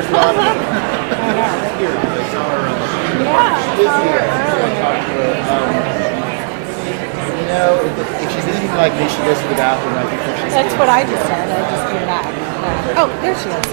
If she's anything like me, she goes to the bathroom. I think she's That's what I just said. I just came back. Oh, there she is.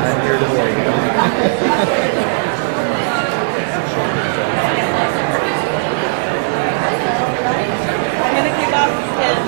I'm here to worry. I'm going to kick off his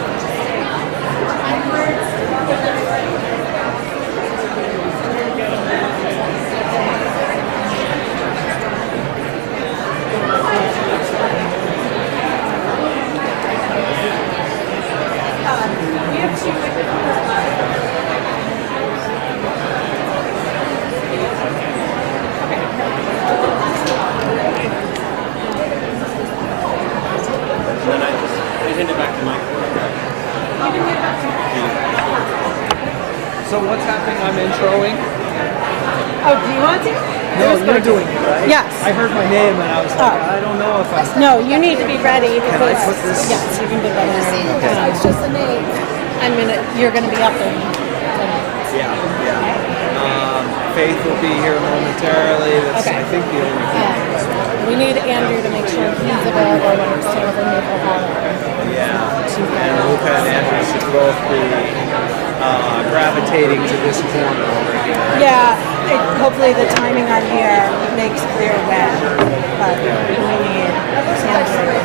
So what's happening? I'm introing. Oh, do you want to? No, you're doing it, right? Yes. I heard my name and I was like, I don't know if I... No, you need to be ready. Can I put this? Yes, you can put that in. It's just a name. You're going to be up there. Yeah. Faith will be here momentarily. That's, Okay. I think, the only thing. We need Andrew to make sure he's available when it's time for Maple Hollow. Yeah. And Luca and Andrew should both be gravitating to this corner over here. Yeah, hopefully the timing on here makes clear when, but we need Andrew.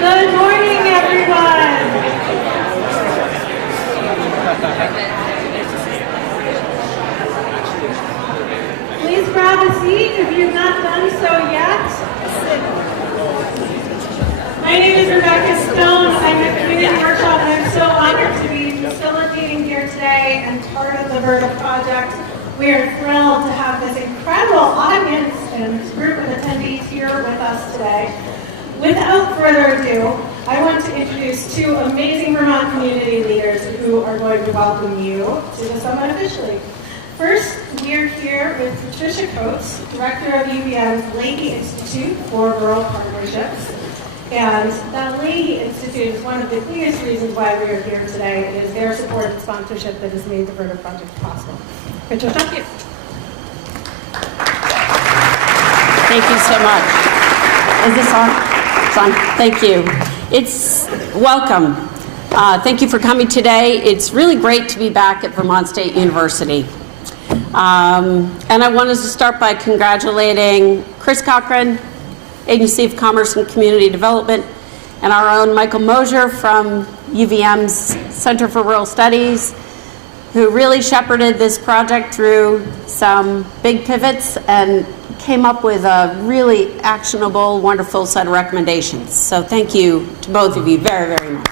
Good morning, everyone. Please grab a seat if you've not done so yet. My name is Rebecca Stone. I'm a community workshop, and I'm so honored to be facilitating here today and part of the Verda project. We are thrilled to have this incredible audience and group of attendees here with us today. Without further ado, I want to introduce two amazing Vermont community leaders who are going to welcome you to the summit officially. First, we are here with Patricia Coates, Director of UVM's Leahy Institute for Rural Partnerships. And that Leahy Institute is one of the clearest reasons why we are here today. It is their support and sponsorship that has made the Verda project possible. Patricia, thank you. Thank you so much. Is this on? It's on. Thank you. It's welcome. Thank you for coming today. It's really great to be back at Vermont State University. And I wanted to start by congratulating Chris Cochran, Agency of Commerce and Community Development, and our own Michael Mosier from UVM's Center for Rural Studies, who really shepherded this project through some big pivots and came up with a really actionable, wonderful set of recommendations. So thank you to both of you very, very much.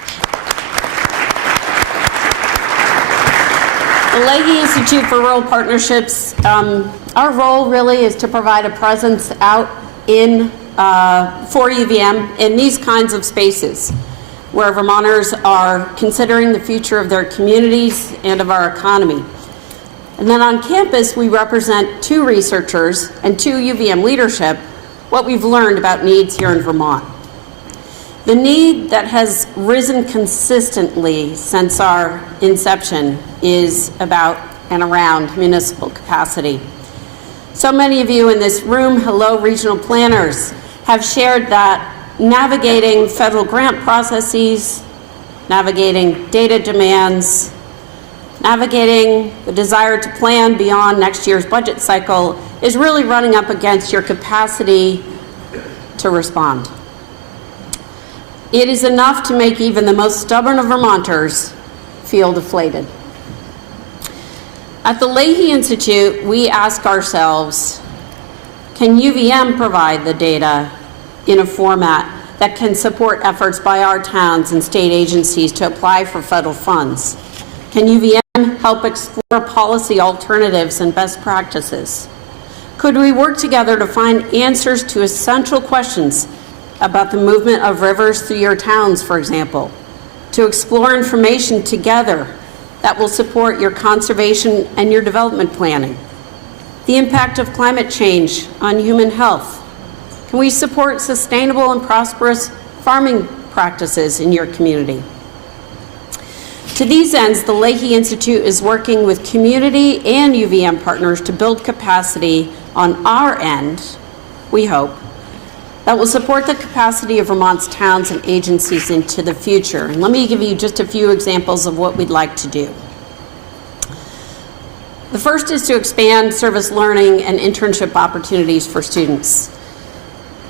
The Leahy Institute for Rural Partnerships, our role really is to provide a presence out in for UVM in these kinds of spaces where Vermonters are considering the future of their communities and of our economy. And then on campus, we represent two researchers and two UVM leadership, what we've learned about needs here in Vermont. The need that has risen consistently since our inception is about and around municipal capacity. So many of you in this room, hello regional planners, have shared that navigating federal grant processes, navigating data demands, navigating the desire to plan beyond next year's budget cycle is really running up against your capacity to respond. It is enough to make even the most stubborn of Vermonters feel deflated. At the Leahy Institute, we ask ourselves, can UVM provide the data in a format that can support efforts by our towns and state agencies to apply for federal funds? Can UVM help explore policy alternatives and best practices? Could we work together to find answers to essential questions about the movement of rivers through your towns, for example? To explore information together that will support your conservation and your development planning? The impact of climate change on human health? Can we support sustainable and prosperous farming practices in your community? To these ends, the Leahy Institute is working with community and UVM partners to build capacity on our end, we hope, that will support the capacity of Vermont's towns and agencies into the future. And let me give you just a few examples of what we'd like to do. The first is to expand service learning and internship opportunities for students.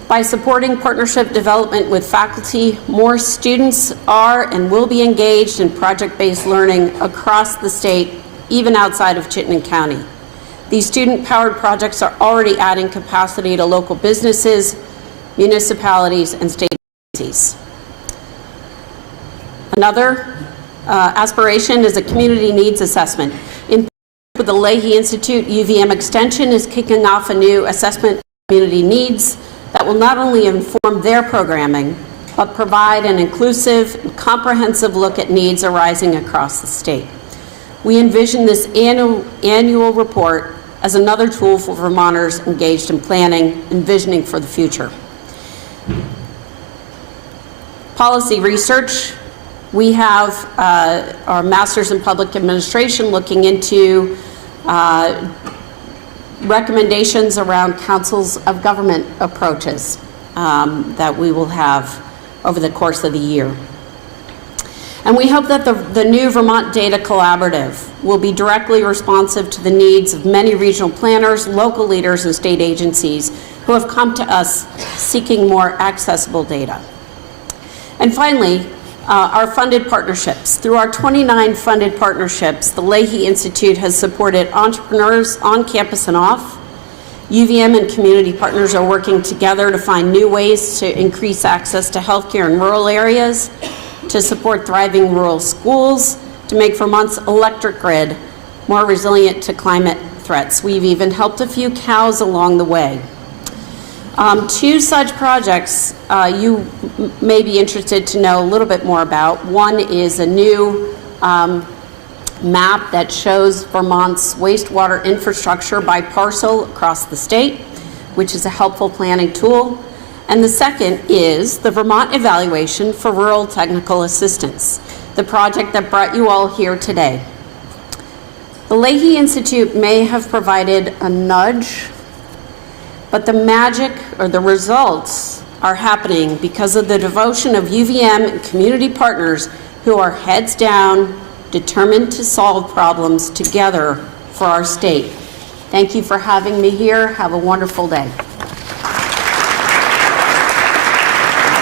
By supporting partnership development with faculty, more students are and will be engaged in project-based learning across the state, even outside of Chittenden County. These student-powered projects are already adding capacity to local businesses, municipalities, and state agencies. Another aspiration is a community needs assessment. In partnership with the Leahy Institute, UVM Extension is kicking off a new assessment of community needs that will not only inform their programming, but provide an inclusive and comprehensive look at needs arising across the state. We envision this annual report as another tool for Vermonters engaged in planning and visioning for the future. Policy research. We have our Masters in Public Administration looking into recommendations around councils of government approaches that we will have over the course of the year. And we hope that the new Vermont Data Collaborative will be directly responsive to the needs of many regional planners, local leaders, and state agencies who have come to us seeking more accessible data. And finally, our funded partnerships. Through our 29 funded partnerships, the Leahy Institute has supported entrepreneurs on campus and off. UVM and community partners are working together to find new ways to increase access to healthcare in rural areas, to support thriving rural schools, to make Vermont's electric grid more resilient to climate threats. We've even helped a few cows along the way. Two such projects you may be interested to know a little bit more about. One is a new map that shows Vermont's wastewater infrastructure by parcel across the state, which is a helpful planning tool. And the second is the Vermont Evaluation for Rural Technical Assistance, the project that brought you all here today. The Leahy Institute may have provided a nudge, but the magic or the results are happening because of the devotion of UVM and community partners who are heads down, determined to solve problems together for our state. Thank you for having me here. Have a wonderful day.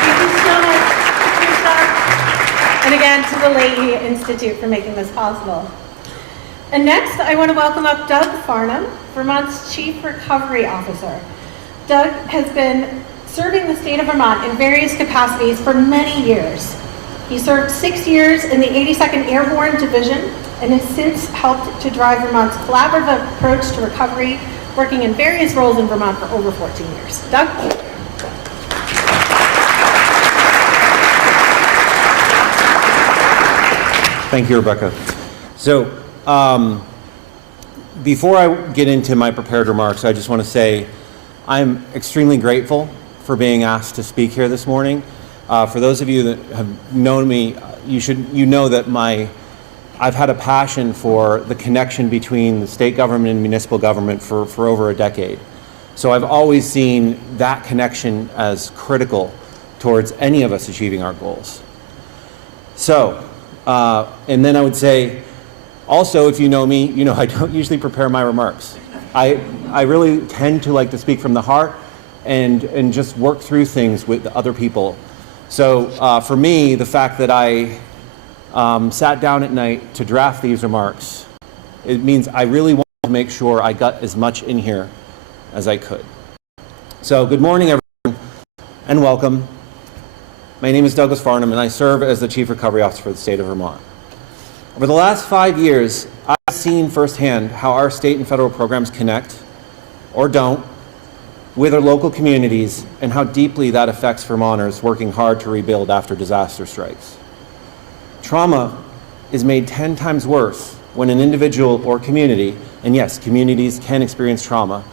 Thank you so much, Teresa. And again, to the Leahy Institute for making this possible. And next, I want to welcome up Doug Farnham, Vermont's Chief Recovery Officer. Doug has been serving the state of Vermont in various capacities for many years. He served 6 years in the 82nd Airborne Division and has since helped to drive Vermont's collaborative approach to recovery, working in various roles in Vermont for over 14 years. Doug? Thank you, Rebecca. So, before I get into my prepared remarks, I just want to say I'm extremely grateful for being asked to speak here this morning. For those of you that have known me, you know that I've had a passion for the connection between the state government and municipal government for over a decade. So I've always seen that connection as critical towards any of us achieving our goals. So, and then I would say, also, if you know me, you know I don't usually prepare my remarks. I really tend to like to speak from the heart and just work through things with other people. So for me, the fact that I sat down at night to draft these remarks, it means I really want to make sure I got as much in here as I could. So good morning, everyone, and welcome. My name is Douglas Farnham, and I serve as the Chief Recovery Officer for the state of Vermont. Over the last 5 years, I've seen firsthand how our state and federal programs connect, or don't, with our local communities and how deeply that affects Vermonters working hard to rebuild after disaster strikes. Trauma is made 10 times worse when an individual or community, and yes, communities can experience trauma,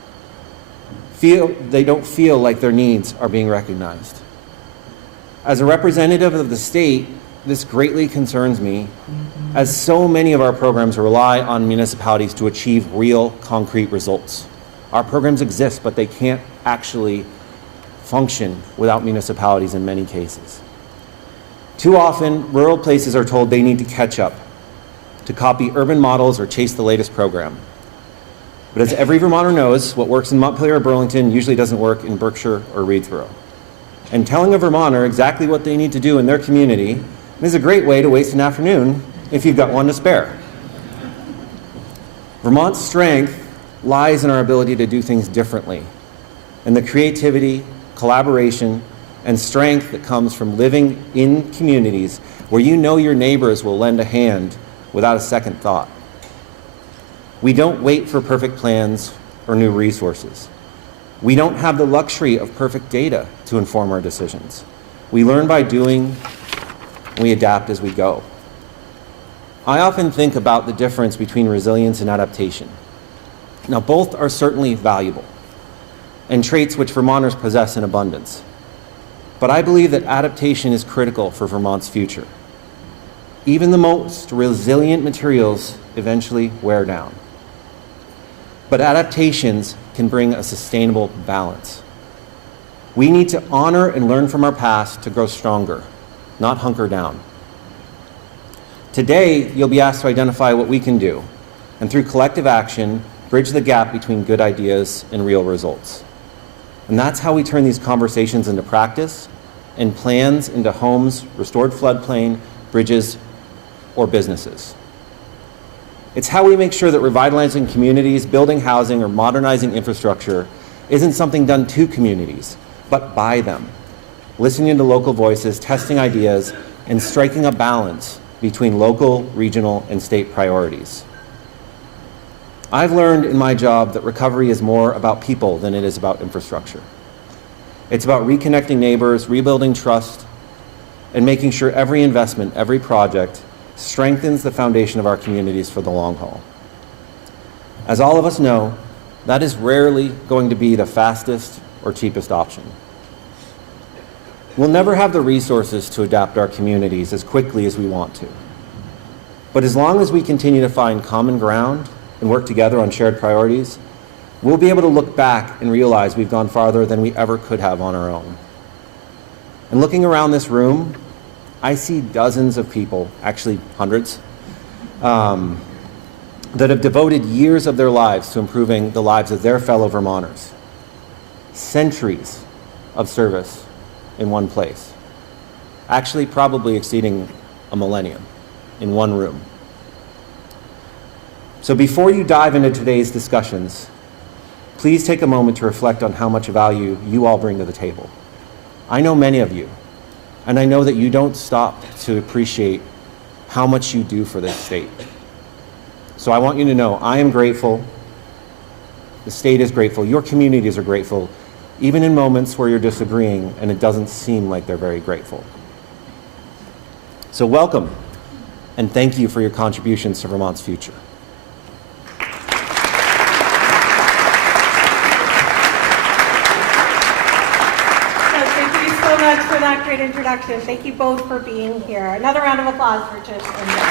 they don't feel like their needs are being recognized. As a representative of the state, this greatly concerns me, as so many of our programs rely on municipalities to achieve real, concrete results. Our programs exist, but they can't actually function without municipalities in many cases. Too often, rural places are told they need to catch up, to copy urban models or chase the latest program. But as every Vermonter knows, what works in Montpelier or Burlington usually doesn't work in Berkshire or Reedsboro. And telling a Vermonter exactly what they need to do in their community is a great way to waste an afternoon if you've got one to spare. Vermont's strength lies in our ability to do things differently, and the creativity, collaboration, and strength that comes from living in communities where you know your neighbors will lend a hand without a second thought. We don't wait for perfect plans or new resources. We don't have the luxury of perfect data to inform our decisions. We learn by doing, and we adapt as we go. I often think about the difference between resilience and adaptation. Now, both are certainly valuable and traits which Vermonters possess in abundance. But I believe that adaptation is critical for Vermont's future. Even the most resilient materials eventually wear down. But adaptations can bring a sustainable balance. We need to honor and learn from our past to grow stronger, not hunker down. Today, you'll be asked to identify what we can do, and through collective action, bridge the gap between good ideas and real results. And that's how we turn these conversations into practice and plans into homes, restored floodplain, bridges, or businesses. It's how we make sure that revitalizing communities, building housing, or modernizing infrastructure isn't something done to communities, but by them. Listening to local voices, testing ideas, and striking a balance between local, regional, and state priorities. I've learned in my job that recovery is more about people than it is about infrastructure. It's about reconnecting neighbors, rebuilding trust, and making sure every investment, every project strengthens the foundation of our communities for the long haul. As all of us know, that is rarely going to be the fastest or cheapest option. We'll never have the resources to adapt our communities as quickly as we want to. But as long as we continue to find common ground and work together on shared priorities, we'll be able to look back and realize we've gone farther than we ever could have on our own. And looking around this room, I see dozens of people, actually hundreds, that have devoted years of their lives to improving the lives of their fellow Vermonters. Centuries of service in one place. Actually, probably exceeding a millennium in one room. So before you dive into today's discussions, please take a moment to reflect on how much value you all bring to the table. I know many of you, and I know that you don't stop to appreciate how much you do for this state. So I want you to know I am grateful, the state is grateful, your communities are grateful, even in moments where you're disagreeing and it doesn't seem like they're very grateful. So welcome, and thank you for your contributions to Vermont's future. For that great introduction. Thank you both for being here. Another round of applause for Tish and Jeff.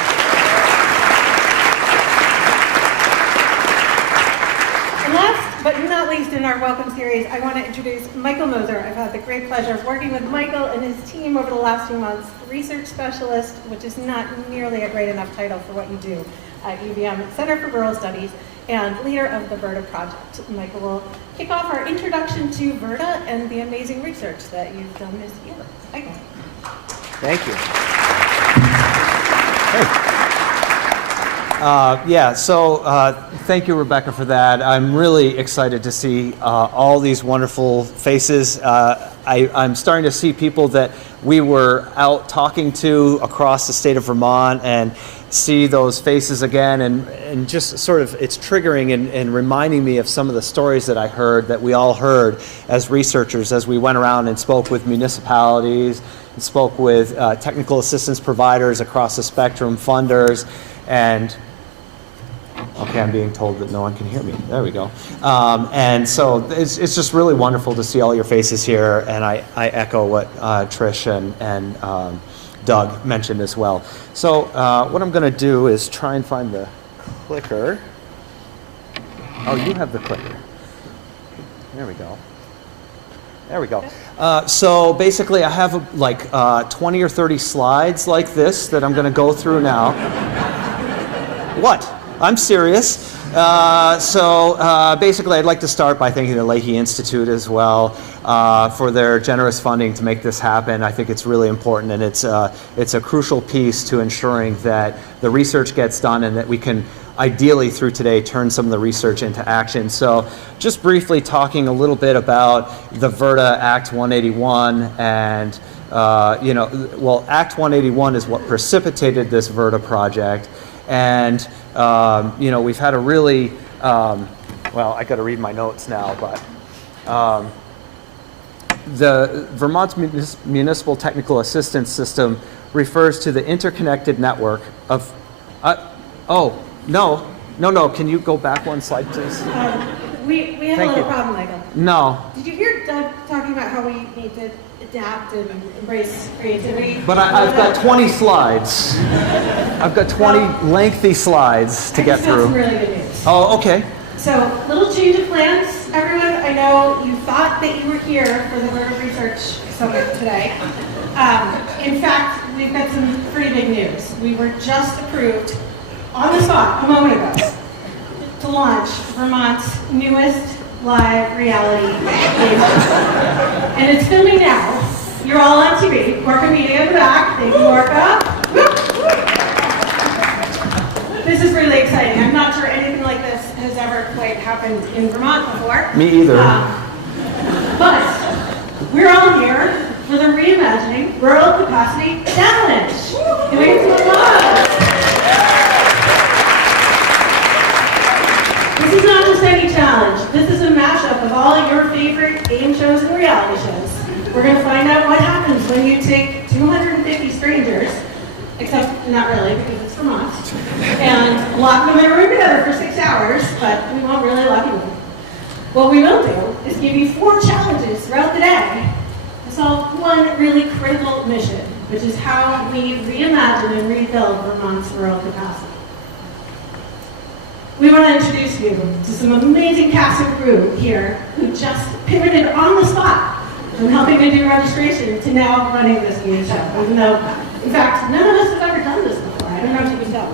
And last but not least in our welcome series, I want to introduce Michael Moser. I've had the great pleasure of working with Michael and his team over the last few months. Research specialist, which is not nearly a great enough title for what you do at UVM Center for Rural Studies, and leader of the VERTA project. Michael will kick off our introduction to VERTA and the amazing research that you've done this year. Michael. Thank you. Thank you, Rebecca, for that. I'm really excited to see all these wonderful faces. I'm starting to see people that we were out talking to across the state of Vermont, and see those faces again, and just sort of it's triggering and reminding me of some of the stories that I heard, that we all heard as researchers as we went around and spoke with municipalities, and spoke with technical assistance providers across the spectrum, funders, and okay, I'm being told that no one can hear me. There we go. And so it's just really wonderful to see all your faces here, and I echo what Trish and Doug mentioned as well. So what I'm going to do is try and find the clicker. Oh, you have the clicker. There we go. There we go. So basically, I have like 20 or 30 slides like this that I'm going to go through now. What? I'm serious. Basically, I'd like to start by thanking the Leahy Institute as well for their generous funding to make this happen. I think it's really important, and it's a crucial piece to ensuring that the research gets done and that we can ideally through today turn some of the research into action. So just briefly talking a little bit about the VRTA Act 181 and Act 181 is what precipitated this VRTA project. And, we've had a really, I got to read my notes now, but the Vermont's Municipal Technical Assistance System refers to the interconnected network of, no, can you go back one slide, please? We have Thank a little you. problem, Michael. No, Did you hear Doug talking about how we need to adapt and embrace creativity? but I've got 20 slides. I've got 20 lengthy slides to get I just got through. some really good news. Oh, okay. So, little change of plans, everyone. I know you thought that you were here for the VRTA Research Summit today. In fact, we've got some pretty big news. We were just approved on the spot a moment ago to launch Vermont's newest live reality game show. And it's filming now. You're all on TV. Orca Media in the back. Thank you, Orca. This is really exciting. I'm not sure anything like this has ever quite happened in Vermont before. Me either. But we're all here for the Reimagining Rural Capacity Challenge. Can we get some applause? This is not just any challenge. This is a mashup of all your favorite game shows and reality shows. We're going to find out what happens when you take 250 strangers, except not really because it's Vermont, and lock them in a room together for 6 hours, but we won't really lock you in. What we will do is give you 4 challenges throughout the day to solve one really critical mission, which is how we reimagine and rebuild Vermont's rural capacity. We want to introduce you to some amazing cast and crew here who just pivoted on the spot from helping to do registration to now running this game show, even though, in fact, none of us have ever done this before. I don't know if you can tell.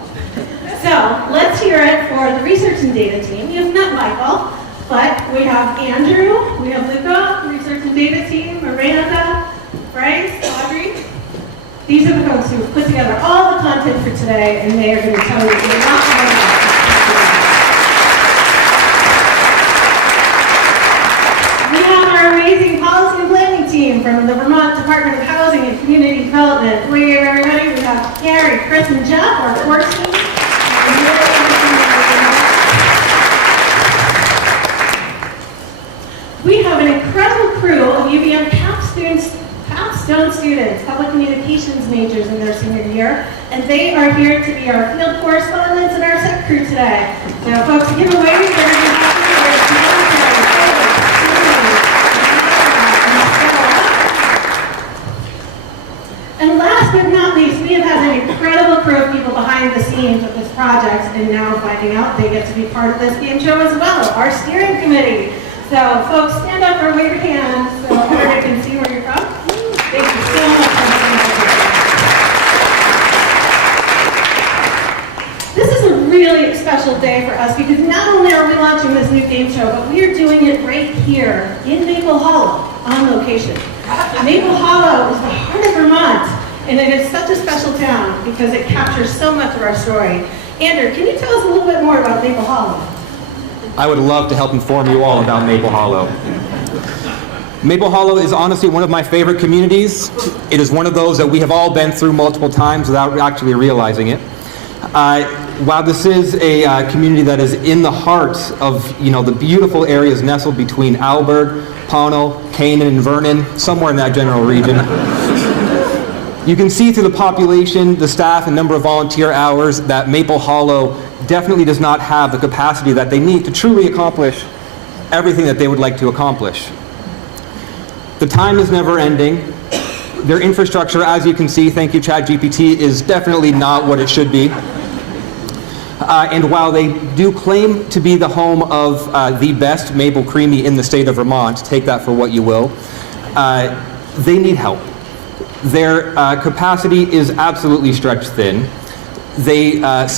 So let's hear it for the research and data team. You've met Michael, but we have Andrew, we have Luca, research and data team, Miranda, Bryce, Audrey. These are the folks who have put together all the content for today, and they are going to tell you a lot more about it. We have our amazing policy and planning team from the Vermont Department of Housing and Community Development. We have everybody. We have Gary, Chris, and Jeff, our core team. We have an incredible crew of UVM capstone students, public communications majors in their senior year, and they are here to be our field correspondents and our set crew today. So folks, give a wave. And last but not least, we have had an incredible crew of people behind the scenes of this project, and now finding out they get to be part of this game show as well, our steering committee. So folks, stand up or wave your hands so everybody can see where you're from. Thank you so much for having us. This is a really special day for us because not only are we launching this new game show, but we are doing it right here in Maple Hollow on location. Maple Hollow is the heart of Vermont, and it is such a special town because it captures so much of our story. Andrew, can you tell us a little bit more about Maple Hollow? I would love to help inform you all about Maple Hollow. Maple Hollow is honestly one of my favorite communities. It is one of those that we have all been through multiple times without actually realizing it. While this is a community that is in the heart of, the beautiful areas nestled between Alberg, Pownell, Canaan, and Vernon, somewhere in that general region, you can see through the population, the staff, and number of volunteer hours that Maple Hollow definitely does not have the capacity that they need to truly accomplish everything that they would like to accomplish. The time is never ending. Their infrastructure, as you can see, thank you ChatGPT, is definitely not what it should be. And while they do claim to be the home of the best maple creamy in the state of Vermont, take that for what you will, they need help. Their capacity is absolutely stretched thin. They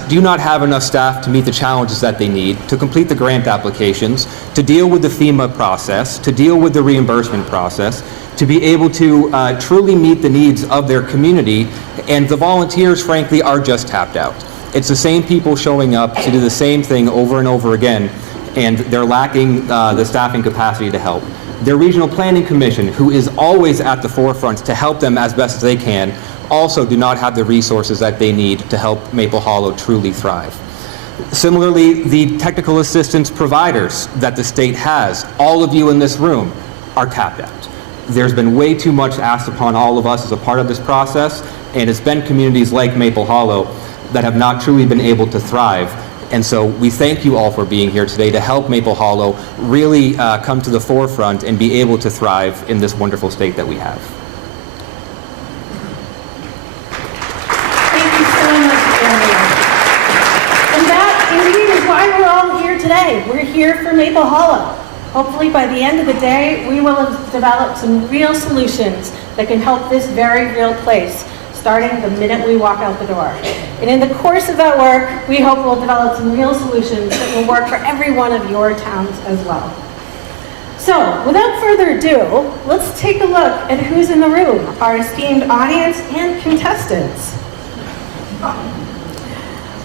do not have enough staff to meet the challenges that they need, to complete the grant applications, to deal with the FEMA process, to deal with the reimbursement process, to be able to truly meet the needs of their community, and the volunteers, frankly, are just tapped out. It's the same people showing up to do the same thing over and over again, and they're lacking the staffing capacity to help. Their Regional Planning Commission, who is always at the forefront to help them as best as they can, also do not have the resources that they need to help Maple Hollow truly thrive. Similarly, the technical assistance providers that the state has, all of you in this room, are tapped out. There's been way too much asked upon all of us as a part of this process, and it's been communities like Maple Hollow that have not truly been able to thrive. And so we thank you all for being here today to help Maple Hollow really come to the forefront and be able to thrive in this wonderful state that we have. Thank you so much, Jeremy. And that indeed is why we're all here today. We're here for Maple Hollow. Hopefully by the end of the day, we will have developed some real solutions that can help this very real place, starting the minute we walk out the door. And in the course of that work, we hope we'll develop some real solutions that will work for every one of your towns as well. So, without further ado, let's take a look at who's in the room, our esteemed audience and contestants.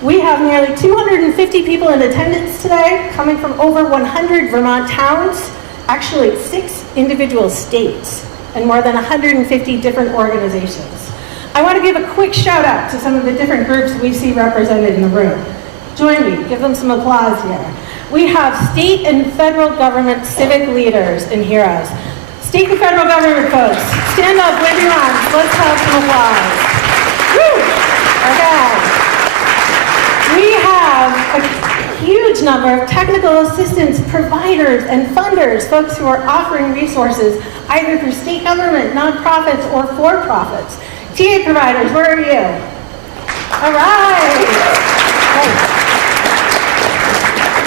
We have nearly 250 people in attendance today, coming from over 100 Vermont towns, actually 6 individual states, and more than 150 different organizations. I want to give a quick shout out to some of the different groups we see represented in the room. Join me, give them some applause here. We have state and federal government civic leaders and heroes. State and federal government folks, stand up, wave your arms, let's have some applause. Woo! Okay. We have a huge number of technical assistance providers and funders, folks who are offering resources either through state government, nonprofits, or for-profits. TA providers, where are you? All right.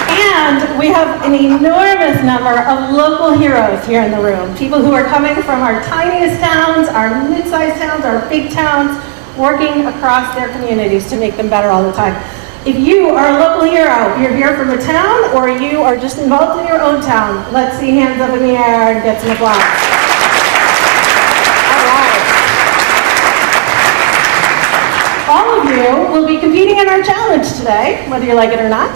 And we have an enormous number of local heroes here in the room, people who are coming from our tiniest towns, our mid-sized towns, our big towns, working across their communities to make them better all the time. If you are a local hero, you're here from a town, or you are just involved in your own town, let's see hands up in the air and get some applause. All of you will be competing in our challenge today, whether you like it or not.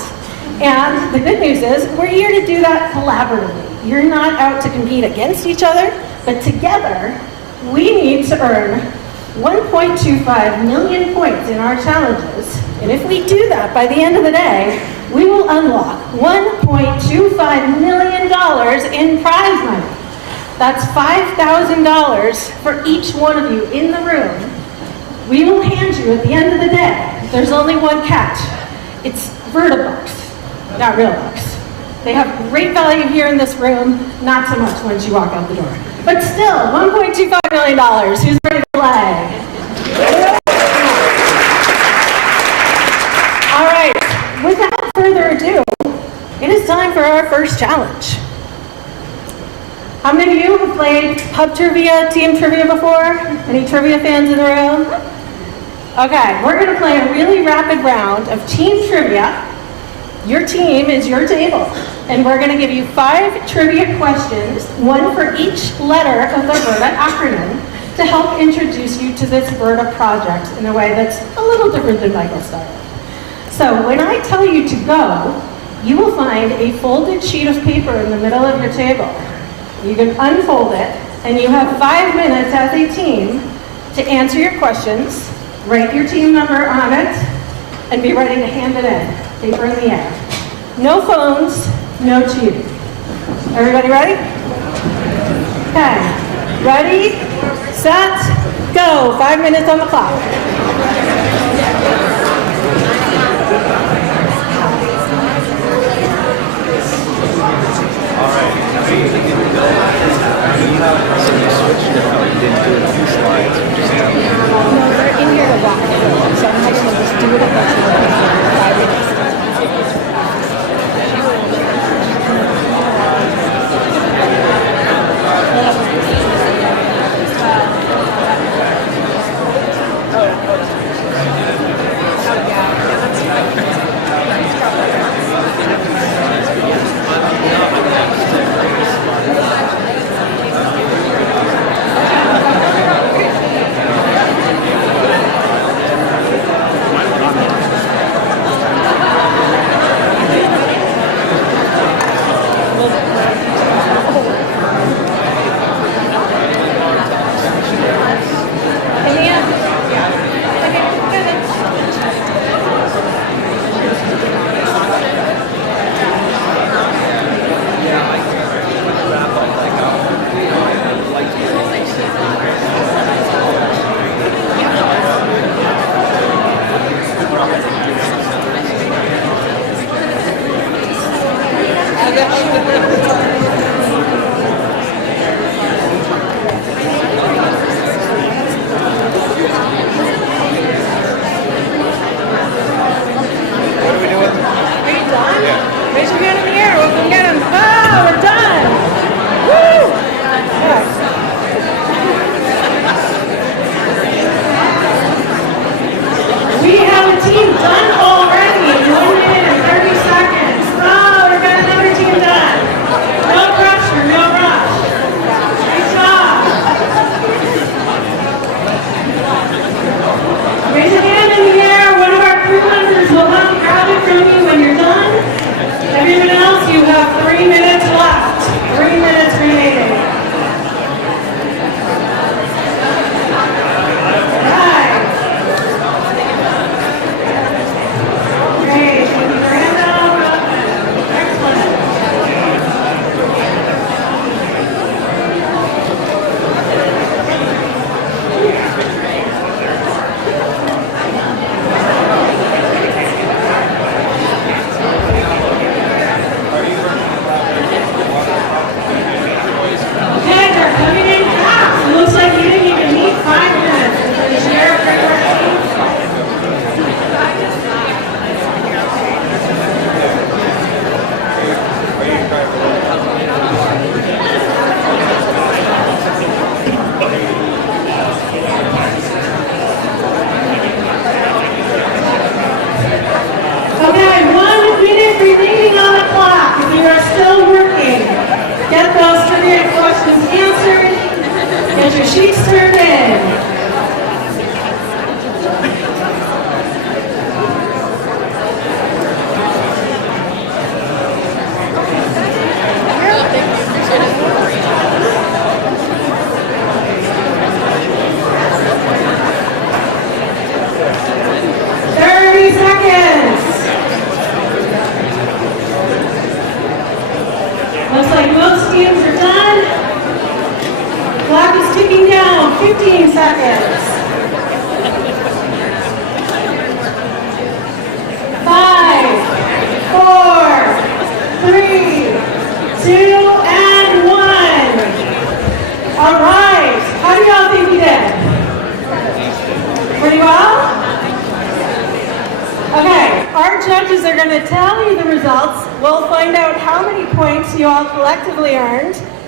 And the good news is, we're here to do that collaboratively. You're not out to compete against each other, but together, we need to earn 1.25 million points in our challenges. And if we do that by the end of the day, we will unlock $1.25 million in prize money. That's $5,000 for each one of you in the room. We will hand you at the end of the day. There's only one catch. It's Vertibucks, not real bucks. They have great value here in this room, not so much once you walk out the door. But still, $1.25 million. Who's ready to play? All right, without further ado, it is time for our first challenge. How many of you have played pub trivia, team trivia before? Any trivia fans in the room? Okay, we're going to play a really rapid round of team trivia. Your team is your table, and we're going to give you 5 trivia questions, one for each letter of the VERTA acronym, to help introduce you to this VERTA project in a way that's a little different than Michael started. So when I tell you to go, you will find a folded sheet of paper in the middle of your table. You can unfold it, and you have 5 minutes as a team to answer your questions, write your team number on it, and be ready to hand it in. Paper in the air. No phones, no cheating. Everybody ready? Okay. Ready, set, go. 5 minutes on the clock.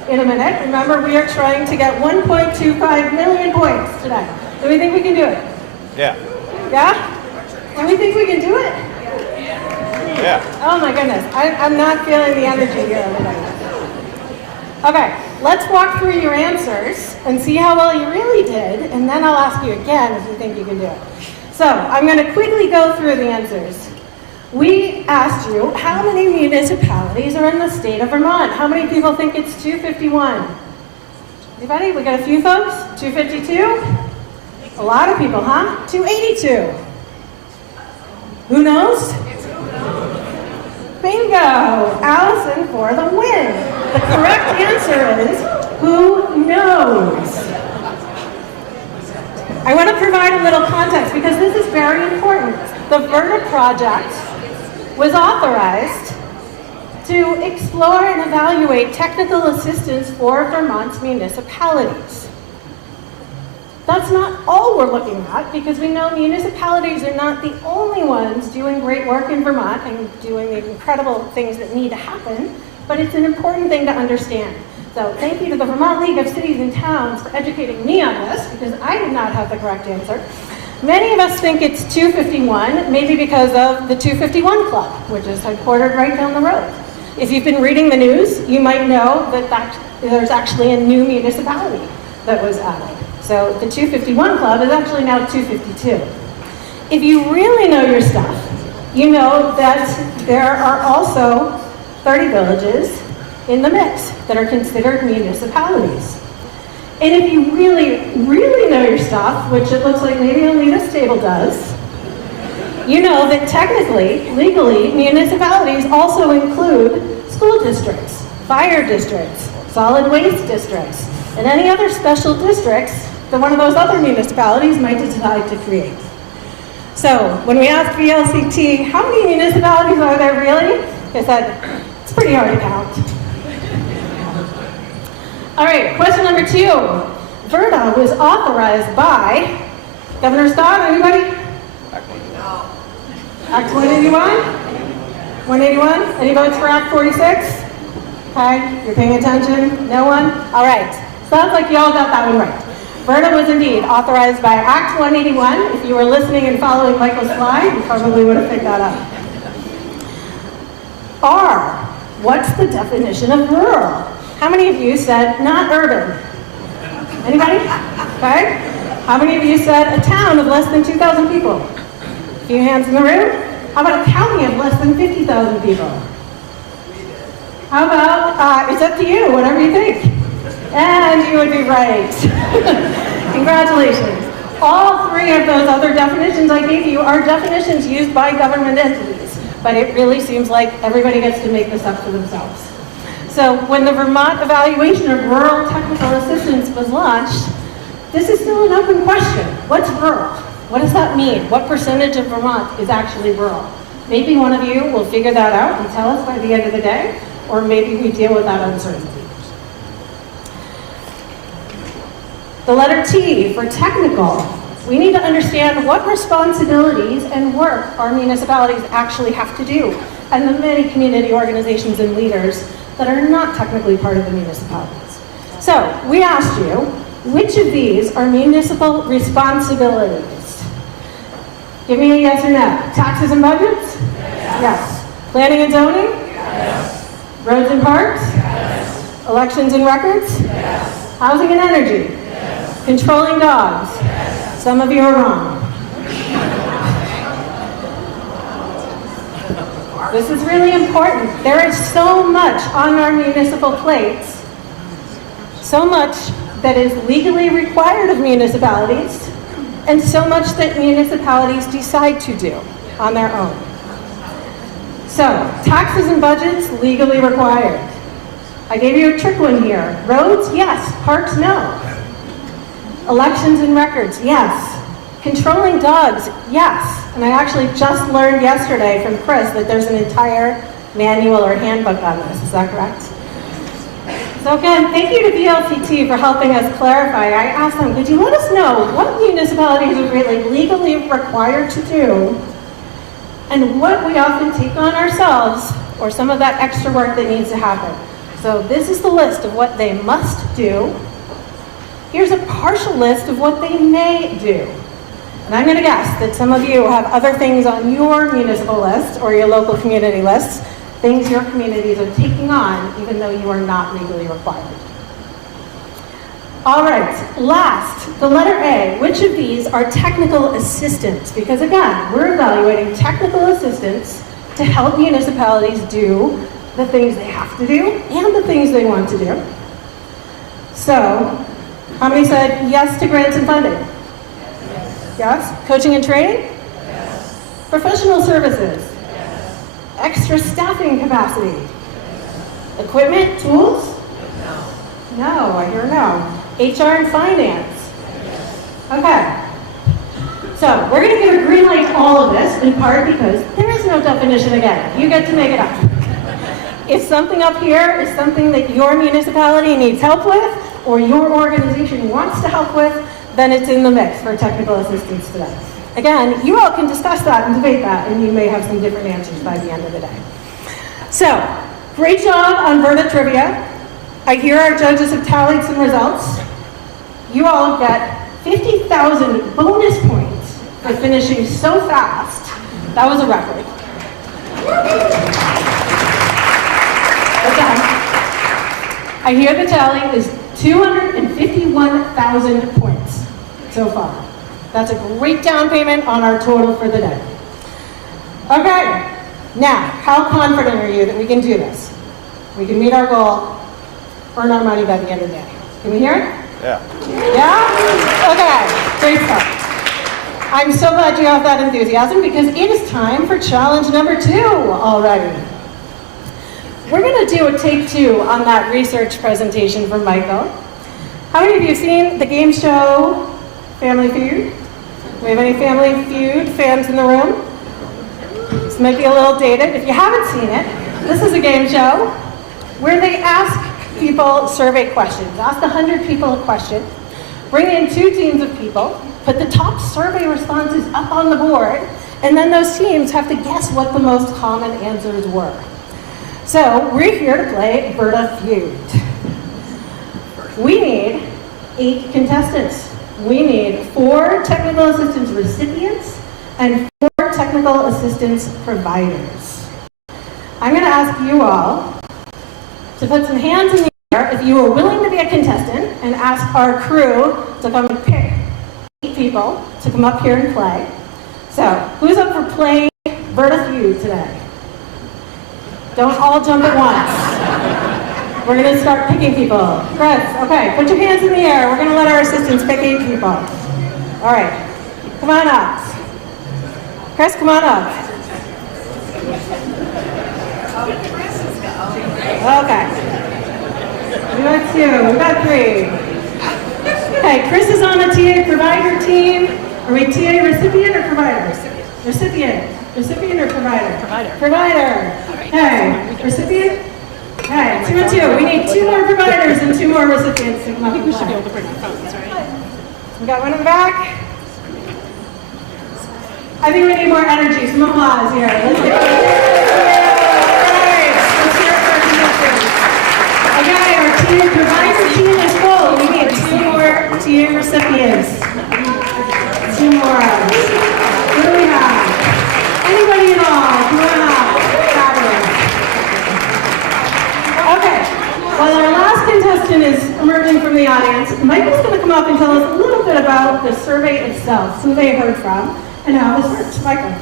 In a minute. Remember, we are trying to get 1.25 million points today. Do we think we can do it? Yeah. Yeah? Do we think we can do it? Yeah. Oh my goodness. I'm not feeling the energy here, everybody. Okay, let's walk through your answers and see how well you really did, and then I'll ask you again if you think you can do it. So, I'm going to quickly go through the answers. We asked you, how many municipalities are in the state of Vermont? How many people think it's 251? Anybody? We got a few folks? 252? A lot of people, huh? 282. Who knows? Bingo! Allison for the win. The correct answer is, who knows? I want to provide a little context because this is very important. The VERTA project was authorized to explore and evaluate technical assistance for Vermont's municipalities. That's not all we're looking at, because we know municipalities are not the only ones doing great work in Vermont and doing the incredible things that need to happen, but it's an important thing to understand. So thank you to the Vermont League of Cities and Towns for educating me on this, because I did not have the correct answer. Many of us think it's 251, maybe because of the 251 Club, which is headquartered right down the road. If you've been reading the news, you might know that there's actually a new municipality that was added. So the 251 Club is actually now 252. If you really know your stuff, you know that there are also 30 villages in the mix that are considered municipalities. And if you really, really know your stuff, which it looks like maybe only this table does, you know that technically, legally, municipalities also include school districts, fire districts, solid waste districts, and any other special districts that one of those other municipalities might decide to create. So when we asked VLCT, how many municipalities are there really? They said, it's pretty hard to count. All right, question number 2. VERTA was authorized by Governor Stott, anybody? Act 181? 181? Any votes for Act 46? Okay, you're paying attention? No one? All right, sounds like you all got that one right. VERTA was indeed authorized by Act 181. If you were listening and following Michael's slide, you probably would have picked that up. R, what's the definition of rural? How many of you said not urban? Anybody? Okay. How many of you said a town of less than 2,000 people? A few hands in the room. How about a county of less than 50,000 people? How about, it's up to you, whatever you think. And you would be right. Congratulations. All 3 of those other definitions I gave you are definitions used by government entities, but it really seems like everybody gets to make this up for themselves. So when the Vermont Evaluation of Rural Technical Assistance was launched, this is still an open question. What's rural? What does that mean? What percentage of Vermont is actually rural? Maybe one of you will figure that out and tell us by the end of the day, or maybe we deal with that uncertainty. The letter T for technical. We need to understand what responsibilities and work our municipalities actually have to do, and the many community organizations and leaders that are not technically part of the municipalities. So we asked you, which of these are municipal responsibilities? Give me a yes or no. Taxes and budgets? Yes. Planning and zoning? Yes. Roads and parks? Yes. Elections and records? Yes. Housing and energy? Yes. Controlling dogs? Yes. Some of you are wrong. This is really important. There is so much on our municipal plates, so much that is legally required of municipalities, and so much that municipalities decide to do on their own. So, taxes and budgets, legally required. I gave you a trick one here. Roads, yes. Parks, no. Elections and records, yes. Controlling dogs, yes. And I actually just learned yesterday from Chris that there's an entire manual or handbook on this. Is that correct? So again, thank you to VLCT for helping us clarify. I asked them, could you let us know what municipalities are really legally required to do and what we often take on ourselves, or some of that extra work that needs to happen. So this is the list of what they must do. Here's a partial list of what they may do. And I'm going to guess that some of you have other things on your municipal list or your local community lists, things your communities are taking on even though you are not legally required. All right, last, the letter A. Which of these are technical assistance? Because again, we're evaluating technical assistance to help municipalities do the things they have to do and the things they want to do. So, how many said yes to grants and funding? Yes. Coaching and training? Yes. Professional services? Extra staffing capacity? Equipment, tools? No, I hear no. HR and finance? Okay. So we're going to give a green light to all of this, in part because there is no definition again. You get to make it up. If something up here is something that your municipality needs help with, or your organization wants to help with, then it's in the mix for technical assistance today. Again, you all can discuss that and debate that, and you may have some different answers by the end of the day. So, great job on Verda Trivia. I hear our judges have tallied some results. You all get 50,000 bonus points for finishing so fast. That was a record. I hear the tally is 251,000 points so far. That's a great down payment on our total for the day. Okay, now, how confident are you that we can do this? We can meet our goal, earn our money by the end of the day. Can we hear it? Yeah. Yeah? Okay, great stuff. I'm so glad you have that enthusiasm because it is time for challenge number 2 already. We're going to do a take 2 on that research presentation from Michael. How many of you have seen the game show Family Feud? Do we have any Family Feud fans in the room? This might be a little dated. If you haven't seen it, this is a game show where they ask people survey questions. Ask 100 people a question, bring in 2 teams of people, put the top survey responses up on the board, and then those teams have to guess what the most common answers were. So we're here to play Verda Feud. We need 8 contestants. We need 4 technical assistance recipients and 4 technical assistance providers. I'm going to ask you all to put some hands in the air if you are willing to be a contestant and ask our crew to come and pick 8 people to come up here and play. So, who's up for playing Verda Feud today? Don't all jump at once. We're going to start picking people. Chris, okay, put your hands in the air. We're going to let our assistants pick 8 people. All right, come on up. Chris, come on up. Okay. We got 2, we got 3. Okay, Chris is on the TA provider team. Are we TA recipient or provider? Recipient. Recipient or provider? Provider. Provider. Okay, recipient? Okay, 2 and 2. We need 2 more providers and 2 more recipients to come up. I think we should be able to bring our phones, right? We got one in the back. I think we need more energy. Some applause here. Let's get it. Alright, let's hear it for our contestants. Okay, our TA provider team is full. We need 2 more TA recipients. 2 more. What do we have? Anybody at all? Come on up. Fabulous. Okay. While our last contestant is emerging from the audience, Michael's going to come up and tell us a little bit about the survey itself, who they heard from, and how this works. Michael.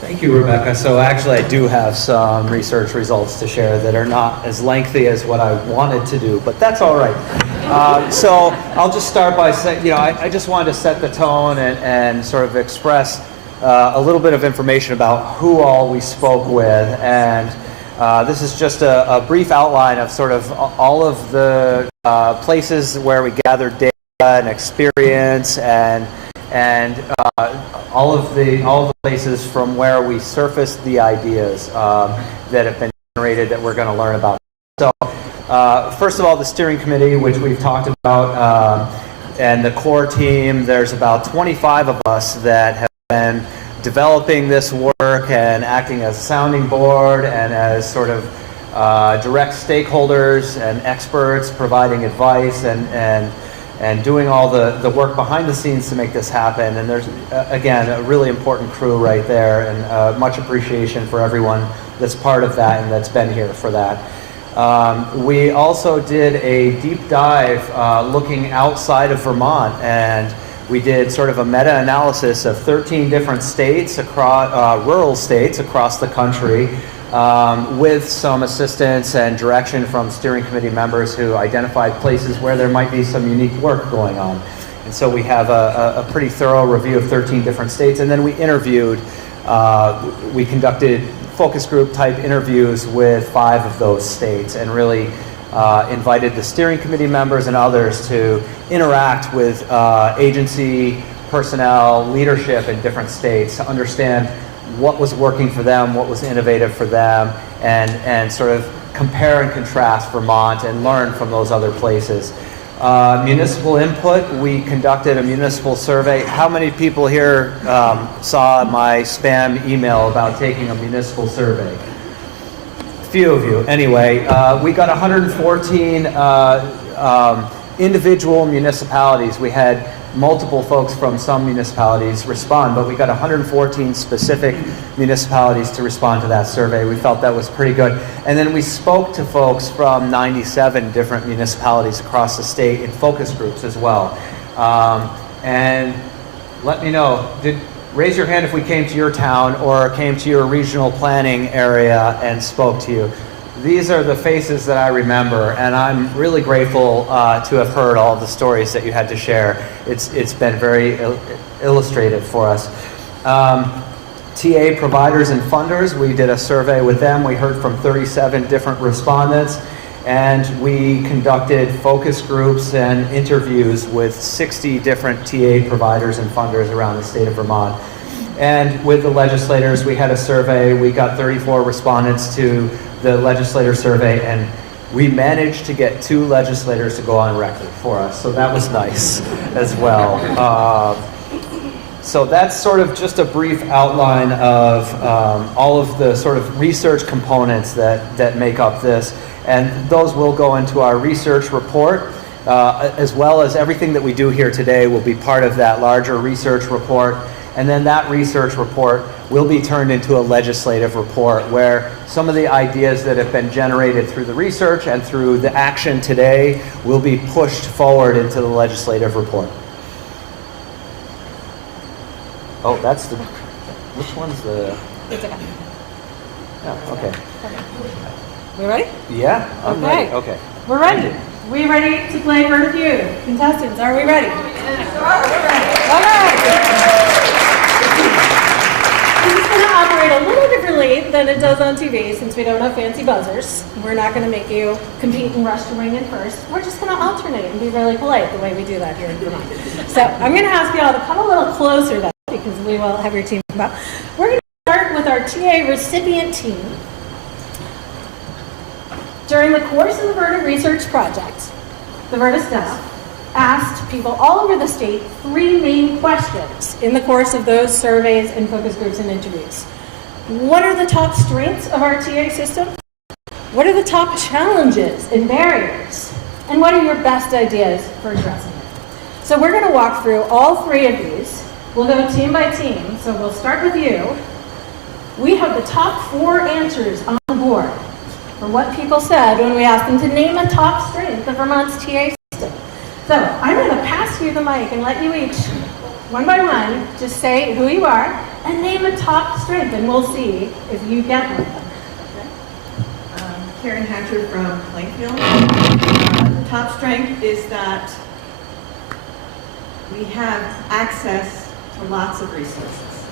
Thank you, Rebecca. So actually, I do have some research results to share that are not as lengthy as what I wanted to do, but that's all right. So I'll just start by saying, I just wanted to set the tone and sort of express a little bit of information about who all we spoke with. And this is just a brief outline of sort of all of the places where we gathered data and experience and all of the places from where we surfaced the ideas that have been generated that we're going to learn about. So first of all, the steering committee, which we've talked about, and the core team, there's about 25 of us that have been developing this work and acting as a sounding board and as sort of direct stakeholders and experts providing advice and doing all the work behind the scenes to make this happen. And there's, again, a really important crew right there, and much appreciation for everyone that's part of that and that's been here for that. We also did a deep dive looking outside of Vermont, and we did sort of a meta-analysis of 13 different states, across rural states across the country, with some assistance and direction from steering committee members who identified places where there might be some unique work going on. And so we have a pretty thorough review of 13 different states, and then we interviewed, we conducted focus group type interviews with 5 of those states, and really invited the steering committee members and others to interact with agency personnel, leadership in different states to understand what was working for them, what was innovative for them, and sort of compare and contrast Vermont and learn from those other places. Municipal input, we conducted a municipal survey. How many people here saw my spam email about taking a municipal survey? A few of you. Anyway, we got 114 individual municipalities. We had multiple folks from some municipalities respond, but we got 114 specific municipalities to respond to that survey. We felt that was pretty good. And then we spoke to folks from 97 different municipalities across the state in focus groups as well. And let me know, raise your hand if we came to your town or came to your regional planning area and spoke to you. These are the faces that I remember, and I'm really grateful to have heard all the stories that you had to share. It's been very illustrative for us. TA providers and funders, we did a survey with them. We heard from 37 different respondents, and we conducted focus groups and interviews with 60 different TA providers and funders around the state of Vermont. And with the legislators, we had a survey. We got 34 respondents to the legislator survey, and we managed to get 2 legislators to go on record for us, so that was nice as well. So that's sort of just a brief outline of all of the sort of research components that make up this, and those will go into our research report, as well as everything that we do here today will be part of that larger research report. And then that research report will be turned into a legislative report where some of the ideas that have been generated through the research and through the action today will be pushed forward into the legislative report. Oh, that's the, which one's the? It's okay. Oh, okay. We ready? Yeah, I'm Okay. ready. Okay. We're ready. We ready to play Word of Feud? Contestants, are we ready? Okay. This is going to operate a little differently than it does on TV since we don't have fancy buzzers. We're not going to make you compete and rush to ring in first. We're just going to alternate and be really polite the way we do that here in Vermont. So I'm going to ask you all to come a little closer though, because we will have your team come out. We're going to start with our TA recipient team. During the course of the Verda Research Project, the Verda staff asked people all over the state 3 main questions in the course of those surveys and focus groups and interviews. What are the top strengths of our TA system? What are the top challenges and barriers? And what are your best ideas for addressing it? So we're going to walk through all 3 of these. We'll go team by team. So we'll start with you. We have the top 4 answers on the board for what people said when we asked them to name a top strength of Vermont's TA system. So I'm going to pass you the mic and let you each, one by one, just say who you are and name a top strength, and we'll see if you get one of them. Karen Hatcher from Plainfield. The top strength is that we have access to lots of resources.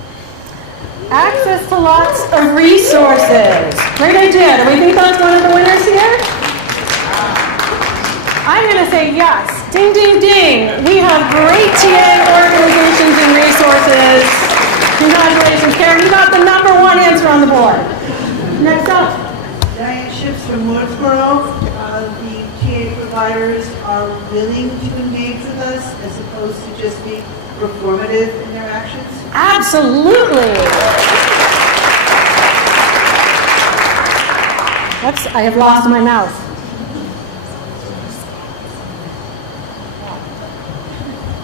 Access to lots of resources. Great idea. Do we think that's one of the winners here? I'm going to say yes. Ding, ding, ding. We have great TA organizations and resources. Congratulations, Karen. You got the #1 answer on the board. Next up. Diane Ships from Woodsboro. The TA providers are willing to engage with us as opposed to just be performative in their actions. Absolutely. Whoops, I have lost my mouse.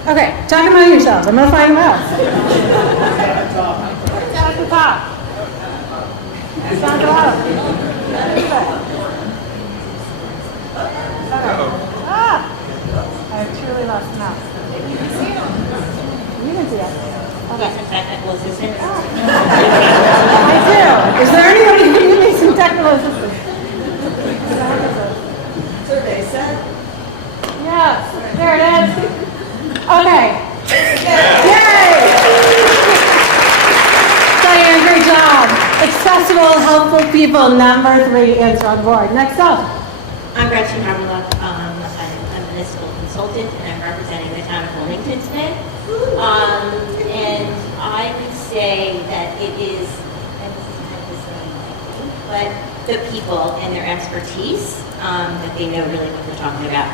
Okay, talk among yourselves. I'm going to find a mouse. At the top. It's on the bottom. Ah! I have truly lost the mouse. You can see it. Okay. I do. Is there anybody who can give me some technical assistance? Survey set. Yes, there it is. Okay, accessible, helpful people, number 3 is on board. Next up. I'm Gretchen Harmala. I'm a municipal consultant, and I'm representing the town of Wilmington today. And I would say that it is, and this is kind of the same, I think, but the people and their expertise, that they know really what they're talking about.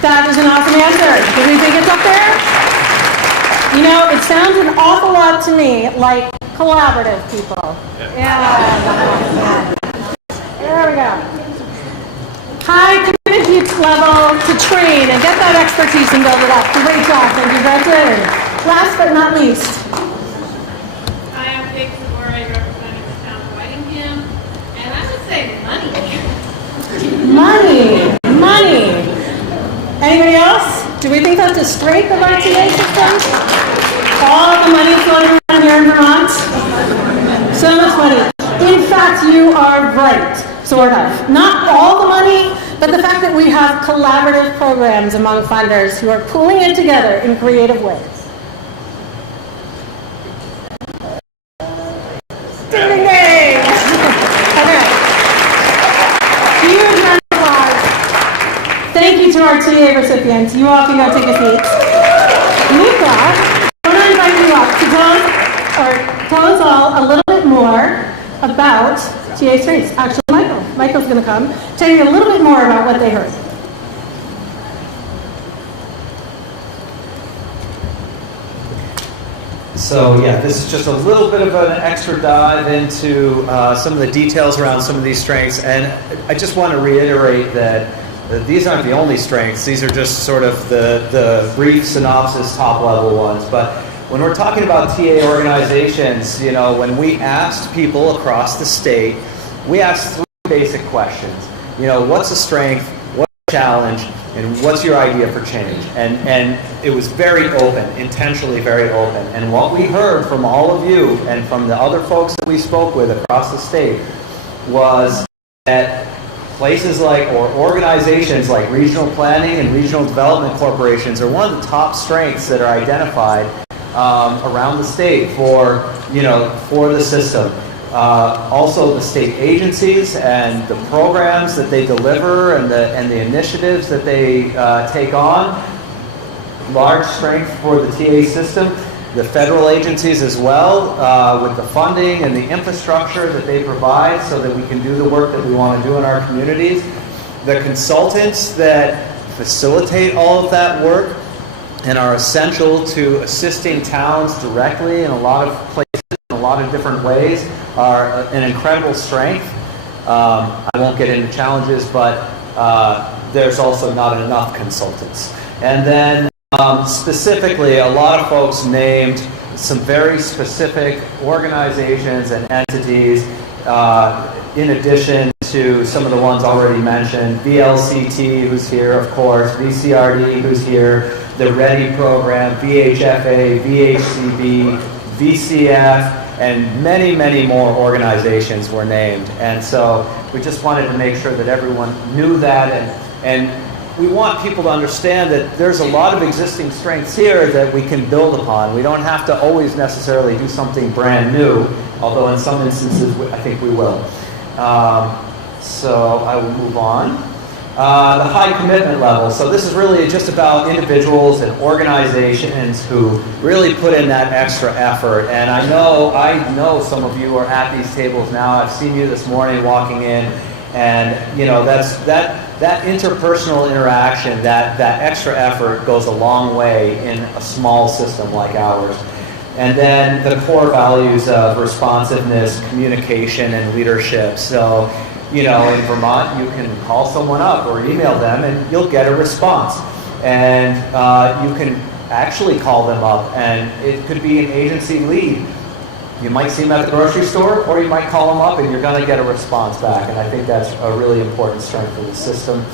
That is an awesome answer. Do we think it's up there? You know, it sounds an awful lot to me like collaborative people. Yeah. There we go. High commitment level to train and get that expertise and build it up. Great job. Thank you, Gretchen. Last but not least. Hi, I'm Kate Sabore, representing the town of Whitingham, and I would say money. Money. Anybody else? Do we think that's a strength of our TA systems? All the money floating around here in Vermont? So much money. In fact, you are right, sort of. Not all the money, but the fact that we have collaborative programs among funders who are pulling it together in creative ways. Ding, ding, ding! Okay. Huge round of applause. Thank you to our TA recipients. You all can go take a seat. Nika, I want to invite you up to tell us all a little bit more about TA strengths. Actually, Michael's going to come tell you a little bit more about what they heard. So yeah, this is just a little bit of an extra dive into some of the details around some of these strengths, and I just want to reiterate that these aren't the only strengths. These are just sort of the brief synopsis, top level ones. But when we're talking about TA organizations, you know, when we asked people across the state, we asked 3 basic questions. You know, what's a strength, what's a challenge, and what's your idea for change? And it was very open, intentionally very open. And what we heard from all of you and from the other folks that we spoke with across the state was that places like, or organizations like regional planning and regional development corporations are one of the top strengths that are identified around the state for, you know, for the system. Also the state agencies and the programs that they deliver and the initiatives that they take on, large strength for the TA system. The federal agencies as well, with the funding and the infrastructure that they provide so that we can do the work that we want to do in our communities. The consultants that facilitate all of that work and are essential to assisting towns directly in a lot of places, in a lot of different ways, are an incredible strength. I won't get into challenges, but there's also not enough consultants. And then specifically, a lot of folks named some very specific organizations and entities in addition to some of the ones already mentioned. VLCT, who's here, of course, VCRD, who's here, the READY program, VHFA, VHCB, VCF, and many, many more organizations were named. And so we just wanted to make sure that everyone knew that, and we want people to understand that there's a lot of existing strengths here that we can build upon. We don't have to always necessarily do something brand new, although in some instances I think we will. So I will move on. The high commitment level. So this is really just about individuals and organizations who really put in that extra effort. And I know some of you are at these tables now. I've seen you this morning walking in, and you know that interpersonal interaction, that extra effort goes a long way in a small system like ours. And then the core values of responsiveness, communication, and leadership. So, you know, in Vermont, you can call someone up or email them and you'll get a response. And you can actually call them up, and it could be an agency lead. You might see them at the grocery store, or you might call them up and you're going to get a response back. And I think that's a really important strength of the system.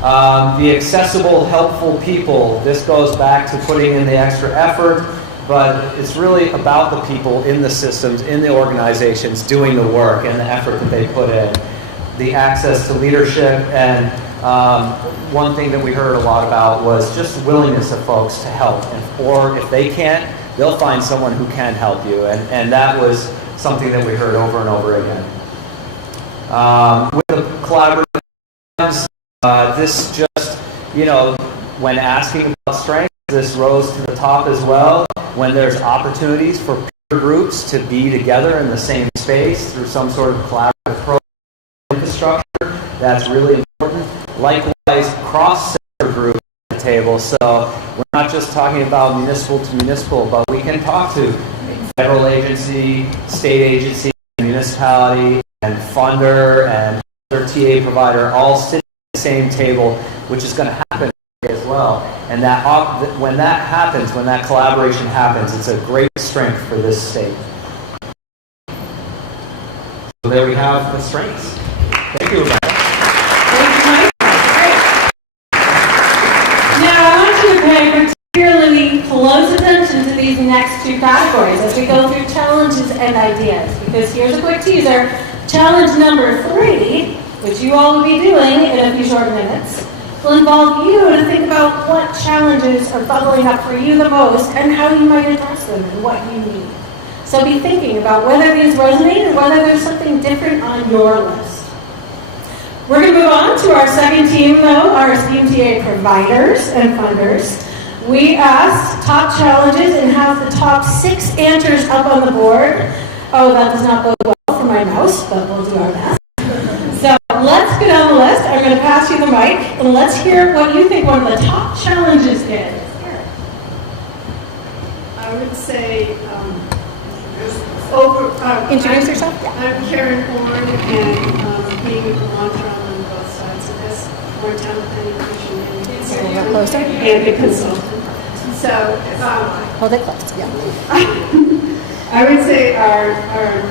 The accessible, helpful people. This goes back to putting in the extra effort, but it's really about the people in the systems, in the organizations, doing the work and the effort that they put in. The access to leadership, and one thing that we heard a lot about was just willingness of folks to help, or if they can't they'll find someone who can help you. And that was something that we heard over and over again. With the collaborative programs, this just, when asking about strengths, this rose to the top as well. When there's opportunities for peer groups to be together in the same space through some sort of collaborative program infrastructure, that's really important. Likewise, cross-sector groups at the table. So we're not just talking about municipal to municipal, but we can talk to federal agency, state agency, municipality, and funder and other TA provider all sitting at the same table, which is going to happen as well. And that when that happens, when that collaboration happens, it's a great strength for this state. So there we have the strengths. Thank you, Rebecca. Now, I want you to pay particularly close attention to these next two categories as we go through challenges and ideas. Because here's a quick teaser. Challenge number 3, which you all will be doing in a few short minutes, will involve you to think about what challenges are bubbling up for you the most and how you might address them and what you need. So be thinking about whether these resonate or whether there's something different on your list. We're going to move on to our second team, though, our esteemed TA providers and funders. We asked top challenges and have the top 6 answers up on the board. Oh, that does not bode well for my mouse, but we'll do our best. So let's go down the list. I'm going to pass you the mic, and let's hear what you think one of the top challenges is. I would say, Introduce yourself. I'm Karen Horn, and being a Vermonter on both sides of this, more town planning commission A little closer. and a consultant. So, Hold it close, yeah. I would say our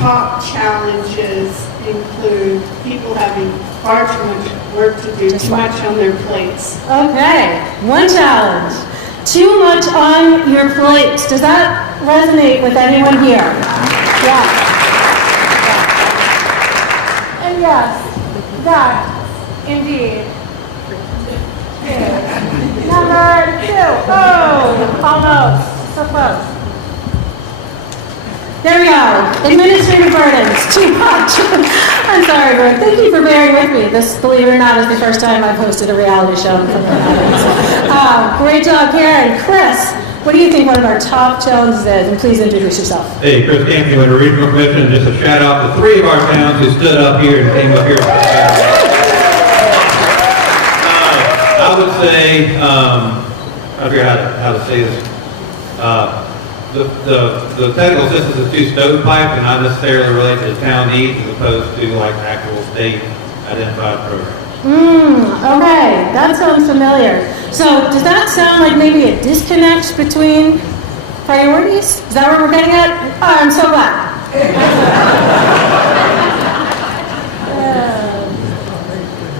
top challenges include people having far too much work to do, too much on their plates. Okay, one challenge. Too much on your plate. Does that resonate with anyone here? Yes. And yes, that indeed is number 2. Oh, almost. So close. There we go. Administrative burdens. Too much. I'm sorry, but thank you for bearing with me. This, believe it or not, is the first time I've hosted a reality show in front of an audience. Great job, Karen. Chris, what do you think one of our top challenges is? And please introduce yourself. Hey, Chris Campbell, with the Regional Commission. Just a shout out to 3 of our towns who stood up here and came up here. I would say, I forget how to say this. The technical assistance is too stovepipe and not necessarily related to the town needs as opposed to like actual state identified programs. Okay, that sounds familiar. So does that sound like maybe a disconnect between priorities? Is that what we're getting at? Oh, I'm so glad.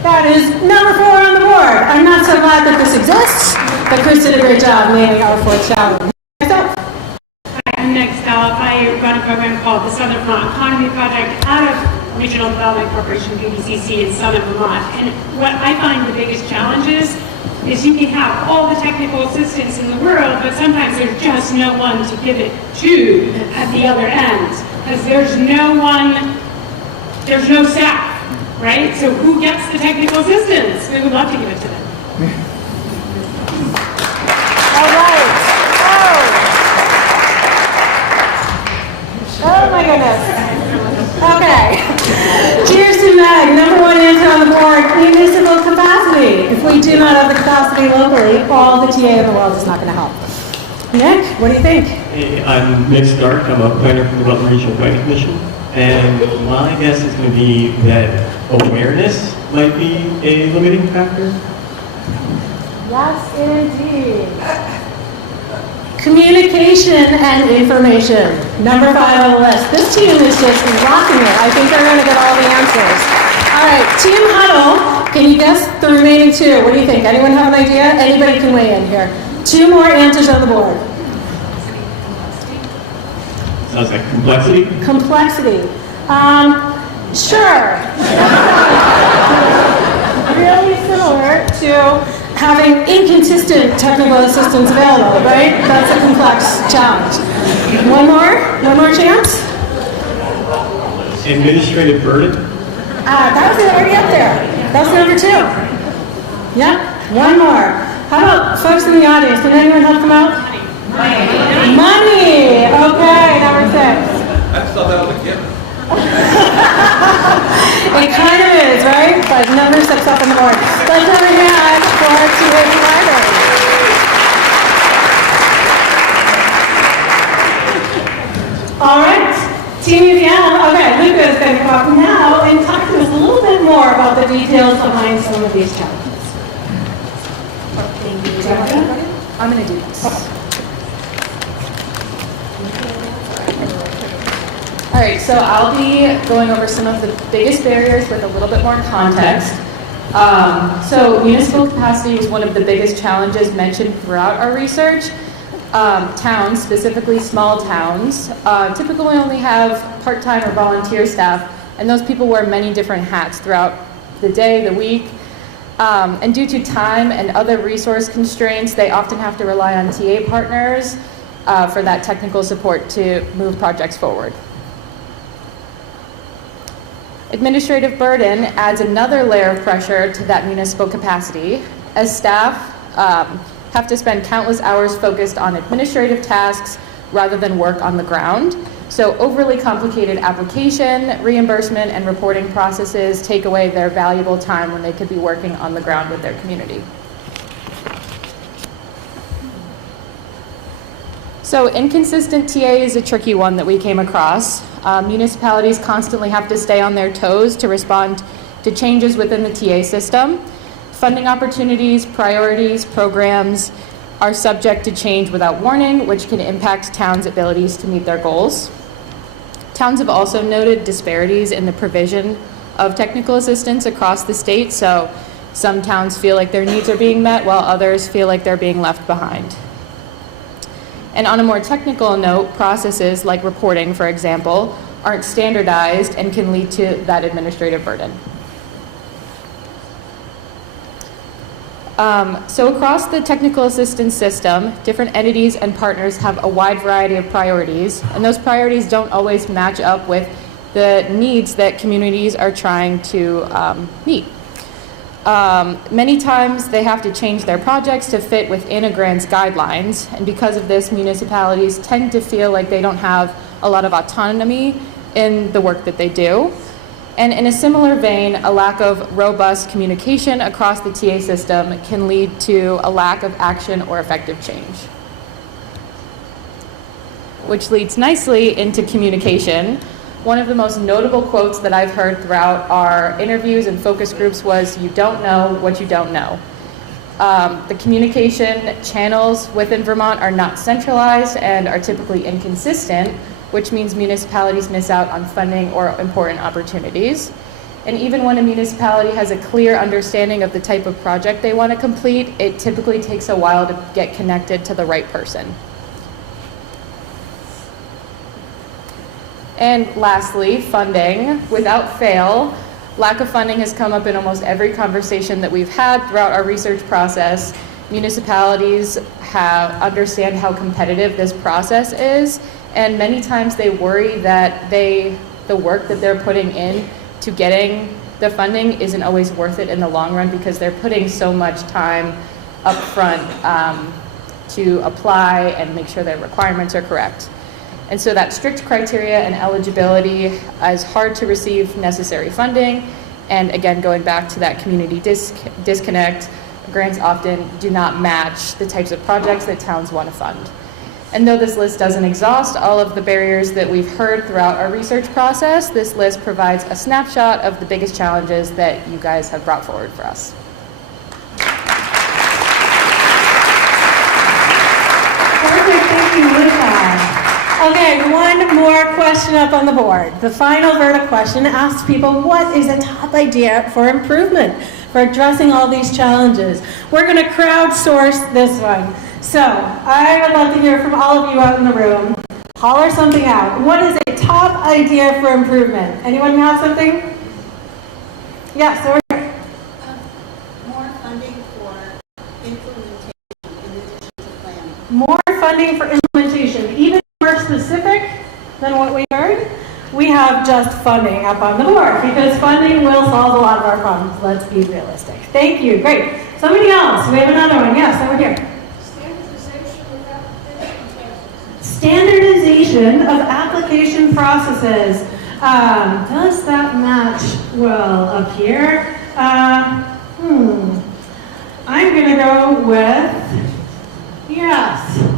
That is number 4 on the board. I'm not so glad that this exists, but Chris did a great job naming our 4th challenge. Next up, I run a program called the Southern Vermont Economy Project out of Regional Development Corporation, BDCC, in Southern Vermont. And what I find the biggest challenge is you can have all the technical assistance in the world, but sometimes there's just no one to give it to at the other end. Because there's no staff, right? So who gets the technical assistance? We would love to give it to them. All right. Oh my goodness. Okay. Cheers to Meg. Number 1 answer on the board, municipal capacity. If we do not have the capacity locally, all the TA in the world is not going to help. Nick, what do you think? Hey, I'm Nick Stark. I'm a planner for the Rutland Regional Planning Commission. And my guess is going to be that awareness might be a limiting factor. Yes, indeed. Communication and information. Number 5 on the list. This team is just rocking it. I think they're going to get all the answers. All right, Team Huddle. Can you guess the remaining 2? What do you think? Anyone have an idea? Anybody can weigh in here. 2 more answers on the board. Sounds like complexity. Complexity. Sure. Really similar to having inconsistent technical assistance available, right? That's a complex challenge. One more chance? Administrative burden? That was already up there. That's number 2. Yep, one more. How about folks in the audience? Can anyone help them out? Money. Okay, number 6. That's stuff out of the gift. It kind of is, right? But number 6 up on the board. Let's have a hand for TA providers. All right, Team UVM. Okay, Luca is going to come up now and talk to us a little bit more about the details behind some of these challenges. Thank you. I'm going to do this. All right, so I'll be going over some of the biggest barriers with a little bit more context. So municipal capacity was one of the biggest challenges mentioned throughout our research. Towns, specifically small towns, typically only have part-time or volunteer staff, and those people wear many different hats throughout the day, the week. And due to time and other resource constraints, they often have to rely on TA partners for that technical support to move projects forward. Administrative burden adds another layer of pressure to that municipal capacity, as staff have to spend countless hours focused on administrative tasks rather than work on the ground. So overly complicated application, reimbursement, and reporting processes take away their valuable time when they could be working on the ground with their community. So inconsistent TA is a tricky one that we came across. Municipalities constantly have to stay on their toes to respond to changes within the TA system. Funding opportunities, priorities, programs are subject to change without warning, which can impact towns' abilities to meet their goals. Towns have also noted disparities in the provision of technical assistance across the state, so some towns feel like their needs are being met while others feel like they're being left behind. And on a more technical note, processes like reporting, for example, aren't standardized and can lead to that administrative burden. So across the technical assistance system, different entities and partners have a wide variety of priorities, and those priorities don't always match up with the needs that communities are trying to meet. Many times they have to change their projects to fit within a grant's guidelines, and because of this, municipalities tend to feel like they don't have a lot of autonomy in the work that they do. And in a similar vein, a lack of robust communication across the TA system can lead to a lack of action or effective change. Which leads nicely into communication. One of the most notable quotes that I've heard throughout our interviews and focus groups was, "You don't know what you don't know." The communication channels within Vermont are not centralized and are typically inconsistent, which means municipalities miss out on funding or important opportunities. And even when a municipality has a clear understanding of the type of project they want to complete, it typically takes a while to get connected to the right person. And lastly, funding. Without fail, lack of funding has come up in almost every conversation that we've had throughout our research process. Municipalities understand how competitive this process is, and many times they worry that the work that they're putting in to getting the funding isn't always worth it in the long run because they're putting so much time up front to apply and make sure their requirements are correct. And so that strict criteria and eligibility is hard to receive necessary funding. And again, going back to that community disconnect, grants often do not match the types of projects that towns want to fund. And though this list doesn't exhaust all of the barriers that we've heard throughout our research process, this list provides a snapshot of the biggest challenges that you guys have brought forward for us. Perfect, thank you, Luca. Okay, one more question up on the board. The final verdict question asks people, what is a top idea for improvement, for addressing all these challenges? We're going to crowdsource this one. So, I would love to hear from all of you out in the room. Holler something out. What is a top idea for improvement? Anyone have something? Yes, over here. More funding for funding for implementation. Even more specific than what we heard, we have just funding up on the board because funding will solve a lot of our problems. Let's be realistic. Thank you. Great. Somebody else. We have another one. Yes, over here. Standardization of application processes. Does that match well up here? I'm going to go with yes.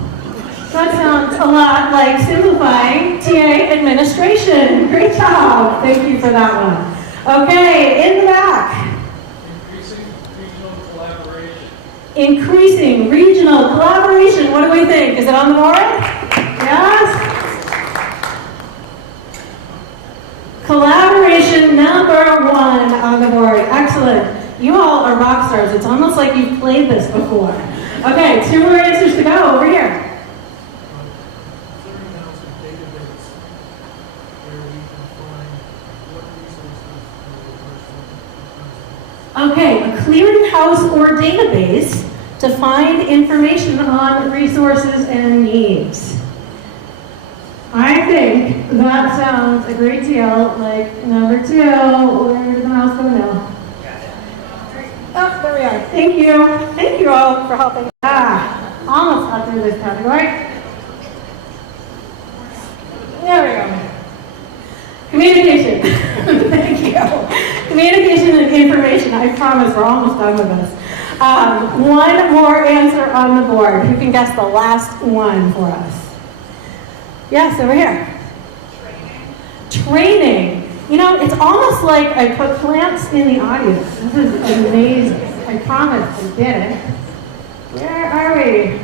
That sounds a lot like simplifying TA administration. Great job. Thank you for that one. Okay, in the back. Increasing regional collaboration. What do we think? Is it on the board? Yes? Collaboration number 1 on the board. Excellent. You all are rock stars. It's almost like you've played this before. Okay, 2 more answers to go. Over here. Okay, a clearinghouse or database to find information on resources and needs. I think that sounds a great deal like number 2. Where did the mouse go now? Oh, there we are. Thank you. Thank you all for helping. Almost got through this category. There we go. Communication. Thank you. Communication and information. I promise we're almost done with this. One more answer on the board. Who can guess the last one for us? Yes, over here. Training. You know, it's almost like I put plants in the audience. This is amazing. I promise I did it. Where are we?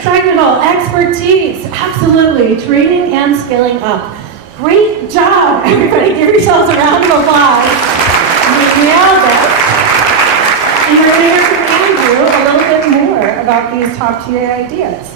Technical expertise. Absolutely. Training and skilling up. Great job, everybody. Give yourselves a round of applause. You nailed it. And we're going to hear from Andrew a little bit more about these top TA ideas.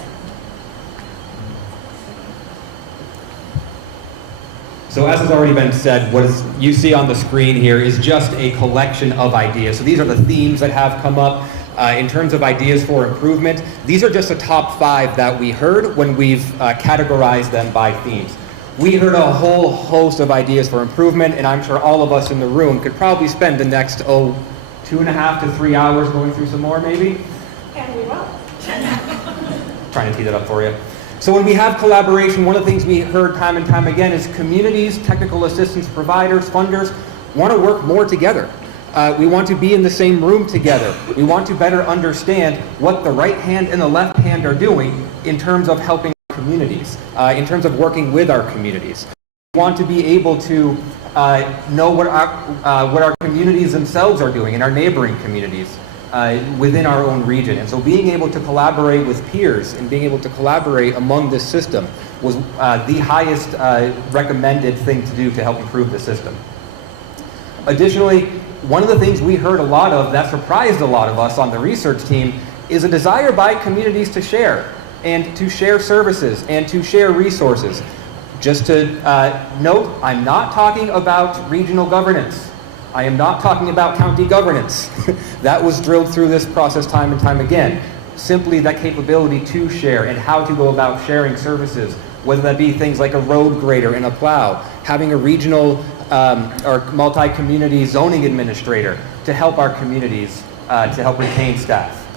So as has already been said, what you see on the screen here is just a collection of ideas. So these are the themes that have come up in terms of ideas for improvement. These are just the top 5 that we heard when we've categorized them by themes. We heard a whole host of ideas for improvement, and I'm sure all of us in the room could probably spend the next, 2.5 to 3 hours going through some more, maybe? And we will. Trying to tee that up for you. So when we have collaboration, one of the things we heard time and time again is communities, technical assistance providers, funders want to work more together. We want to be in the same room together. We want to better understand what the right hand and the left hand are doing in terms of helping our communities, in terms of working with our communities. We want to be able to know what our communities themselves are doing in our neighboring communities. Within our own region. And so being able to collaborate with peers and being able to collaborate among this system was the highest recommended thing to do to help improve the system. Additionally, one of the things we heard a lot of that surprised a lot of us on the research team is a desire by communities to share and to share services and to share resources. Just to note, I'm not talking about regional governance. I am not talking about county governance. That was drilled through this process time and time again. Simply that capability to share and how to go about sharing services, whether that be things like a road grader and a plow, having a regional or multi-community zoning administrator to help our communities, to help retain staff.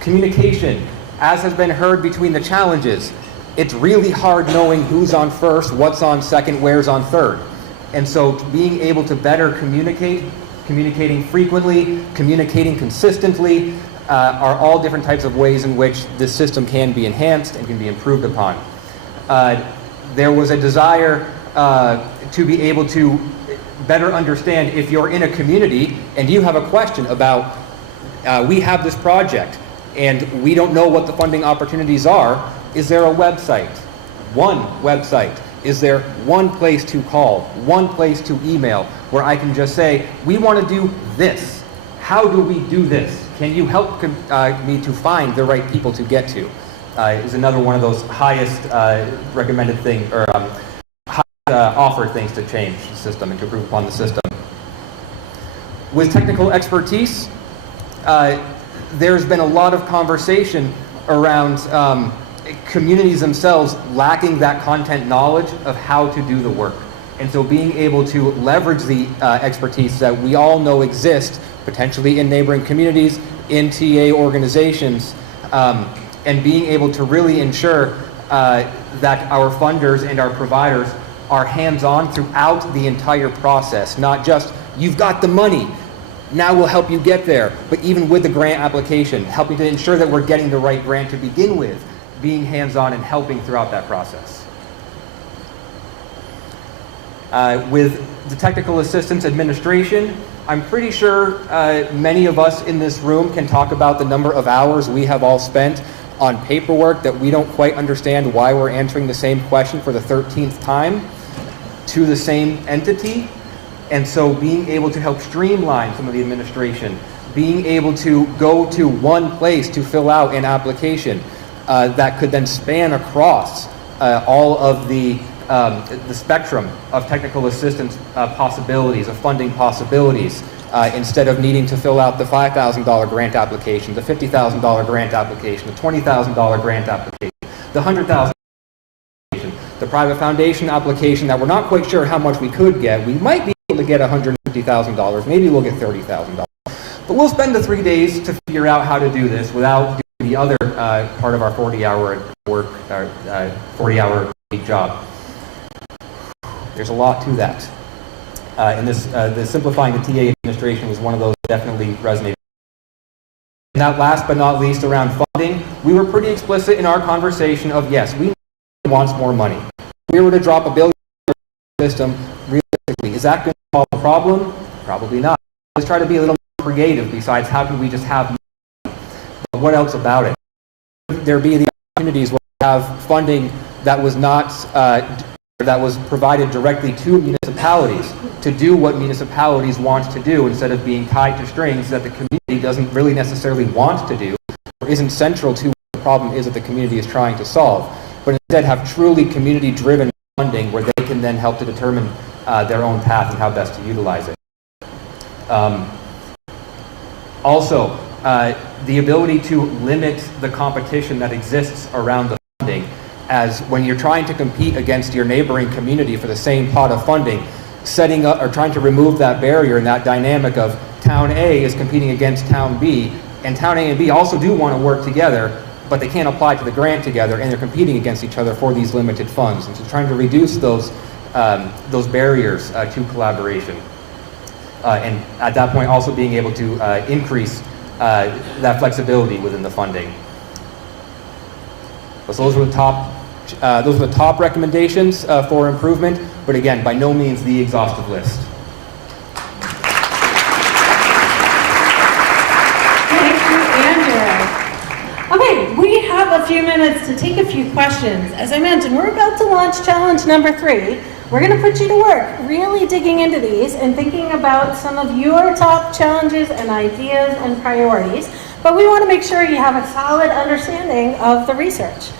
Communication, as has been heard between the challenges, it's really hard knowing who's on first, what's on second, where's on third. And so being able to better communicate, communicating frequently, communicating consistently, are all different types of ways in which this system can be enhanced and can be improved upon. There was a desire to be able to better understand if you're in a community and you have a question about, we have this project and we don't know what the funding opportunities are, is there a website? One website. Is there one place to call, one place to email, where I can just say, we want to do this. How do we do this? Can you help me to find the right people to get to? Is another one of those highest recommended things, or offered things to change the system and to improve upon the system. With technical expertise, there's been a lot of conversation around communities themselves lacking that content knowledge of how to do the work. And so being able to leverage the expertise that we all know exists, potentially in neighboring communities, in TA organizations, and being able to really ensure that our funders and our providers are hands-on throughout the entire process, not just, you've got the money, now we'll help you get there, but even with the grant application, helping to ensure that we're getting the right grant to begin with, being hands-on and helping throughout that process. With the technical assistance administration, I'm pretty sure many of us in this room can talk about the number of hours we have all spent on paperwork that we don't quite understand why we're answering the same question for the 13th time to the same entity. And so being able to help streamline some of the administration, being able to go to one place to fill out an application that could then span across all of the spectrum of technical assistance possibilities, of funding possibilities, instead of needing to fill out the $5,000 grant application, the $50,000 grant application, the $20,000 grant application, the $100,000 application, the private foundation application that we're not quite sure how much we could get. We might be able to get $150,000, maybe we'll get $30,000. But we'll spend the 3 days to figure out how to do this without doing the other part of our 40-hour work, 40-hour week job. There's a lot to that. And the simplifying the TA administration was one of those that definitely resonated. And that last but not least around funding, we were pretty explicit in our conversation of, yes, we want more money. If we were to drop $1 billion system, realistically, is that going to solve the problem? Probably not. Let's try to be a little more creative besides how can we just have money. But what else about it? There be the opportunities where we have funding that was not that was provided directly to municipalities to do what municipalities want to do instead of being tied to strings that the community doesn't really necessarily want to do or isn't central to what the problem is that the community is trying to solve, but instead have truly community-driven funding where they can then help to determine their own path and how best to utilize it. Also, the ability to limit the competition that exists around the funding, as when you're trying to compete against your neighboring community for the same pot of funding, setting up or trying to remove that barrier and that dynamic of town A is competing against town B, and town A and B also do want to work together, but they can't apply to the grant together, and they're competing against each other for these limited funds. And so trying to reduce those barriers to collaboration. And at that point also being able to increase that flexibility within the funding. So those were the top recommendations for improvement, but again, by no means the exhaustive list. Thank you, Andrew. Okay, we have a few minutes to take a few questions. As I mentioned, we're about to launch challenge number 3. We're going to put you to work, really digging into these and thinking about some of your top challenges and ideas and priorities. But we want to make sure you have a solid understanding of the research.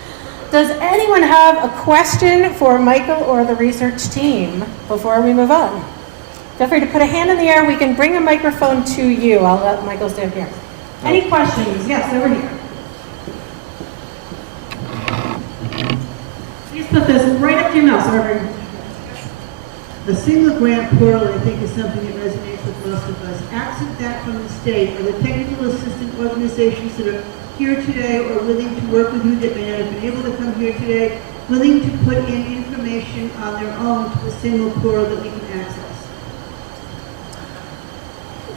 Does anyone have a question for Michael or the research team before we move on? Feel free to put a hand in the air. We can bring a microphone to you. I'll let Michael stand here. Any questions? Yes, over here. Please put this right up to your mouth, Reverend. A single grant portal, I think, is something that resonates with most of us. Absent that from the state, are the technical assistant organizations that are here today or willing to work with you that may not have been able to come here today, willing to put in information on their own to a single portal that we can access?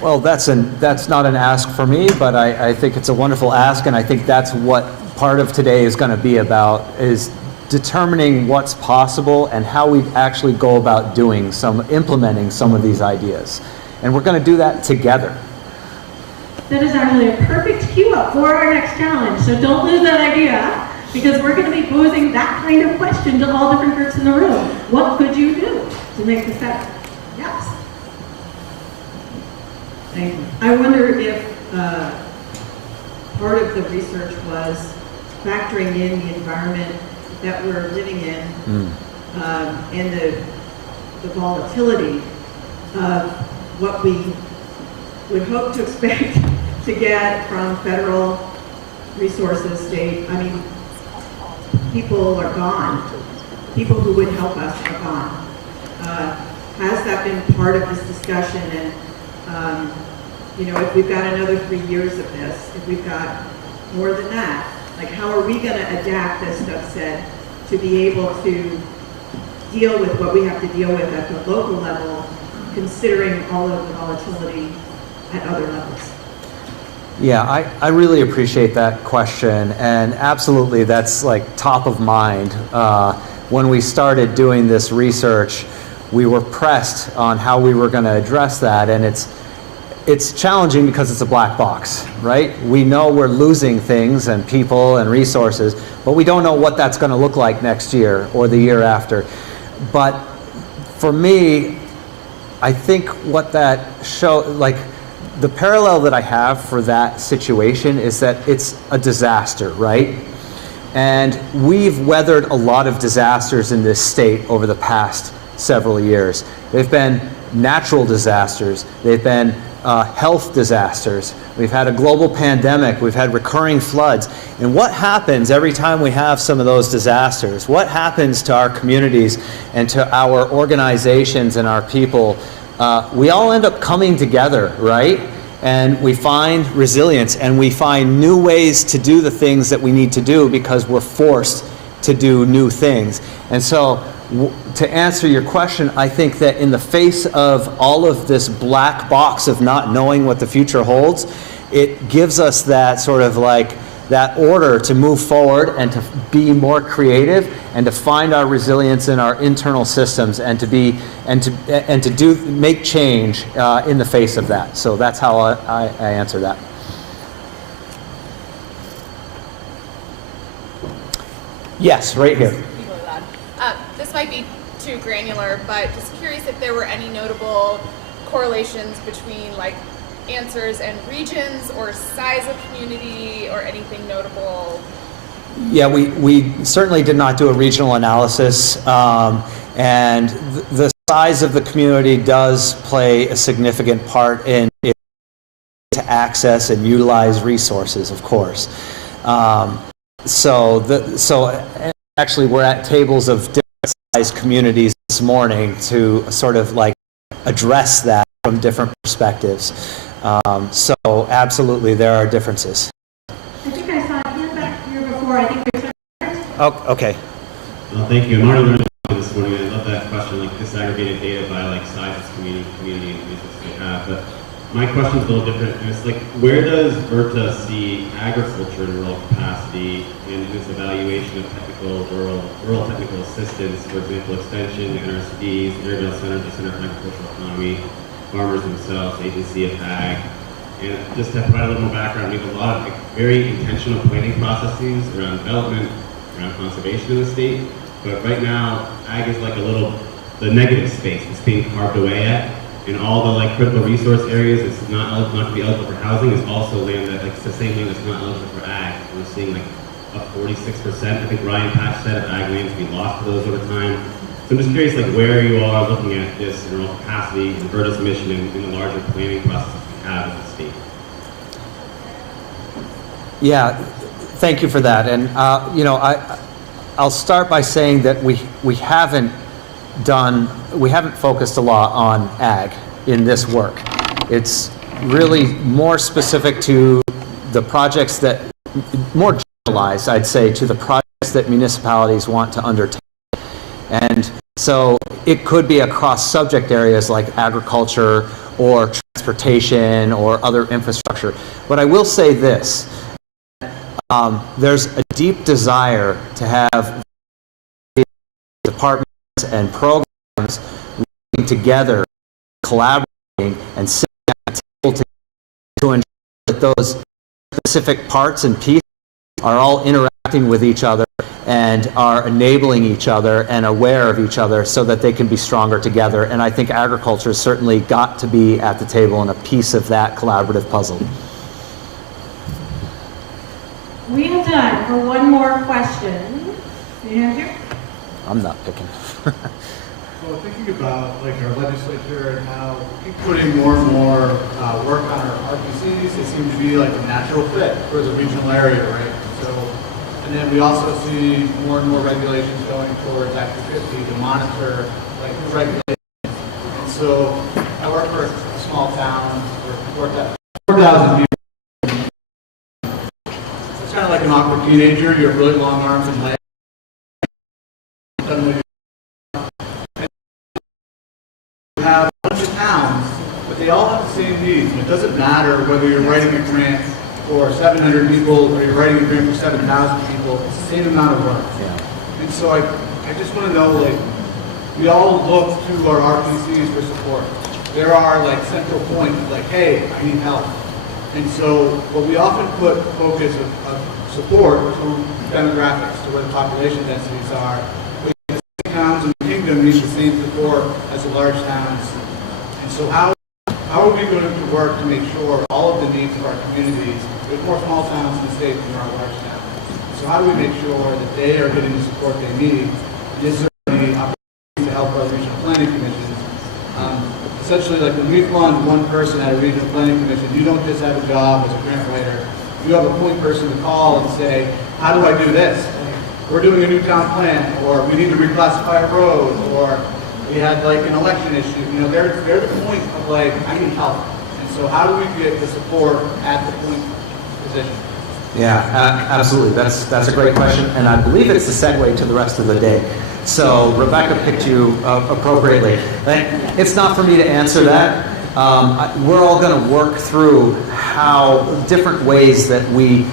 Well, that's not an ask for me, but I think it's a wonderful ask, and I think that's what part of today is going to be about, is determining what's possible and how we actually go about implementing some of these ideas. And we're going to do that together. That is actually a perfect cue up for our next challenge. So don't lose that idea, because we're going to be posing that kind of question to all different groups in the room. What could you do to make this better? Yes. Thank you. I wonder if part of the research was factoring in the environment that we're living in and the volatility of what we would hope to expect to get from federal resources state, I mean, people are gone. People who would help us are gone. Has that been part of this discussion? And, you know, if we've got another 3 years of this, if we've got more than that, like how are we going to adapt, as Doug said, to be able to deal with what we have to deal with at the local level, considering all of the volatility at other levels? Yeah, I really appreciate that question, and absolutely that's like top of mind. When we started doing this research, we were pressed on how we were going to address that, and it's challenging because it's a black box, right? We know we're losing things and people and resources, but we don't know what that's going to look like next year or the year after. But for me, I think what that like the parallel that I have for that situation is that it's a disaster, right? And we've weathered a lot of disasters in this state over the past several years. They've been natural disasters. They've been health disasters. We've had a global pandemic. We've had recurring floods. And what happens every time we have some of those disasters? What happens to our communities and to our organizations and our people? We all end up coming together, right? And we find resilience and we find new ways to do the things that we need to do because we're forced to do new things. And so to answer your question, I think that in the face of all of this black box of not knowing what the future holds, it gives us that sort of like that order to move forward and to be more creative and to find our resilience in our internal systems and to be and to make change in the face of that. So that's how I answer that. Yes, right here. This might be too granular, but just curious if there were any notable correlations between like answers and regions or size of community or anything notable. Yeah, we certainly did not do a regional analysis, and the size of the community does play a significant part in it to access and utilize resources, of course. So actually we're at tables of different size communities this morning to sort of like address that from different perspectives. So absolutely there are differences. I think I saw a hand back here before. I think there's Oh, okay. Well, thank you. I'm already learning this morning. I love that question, like disaggregated data by like size of community and resources we have. But my question is a little different. It's like, where does VRTA see agriculture in rural capacity in its evaluation of technical rural technical assistance, for example, extension, NRCDs, Airville Center, the Center for Agricultural Economy, farmers themselves, Agency of Ag. And just to provide a little more background, we have a lot of very intentional planning processes around development, around conservation in the state. But right now, ag is like the negative space it's being carved away at. And all the like critical resource areas, it's not to be eligible for housing, is also land that, like, it's the same land that's not eligible for ag. We're seeing like up 46%. I think Ryan Patch said of ag lands be lost to those over time. So I'm just curious, like, where you all are looking at this in rural capacity, and VRTA's mission in the larger planning process we have as a state. Yeah, thank you for that. And you know, I'll start by saying that we haven't focused a lot on ag in this work. It's really more specific to the projects that, more generalized, I'd say, to the projects that municipalities want to undertake. And so it could be across subject areas like agriculture or transportation or other infrastructure. But I will say this, there's a deep desire to have departments and programs working together, collaborating, and sitting at the table to ensure that those specific parts and pieces are all interacting with each other and are enabling each other and aware of each other so that they can be stronger together. And I think agriculture has certainly got to be at the table and a piece of that collaborative puzzle. We have time for one more question. You have here? I'm not picking. So So thinking about like our legislature and how we keep putting more and more work on our RPCs, they seem to be like a natural fit for the regional area, right? So, and then we also see more and more regulations going towards Act 50 to monitor like the regulations. And so I work for a small town, we're 4,000 people. It's kind of like an awkward teenager. You have really long arms and legs. Suddenly you have a bunch of towns, but they all have the same needs. And it doesn't matter whether you're writing a grant for 700 people or you're writing a grant for 7,000 people. It's the same amount of work. Yeah. And so I just want to know, like, we all look to our RPCs for support. There are like central points, like, hey, I need help. And so, but we often put focus of support to demographics, to where the population densities are. But the towns in the kingdom need the same support as the large towns. And so how are we going to work to make sure all of the needs of our communities, there's more small towns in the state than there are large towns. So how do we make sure that they are getting the support they need? And is there any opportunity to help our regional planning commissions? Essentially, like when we fund one person at a regional planning commission, you don't just have a job as a grant writer. You have a point person to call and say, how do I do this? We're doing a new town plan, or we need to reclassify a road, or we had like an election issue. You know, they're the point of like, I need help. And so how do we get the support at the point position? Yeah, absolutely. That's a great question, and I believe it's the segue to the rest of the day. So Rebecca picked you appropriately. It's not for me to answer that. We're all going to work through how different ways that we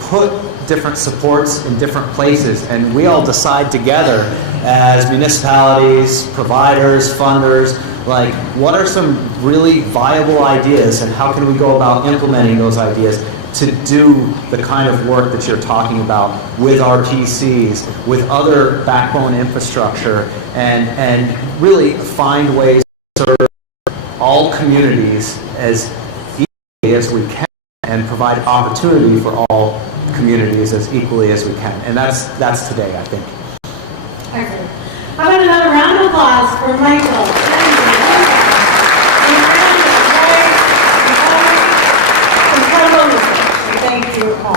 put different supports in different places, and we all decide together as municipalities, providers, funders, like what are some really viable ideas and how can we go about implementing those ideas to do the kind of work that you're talking about with RPCs, with other backbone infrastructure, and really find ways to serve all communities as equally as we can and provide opportunity for all communities as equally as we can. And that's today, I think. Excellent. How about another round of applause for Michael? Thank you all.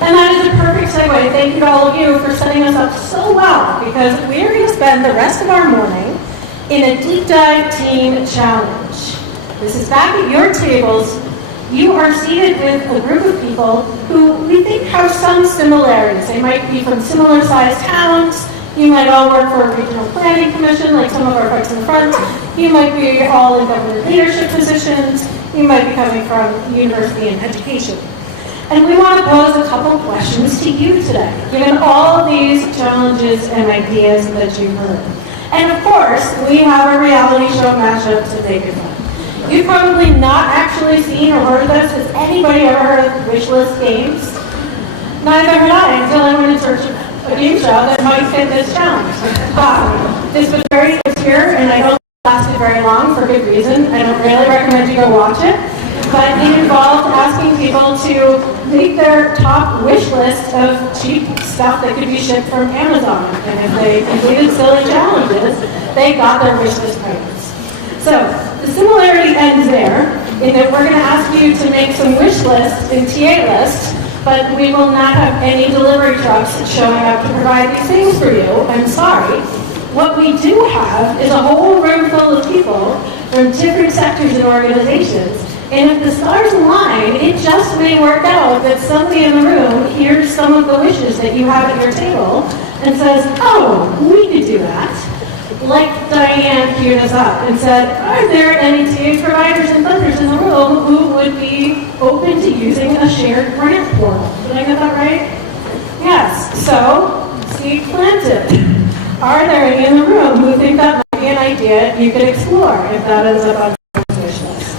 And that is a perfect segue. Thank you to all of you for setting us up so well, because we're going to spend the rest of our morning in a deep dive team challenge. This is back at your tables. You are seated with a group of people who we think have some similarities. They might be from similar sized towns. You might all work for a regional planning commission, like some of our folks in the front. You might be all in government leadership positions. You might be coming from university and education. And we want to pose a couple questions to you today, given all of these challenges and ideas that you've heard. And of course, we have a reality show mashup to make it fun. You've probably not actually seen or heard of this. Has anybody ever heard of wishlist games? Neither had I until I went in search of a game show that might fit this challenge. This was very obscure, and I don't think it lasted very long for good reason. I don't really recommend you go watch it. But it involved asking people to make their top wish list of cheap stuff that could be shipped from Amazon. And if they completed silly challenges, they got their wish list items. So the similarity ends there, in that we're going to ask you to make some wish lists and TA lists, but we will not have any delivery trucks showing up to provide these things for you. I'm sorry. What we do have is a whole room full of people from different sectors and organizations. And if the stars align, it just may work out that somebody in the room hears some of the wishes that you have at your table and says, oh, we could do that. Like Diane queued us up and said, are there any TA providers and funders in the room who would be open to using a shared grant portal? Did I get that right? Yes. So, seed planted. Are there any in the room who think that might be an idea you could explore if that is about wish list?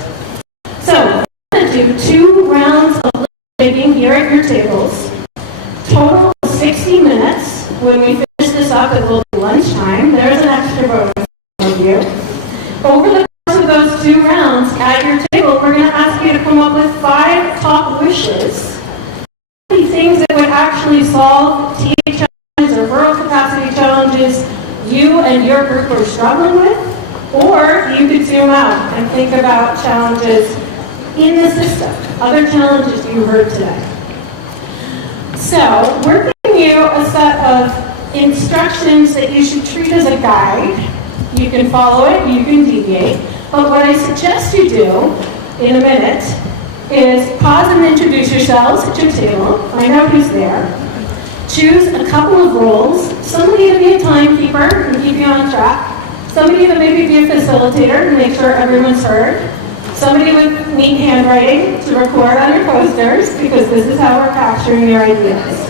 So, we're going to do 2 rounds of list making here at your tables. Total 60 minutes. When we finish this up, it will be lunchtime. There's an extra bonus for you. Over the course of those 2 rounds at your table, we're going to ask you to come up with 5 top wishes. Things that would actually solve TA challenges or rural capacity challenges you and your group are struggling with, or you could zoom out and think about challenges in the system, other challenges you heard today. So we're giving you a set of instructions that you should treat as a guide. You can follow it, you can deviate, but what I suggest you do in a minute is pause and introduce yourselves at your table, find out who's there, choose a couple of roles, somebody to be a timekeeper and keep you on track, somebody to maybe be a facilitator and make sure everyone's heard, somebody with neat handwriting to record on your posters, because this is how we're capturing your ideas.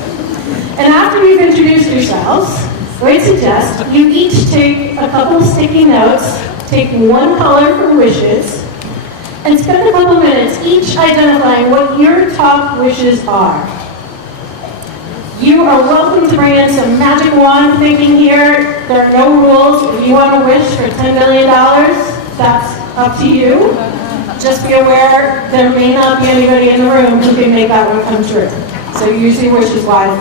And after you've introduced yourselves, I suggest you each take a couple of sticky notes, take one color for wishes, and spend a couple minutes each identifying what your top wishes are. You are welcome to bring in some magic wand thinking here. There are no rules. If you want to wish for $10 million, that's up to you. Just be aware there may not be anybody in the room who can make that one come true. So use your wishes wisely.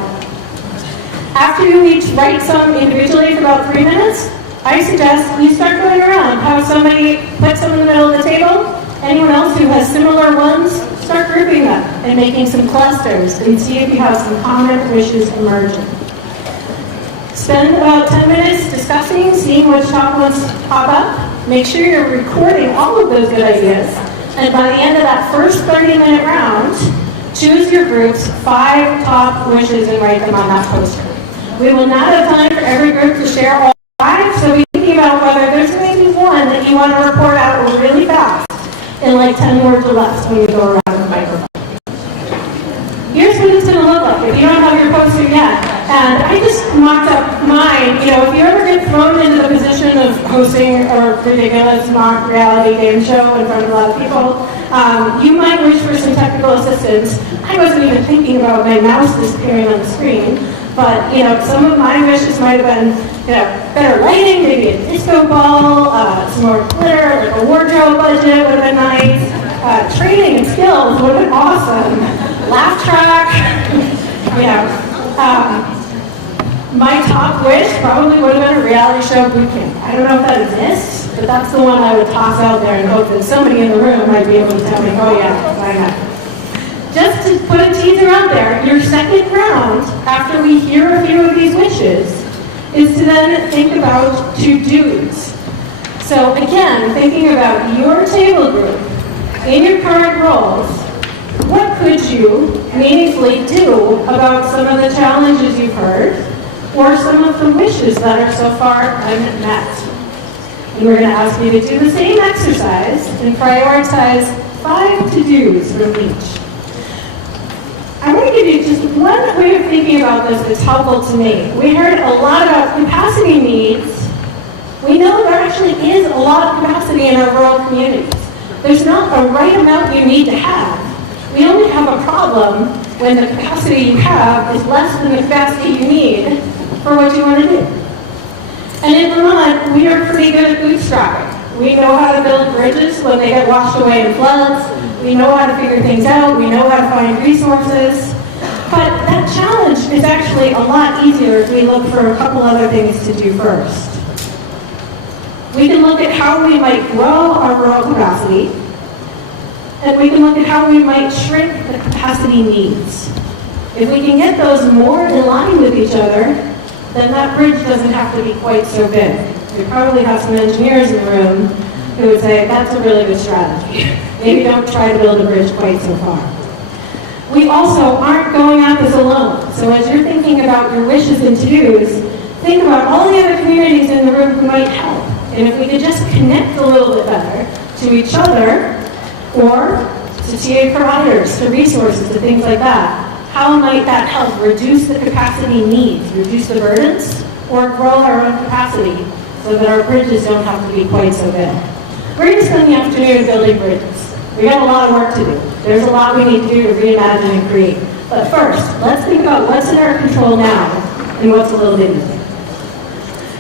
After you each write some individually for about 3 minutes, I suggest you start going around. Have somebody put some in the middle of the table. Anyone else who has similar ones, start grouping them and making some clusters and see if you have some common wishes emerging. Spend about 10 minutes discussing, seeing which top ones pop up. Make sure you're recording all of those good ideas. And by the end of that first 30-minute round, choose your group's 5 top wishes and write them on that poster. We will not have time for every group to share all 5, so be thinking about whether there's maybe one that you want to report out really fast in like 10 words or less when we go around the microphone. Here's what it's going to look like if you don't have your poster yet. And I just mocked up mine. You know, if you ever get thrown into the position of hosting a ridiculous mock reality game show in front of a lot of people, you might wish for some technical assistance. I wasn't even thinking about my mouse disappearing on the screen. But, you know, some of my wishes might have been, you know, better lighting, maybe a disco ball, some more glitter, like a wardrobe budget would have been nice. Training and skills would have been awesome. Laugh track, you know. My top wish probably would have been a reality show boot camp. I don't know if that exists, but that's the one I would toss out there and hope that somebody in the room might be able to tell me, oh yeah, why not? Just to put a teaser out there, your second round, after we hear a few of these wishes, is to then think about to-dos. So again, thinking about your table group, in your current roles, what could you meaningfully do about some of the challenges you've heard, or some of the wishes that are so far unmet? And we're going to ask you to do the same exercise and prioritize 5 to-dos from each. I want to give you just one way of thinking about this that's helpful to me. We heard a lot about capacity needs. We know there actually is a lot of capacity in our rural communities. There's not a right amount you need to have. We only have a problem when the capacity you have is less than the capacity you need for what you want to do. And in Vermont, we are pretty good at bootstrapping. We know how to build bridges when they get washed away in floods. We know how to figure things out. We know how to find resources. But that challenge is actually a lot easier if we look for a couple other things to do first. We can look at how we might grow our rural capacity, and we can look at how we might shrink the capacity needs. If we can get those more in line with each other, then that bridge doesn't have to be quite so big. We probably have some engineers in the room who would say, that's a really good strategy. Maybe don't try to build a bridge quite so far. We also aren't going at this alone. So as you're thinking about your wishes and to-dos, think about all the other communities in the room who might help. And if we could just connect a little bit better to each other, or to TA providers, to resources, to things like that, how might that help reduce the capacity needs, reduce the burdens, or grow our own capacity so that our bridges don't have to be quite so big? We're going to spend the afternoon building bridges. We got a lot of work to do. There's a lot we need to do to reimagine and create. But first, let's think about what's in our control now and what's a little bit easier.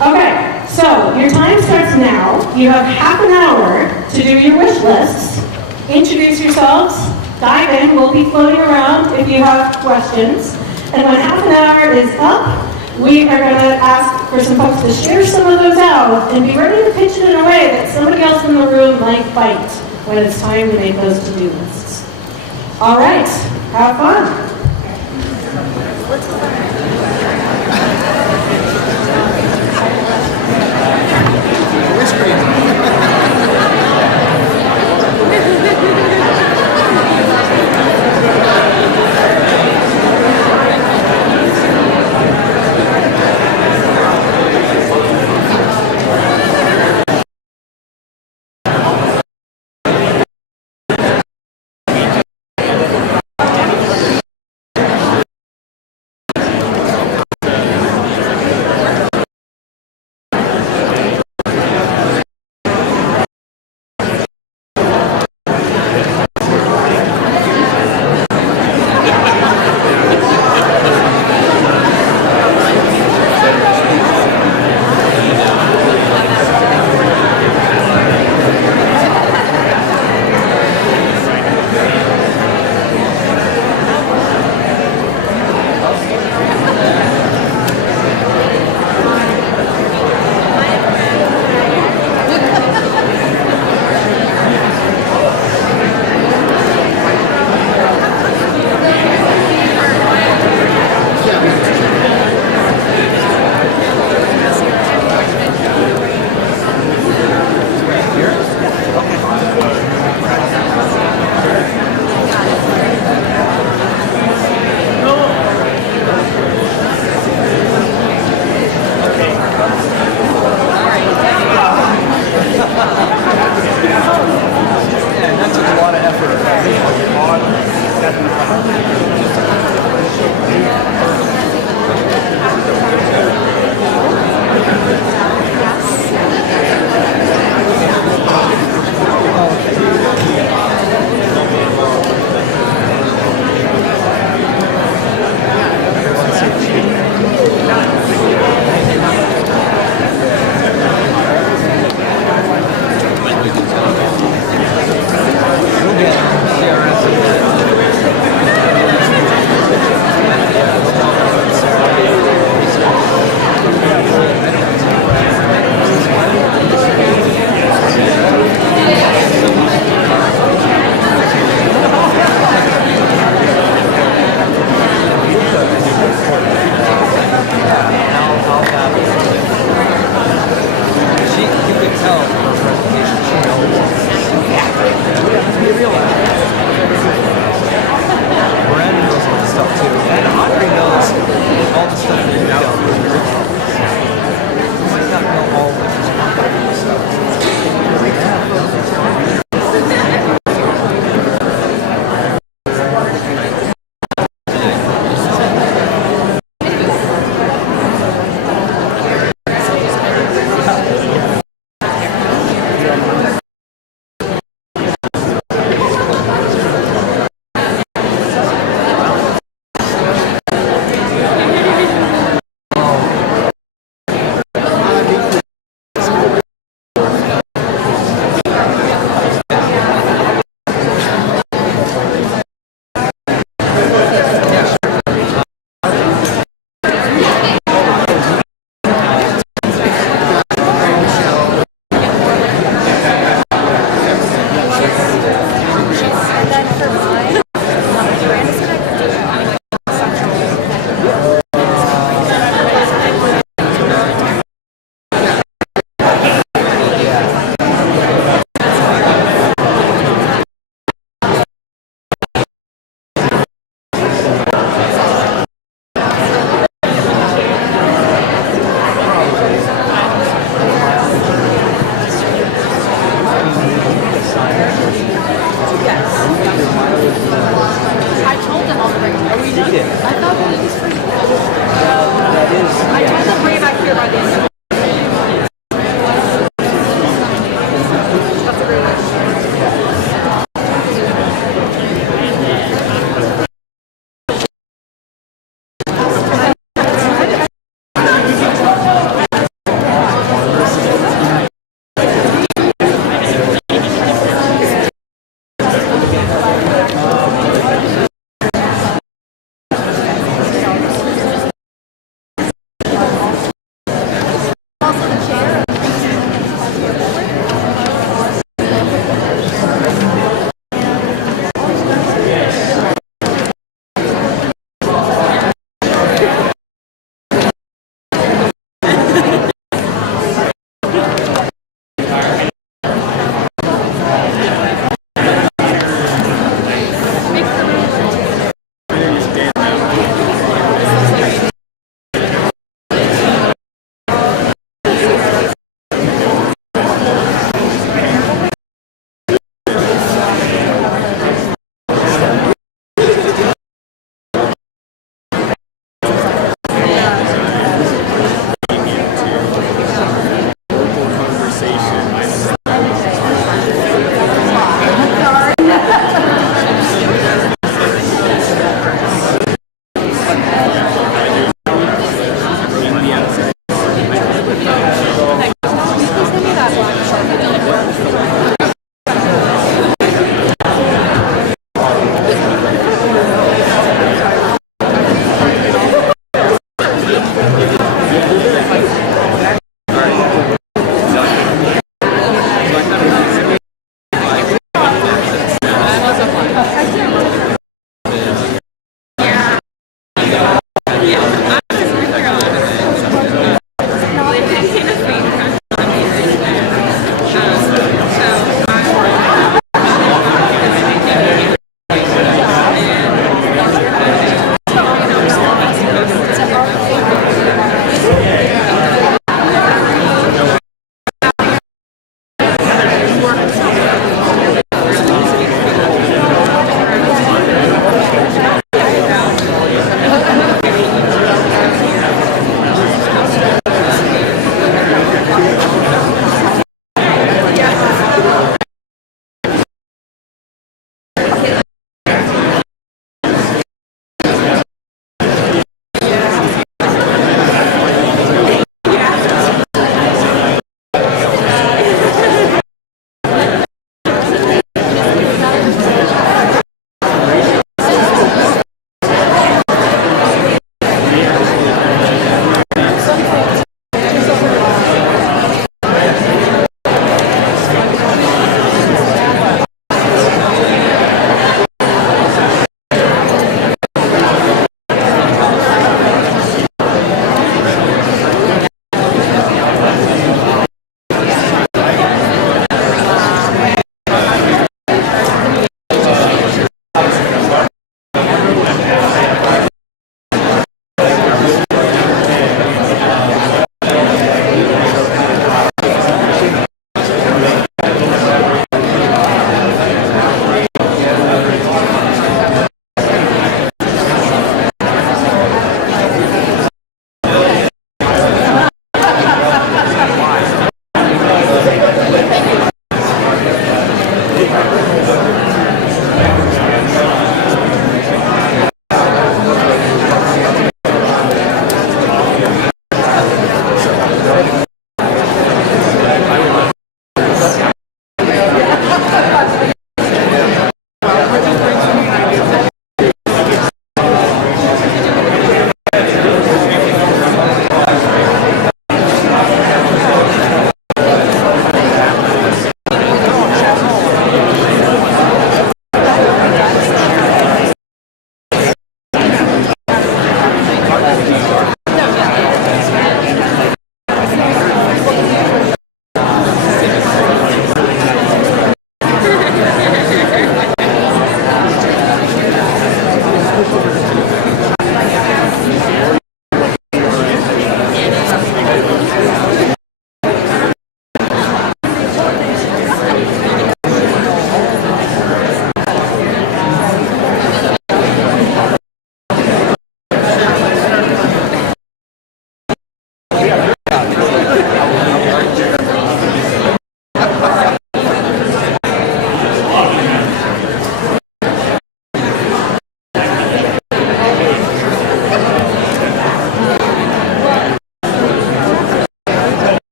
Okay, so your time starts now. You have half an hour to do your wish lists. Introduce yourselves, dive in. We'll be floating around if you have questions. And when half an hour is up, We are going to ask for some folks to share some of those out and be ready to pitch it in a way that somebody else in the room might bite when it's time to make those to-do lists. All right, have fun.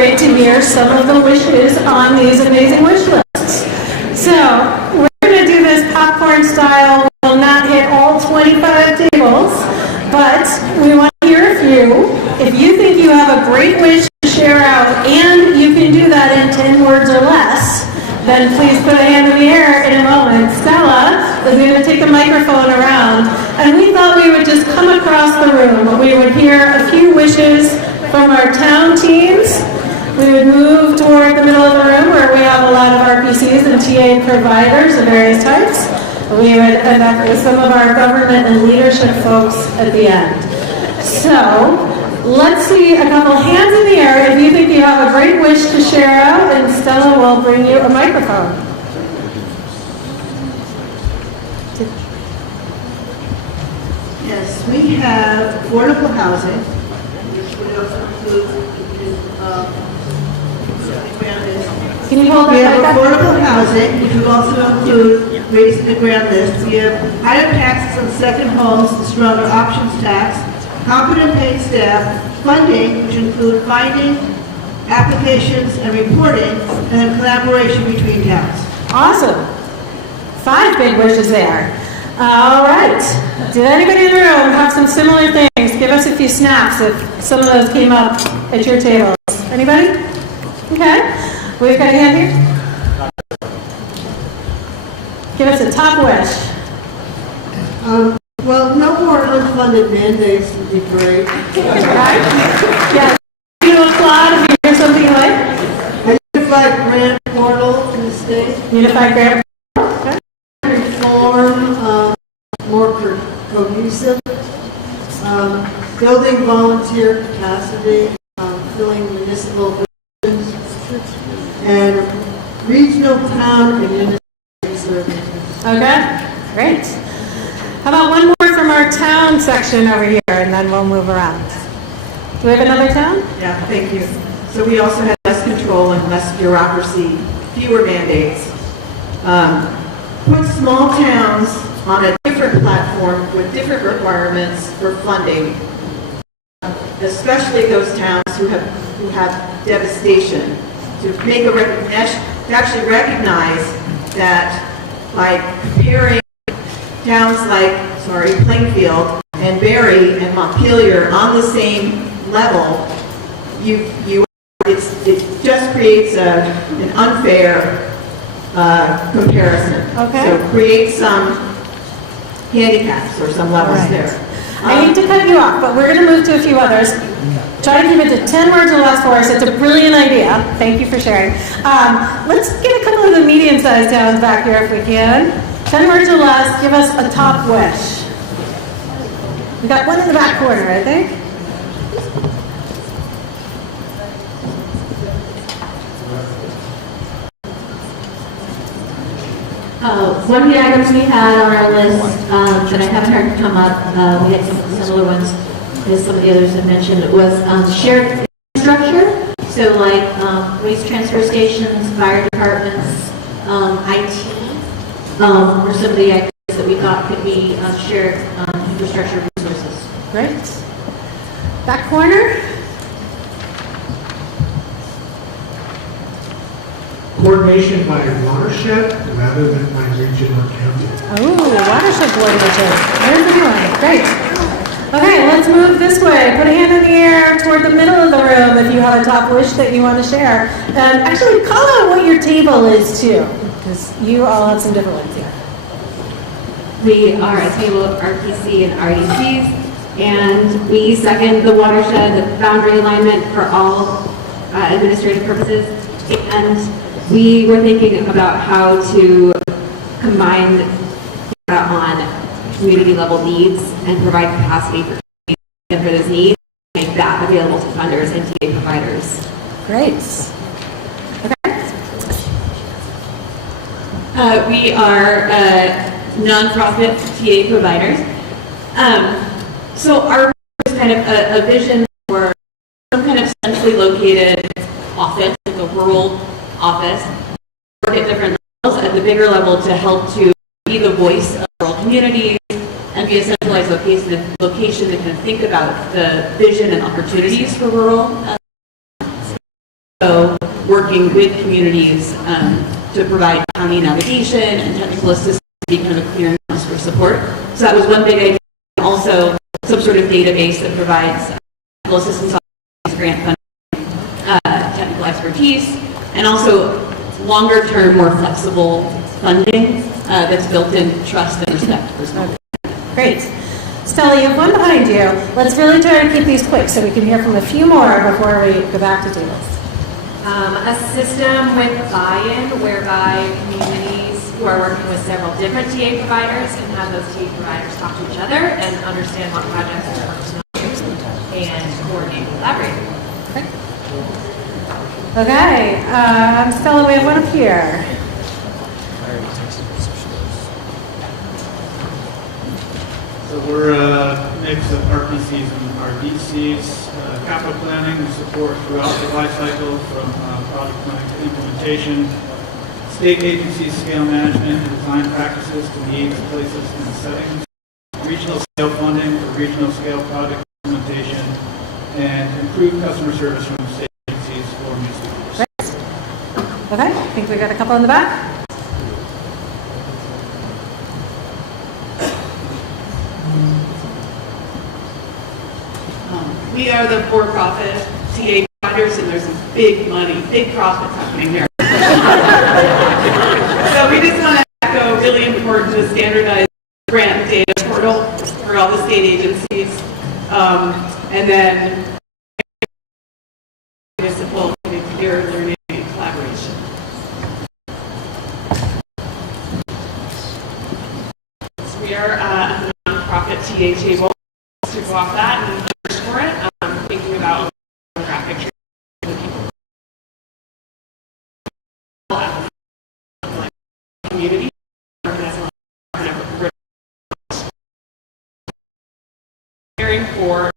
great to hear some of the wishes on these amazing wish lists. So, we're going to do this popcorn style. We'll not hit all 25 tables, but we want to hear a few. If you think you have a great wish to share out, and you can do that in 10 words or less, then please put a hand in the air in a moment. Stella is going to take the microphone around, and we thought we would just come across the room. We would hear a few wishes from our town teams. We would move toward the middle of the room where we have a lot of RPCs and TA providers of various types. We would end up with some of our government and leadership folks at the end. So, let's see a couple hands in the air if you think you have a great wish to share out, and Stella will bring you a microphone. Yes, we have affordable housing, which would also include, Can you hold we that have mic up? affordable housing, which would also include raising the ground list. We have higher taxes on second homes, the stronger options tax, competent paid staff, funding, which include finding, applications, and reporting, and then collaboration between towns. Awesome. 5 big wishes there. All right. Did anybody in the room have some similar things? Give us a few snaps if some of those came up at your tables. Anybody? Okay. We've got a hand here. Give us a top wish. Well, no more unfunded mandates would be great. Yeah. You know, Claude, if you hear something like? A unified grant portal in the state. Unified grant. Reform, more cohesive. Building volunteer capacity, filling municipal positions, and regional town administrative services. Okay, great. How about one more from our town section over here, and then we'll move around. Do we have another town? Yeah, thank you. So we also had less control and less bureaucracy, fewer mandates. Put small towns on a different platform with different requirements for funding, especially those towns who have devastation, to make a recognition, to actually recognize that by comparing towns like, Plainfield and Barry and Montpelier on the same level, it just creates an unfair comparison. Okay. So create some handicaps or some levels there. I need to cut you off, but we're going to move to a few others. Try to keep it to 10 words or less for us. It's a brilliant idea. Thank you for sharing. Let's get a couple of the medium-sized towns back here if we can. 10 words or less, give us a top wish. We got one in the back corner, I think. One of the items we had on our list that I haven't heard come up, we had some similar ones as some of the others have mentioned, was shared infrastructure. So like waste transfer stations, fire departments, IT, were some of the ideas that we thought could be shared infrastructure resources. Great. Back corner. Coordination by watershed rather than by region or county. Oh, watershed coordination. There's a new one. Great. Okay, let's move this way. Put a hand in the air toward the middle of the room if you have a top wish that you want to share. And actually, call out what your table is too, because you all have some different ones here. We are a table of RPC and RDCs, and we second the watershed, the boundary alignment for all administrative purposes. And we were thinking about how to combine data on community level needs and provide capacity for those needs, and make that available to funders and TA providers. Great. We are nonprofit TA providers. So our is kind of a vision for some kind of centrally located office, like a rural office, work at different levels, at the bigger level to help to be the voice of rural communities and be a centralized location that can think about the vision and opportunities for rural working with communities to provide county navigation and technical assistance, to be kind of a clearinghouse for support. So that was one big idea. Also, some sort of database that provides technical assistance, grant funding, technical expertise, and also longer term, more flexible funding that's built in trust and respect for small. Great. Stella, you have one behind you. Let's really try to keep these quick so we can hear from a few more before we go back to tables. A system with buy-in whereby communities who are working with several different TA providers can have those TA providers talk to each other and understand what projects are working on and coordinate and collaborate. Okay, Stella, we have one up here. So we're a mix of RPCs and RDCs, capital planning, we support throughout the life cycle from project planning to implementation, state agencies scale management and design practices to needs, places, and settings, regional scale funding for regional scale project implementation, and improved customer service from state agencies for municipalities. Okay, I think we got a couple in the back. We are the for-profit TA providers, and there's some big money, big profits happening there. So we just want to echo really important to standardize grant data portal for all the state agencies, and then municipal peer learning and collaboration. So we are a nonprofit TA table to go off that and for it, thinking about graphic community caring for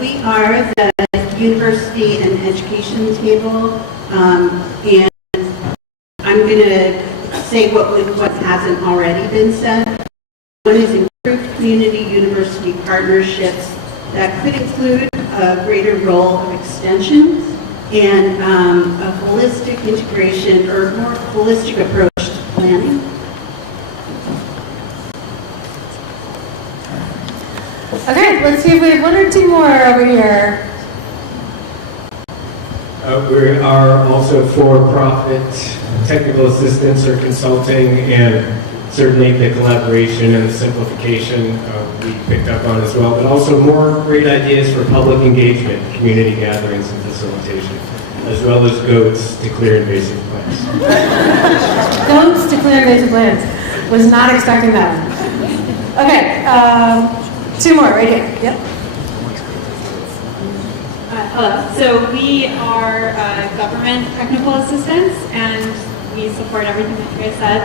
we are the university and education table, and I'm going to say what hasn't already been said. One is improved community-university partnerships that could include a greater role of extension and a holistic integration or more holistic approach to planning. Okay, let's see if we have one or two more over here. We are also for-profit technical assistance or consulting, and certainly the collaboration and the simplification we picked up on as well, but also more great ideas for public engagement, community gatherings and facilitation, as well as goats to clear invasive plants. Goats to clear invasive plants. Was not expecting that one. Okay, two more right here. Yep. Hello. So we are government technical assistance, and we support everything that you guys said.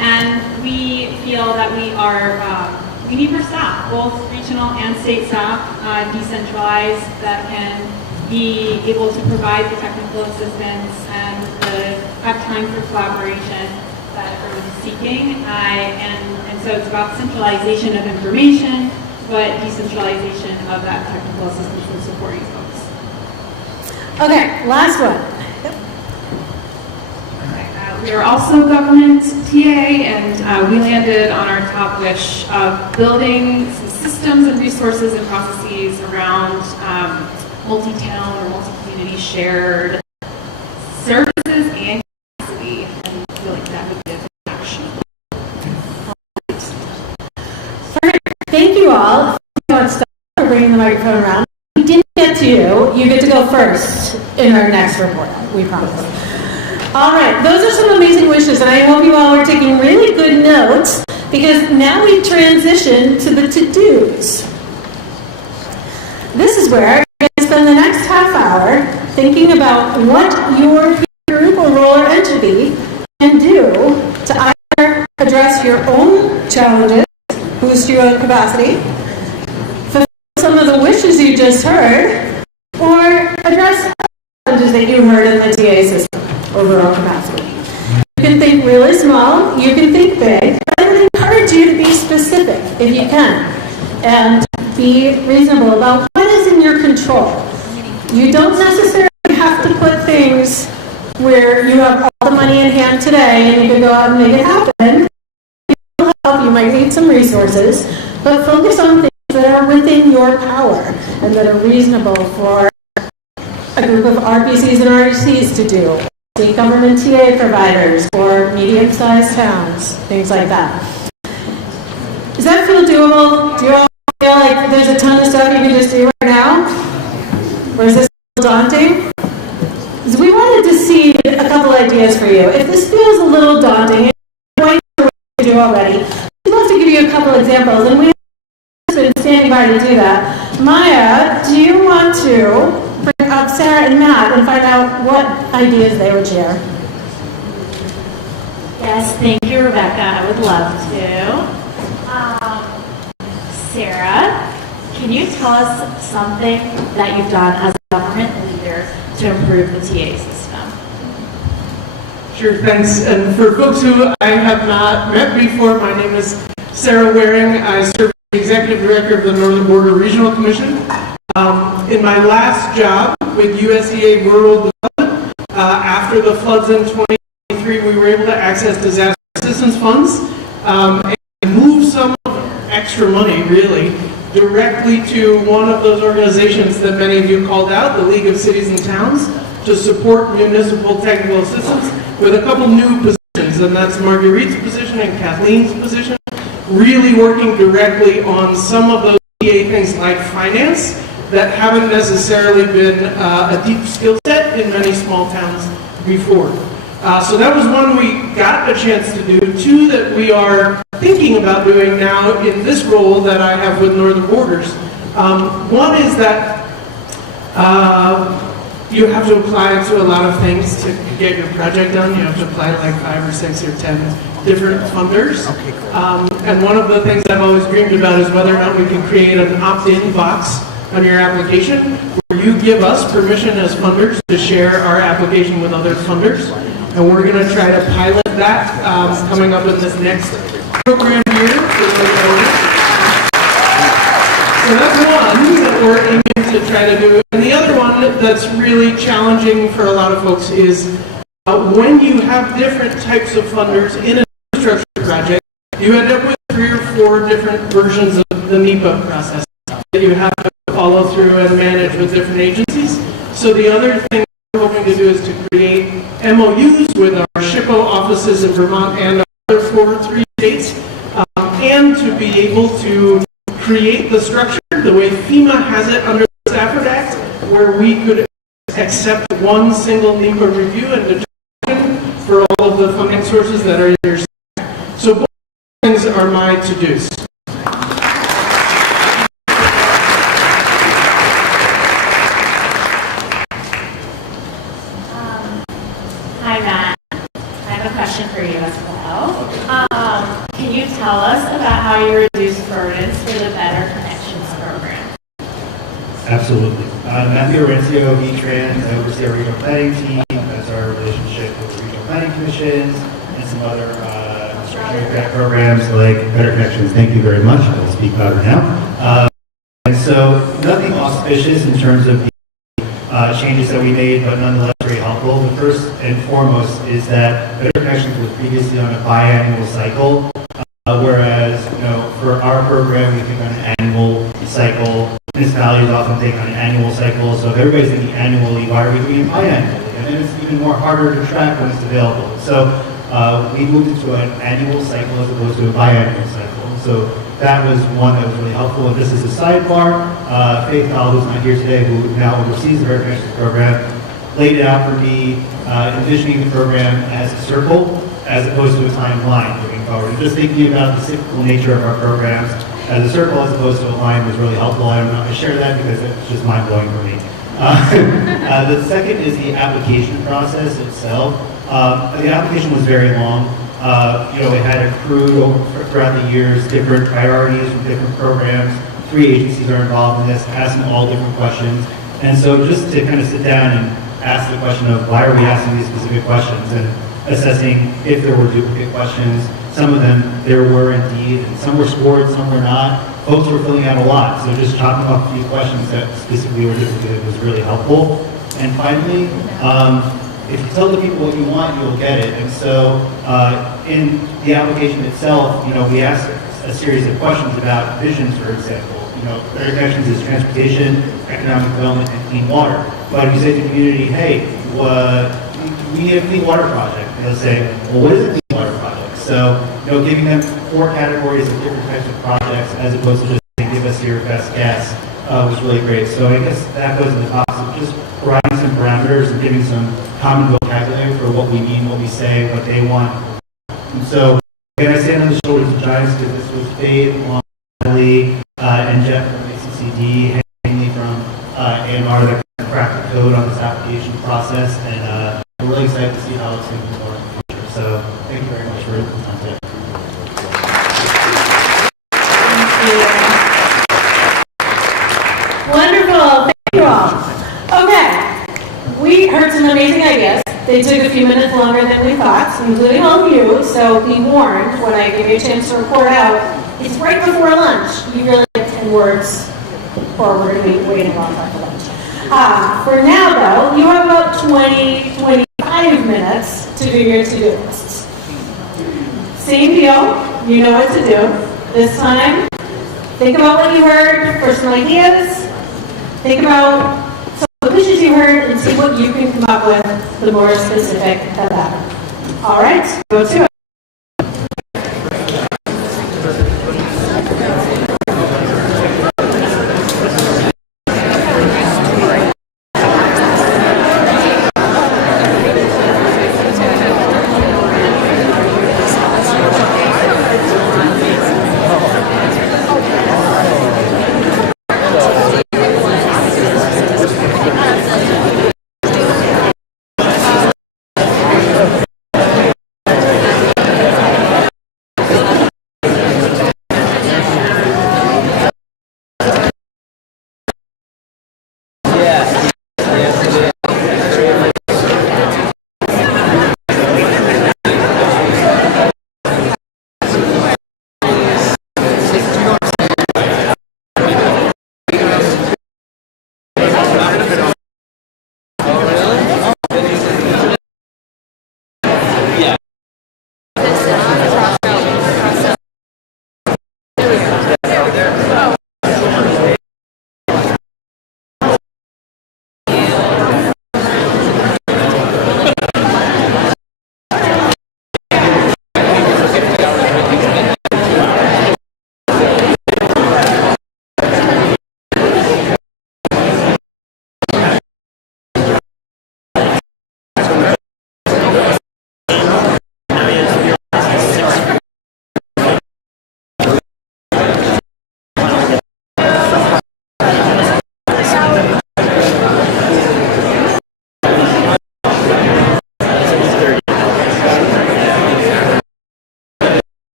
And we feel that we need more staff, both regional and state staff, decentralized, that can be able to provide the technical assistance and have time for collaboration that everyone's seeking. And so it's about centralization of information, but decentralization of that technical assistance and supporting folks. Okay, last one. We are also government TA, and we landed on our top wish of building some systems and resources and processes around multi-town or multi-community shared services and capacity, and I feel like that would be a action. Perfect. Thank you all. Thank you for bringing the microphone around. We didn't get to you. You get to go first in our next report, we promise. All right, those are some amazing wishes, and I hope you all are taking really good notes, because now we transition to the to-dos. This is where you're going to spend the next half hour thinking about what your group or role or entity can do to either address your own challenges, boost your own capacity, fulfill some of the wishes you just heard, or address challenges that you heard in the TA system, overall capacity. You can think really small, you can think big, but I would encourage you to be if you can. And be reasonable about what is in your control. You don't necessarily have to put things where you have all the money in hand today and you can go out and make it happen. It'll help. You might need some resources, but focus on things that are within your power and that are reasonable for a group of RPCs and RDCs to do. State government TA providers or medium-sized towns, things like that. Does that feel doable? Do you all feel like there's a ton of stuff you can just do right now? Or is this daunting? Because we wanted to see a couple ideas for you. If this feels a little daunting, and you're what to do already, we'd love to give you a couple examples, and we have been standing by to do that. Maya, do you want to bring up Sarah and Matt and find out what ideas they would share? Yes, thank you, Rebecca. I would love to. Sarah, can you tell us something that you've done as a government leader to improve the TA system? Sure, thanks. And for folks who I have not met before, my name is Sarah Waring. I serve as the Executive Director of the Northern Border Regional Commission. In my last job with USDA Rural Development, after the floods in 2023, we were able to access disaster assistance funds and move some extra money, really, directly to one of those organizations that many of you called out, the League of Cities and Towns, to support municipal technical assistance with a couple new positions, and that's Marguerite's position and Kathleen's position, really working directly on some of those TA things like finance that haven't necessarily been a deep skill set in many small towns before. So that was one we got a chance to do. Two that we are thinking about doing now in this role that I have with Northern Borders. One is that you have to apply to a lot of things to get your project done. You have to apply to like 5 or 6 or 10 different funders. And one of the things I've always dreamed about is whether or not we can create an opt-in box on your application where you give us permission as funders to share our application with other funders. And we're going to try to pilot that coming up in this next program year. So that's one that we're aiming to try to do. And the other one that's really challenging for a lot of folks is when you have different types of funders in an infrastructure project, you end up with 3 or 4 different versions of the NEPA process that you have to follow through and manage with different agencies. So the other thing we're hoping to do is to create MOUs with our SHPO offices in Vermont and other 3 states, and to be able to create the structure the way FEMA has it under the Stafford Act, where we could accept one single NEPA review and determine for all of the funding sources that are in your state. So both things are my to-dos. Hi, Matt. I have a question for you as well. Can you tell us about how you reduce burdens for the Better Connections program? Absolutely. Matthew Orencio, V-Trans. I oversee our regional planning team. That's our relationship with the regional planning commissions and some other infrastructure grant programs like Better Connections. Thank you very much. I will speak louder now. And so nothing auspicious in terms of the changes that we made, but nonetheless very helpful. The first and foremost is that Better Connections was previously on a biannual cycle, whereas for our program we think on an annual cycle. Municipalities often think on an annual cycle. So if everybody's thinking annually, why are we doing it biannually? And then it's even more harder to track when it's available. So we moved into an annual cycle as opposed to a biannual cycle. So that was one that was really helpful. And this is a sidebar. Faith Dahl, who's not here today, who now oversees the Better Connections program, laid it out for me, envisioning the program as a circle as opposed to a timeline moving forward. And just thinking about the cyclical nature of our programs as a circle as opposed to a line was really helpful. I don't know if I share that because it's just mind-blowing for me. The second is the application process itself. The application was very long. It had accrued throughout the years different priorities from different programs. 3 agencies are involved in this, asking all different questions. And so just to kind of sit down and ask the question of why are we asking these specific questions and assessing if there were duplicate questions, some of them there were indeed, and some were scored, some were not. Folks were filling out a lot, so just chopping off a few questions that specifically were difficult was really helpful. And finally, if you tell the people what you want, you'll get it. And so in the application itself, we asked a series of questions about visions, for example. Better Connections is transportation, economic development, and clean water. But if you say to the community, hey, we need a clean water project, they'll say, well, what is a clean water project? So, giving them 4 categories of different types of projects as opposed to just saying, give us your best guess was really great. So I guess that goes in the box of just providing some parameters and giving some common vocabulary for what we mean, what we say, what they want. And so, again, I stand on the shoulders of giants because this was Faith, Natalie, and Jeff from ACCD, Hanley from AMR that cracked the code on this application process, and we're really excited to see how it's going to move forward in the future. So thank you very much for the time today. Wonderful, thank you all. Okay, we heard some amazing ideas. They took a few minutes longer than we thought, including all of you, so be warned when I give you a chance to report out. It's right before lunch. You really have 10 words, or we're going to be waiting a long time for lunch. For now, though, you have about 25 minutes to do your to-do lists. Same deal, you know what to do. This time, think about what you heard, personal ideas, think about some of the wishes you heard, and see what you can come up with, the more specific, the better. All right, go to it.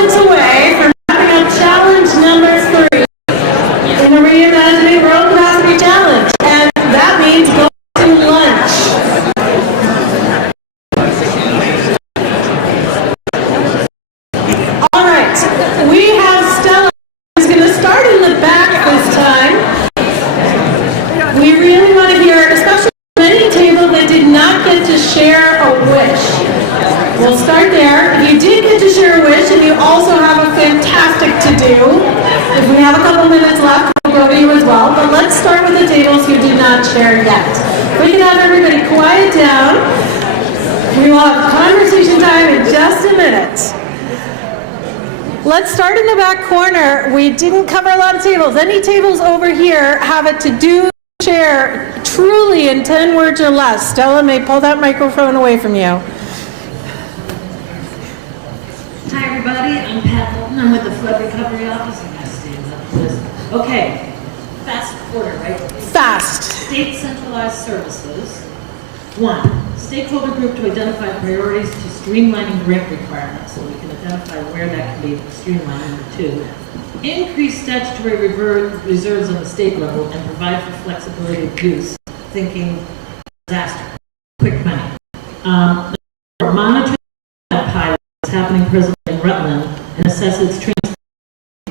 moments away from wrapping up challenge number 3 in the Reimagining World Capacity Challenge. And that means going to lunch. All right, we have Stella, who's going to start in the back this time. We really want to hear, especially many tables that did not get to share a wish. We'll start there. If you did get to share a wish and you also have a fantastic to-do, if we have a couple minutes left, we'll go to you as well. But let's start with the tables who did not share yet. We can have everybody quiet down. We will have conversation time in just a minute. Let's start in the back corner. We didn't cover a lot of tables. Any tables over here have a to-do share truly in 10 words or less. Stella may pull that microphone away from you. Hi everybody, I'm Pat Bolton. I'm with the Flood Recovery Office. I'm going to stand up for this. Okay, fast order, right? Fast. State centralized services. 1. Stakeholder group to identify priorities to streamlining grant requirements, so we can identify where that can be streamlined. Number 2. Increase statutory reserves on the state level and provide for flexibility of use, thinking disaster, quick money. Monitor that pilot is happening presently in Rutland and assess its transfer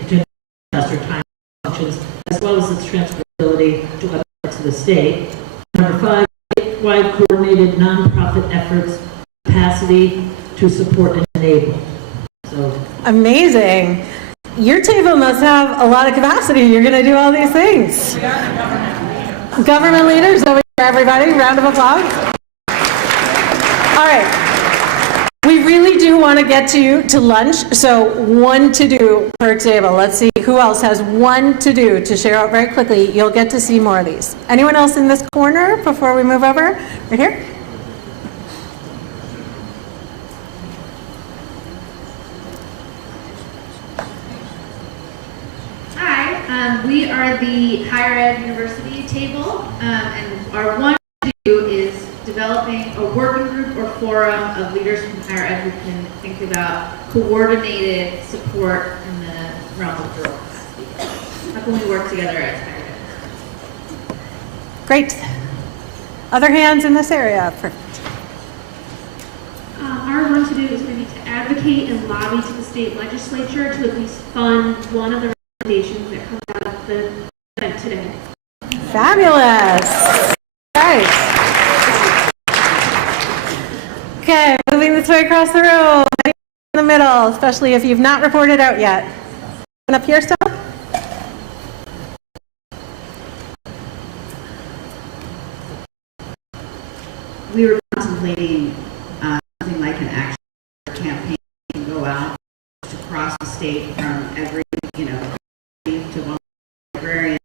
to disaster time functions as well as its transferability to other parts of the state. Number 5, statewide coordinated nonprofit efforts, capacity to support and enable. So amazing. Your table must have a lot of capacity. You're going to do all these things. Government leaders over here, everybody. Round of applause. All right. We really do want to get to lunch, so 1 to-do per table. Let's see who else has 1 to-do to share out very quickly. You'll get to see more of these. Anyone else in this corner before we move over? Right here. Hi, we are the Higher Ed University table, and our 1 to do is developing a working group or forum of leaders from higher ed who can think about coordinated support in the realm of girls. How can we work together as higher ed? Great. Other hands in this area? Perfect. Our 1 to do is going to be to advocate and lobby to the state legislature to at least fund one of the recommendations that comes out of the event today. Fabulous. Right. Okay, moving this way across the room. In the middle, especially if you've not reported out yet. And up here still? We were contemplating something like an action campaign to go out across the state from every, to one librarian.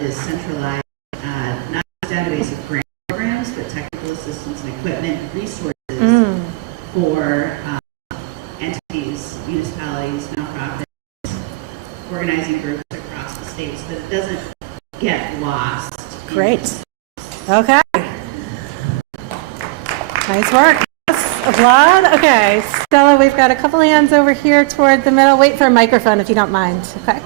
This centralized, not just database of grant programs, but technical assistance and equipment and resources for entities, municipalities, nonprofits, organizing groups across the state so that it doesn't get lost. Great. Okay. Nice work. Yes, applaud. Okay, Stella, we've got a couple hands over here toward the middle. Wait for a microphone if you don't mind. Okay.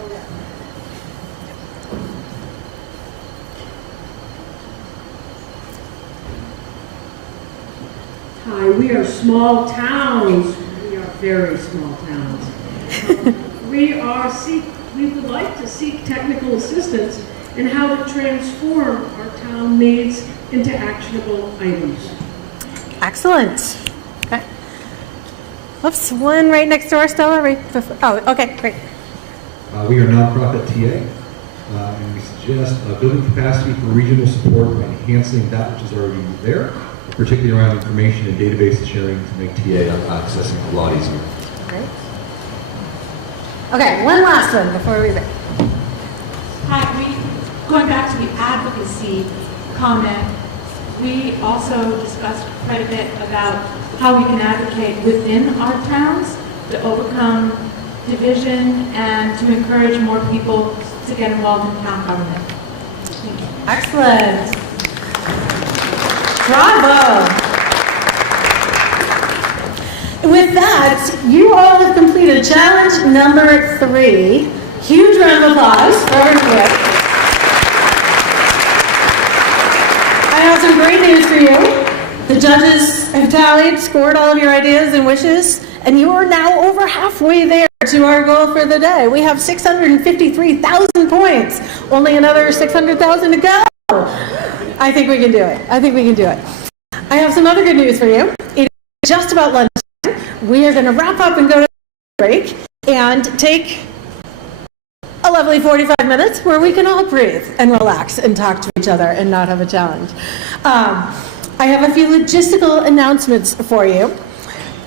Hi, we are small towns. We are very small towns. We would like to seek technical assistance in how to transform our town needs into actionable items. Excellent. Okay. Oops, one right next door, Stella. Right before. Oh, okay, great. We are nonprofit TA, and we suggest building capacity for regional support by enhancing that which is already there, particularly around information and database sharing to make TA accessing a lot easier. Great. Okay, one last one before we break. Hi, going back to the advocacy comment, we also discussed quite a bit about how we can advocate within our towns to overcome division and to encourage more people to get involved in town government. Thank you. Excellent. Bravo. with that, you all have completed challenge number 3. Huge round of applause for everyone. I have some great news for you. The judges have tallied, scored all of your ideas and wishes, and you are now over halfway there to our goal for the day. We have 653,000 points. Only another 600,000 to go. I think we can do it. I think we can do it. I have some other good news for you. It is just about lunchtime. We are going to wrap up and go to break and take a lovely 45 minutes where we can all breathe and relax and talk to each other and not have a challenge. I have a few logistical announcements for you.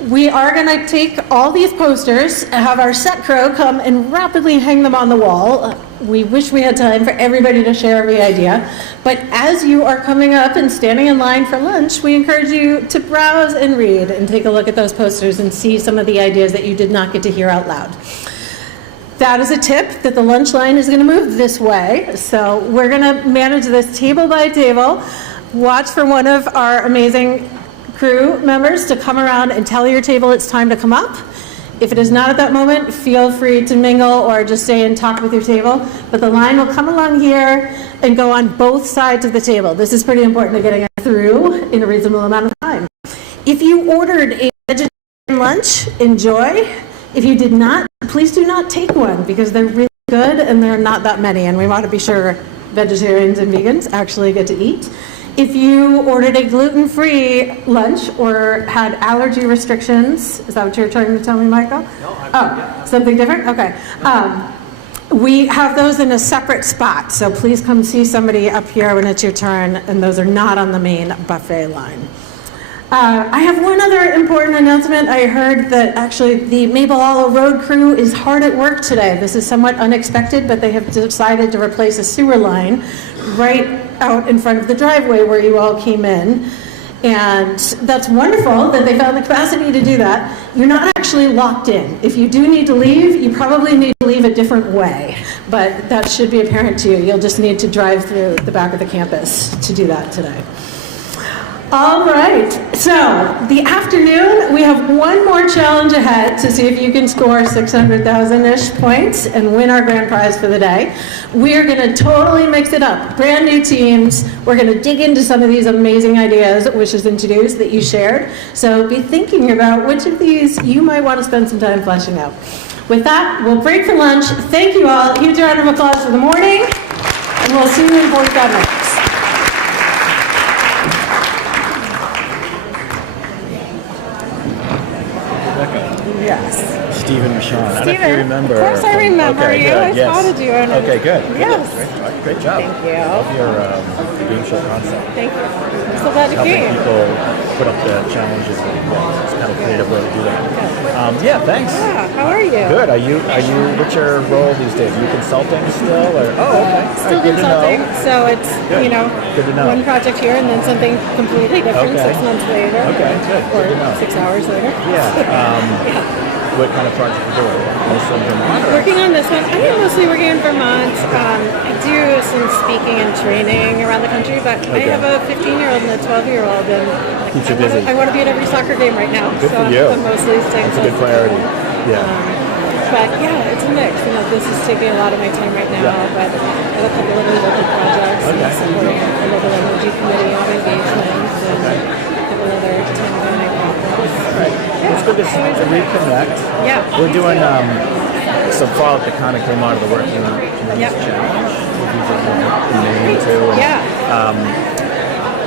We are going to take all these posters and have our set crew come and rapidly hang them on the wall. We wish we had time for everybody to share every idea, but as you are coming up and standing in line for lunch, we encourage you to browse and read and take a look at those posters and see some of the ideas that you did not get to hear out loud. That is a tip that the lunch line is going to move this way, so we're going to manage this table by table. Watch for one of our amazing crew members to come around and tell your table it's time to come up. If it is not at that moment, feel free to mingle or just stay and talk with your table. But the line will come along here and go on both sides of the table. This is pretty important to getting it through in a reasonable amount of time. If you ordered a vegetarian lunch, enjoy. If you did not, please do not take one because they're really good and there are not that many. And we want to be sure vegetarians and vegans actually get to eat. If you ordered a gluten-free lunch or had allergy restrictions, is that what you're trying to tell me, Michael? No, something different? Okay. We have those in a separate spot, so please come see somebody up here when it's your turn, and those are not on the main buffet line. I have one other important announcement. I heard that actually the Maple Hollow Road crew is hard at work today. This is somewhat unexpected, but they have decided to replace a sewer line right out in front of the driveway where you all came in. And that's wonderful that they found the capacity to do that. You're not actually locked in. If you do need to leave, you probably need to leave a different way. But that should be apparent to you. You'll just need to drive through the back of the campus to do that today. All right, so the afternoon, we have one more challenge ahead to see if you can score 600,000-ish points and win our grand prize for the day. We are going to totally mix it up. Brand new teams. We're going to dig into some of these amazing ideas, wishes, and to-dos that you shared. So be thinking about which of these you might want to spend some time fleshing out. With that, we'll break for lunch. Thank you all. Huge round of applause for the morning, and we'll see you in 45 minutes. Yes. Stephen Michon. I don't know if you remember. Of course I remember okay, you. Good. I spotted you. Okay, good. Yes. Great job. Thank you. I love your game show concept. Thank you. I'm so glad you Helping came. people put up the challenges and it's kind of a creative way to do that. Yeah, thanks. Yeah, how are you? Good. Are you? What's your role these days? Are you consulting still? Or okay. Still All right, good to consulting, know. so it's, Good. you know, Good to know. one project here and then something completely different Okay. 6 months later. Okay, good. Or Good to know. 6 hours later. Yeah. What kind of project are you doing? Mostly in Vermont? Or? Working on this one. I am mostly working in Vermont. I do some speaking and training around the country, but I have a 15-year-old and a 12-year-old, and Keeps you busy. I want to be at every soccer game right now. Good so for you. I'm mostly staying That's a good close to priority. home. Yeah. But yeah, it's a mix. You know, this is taking a lot of my time right now, but I have a couple of local projects and supporting a local energy committee on engagements and a couple other town government projects. Right. It's good to reconnect. Yeah. We're doing some follow-up that kind of came out of the Working Communities Challenge. These are the main two.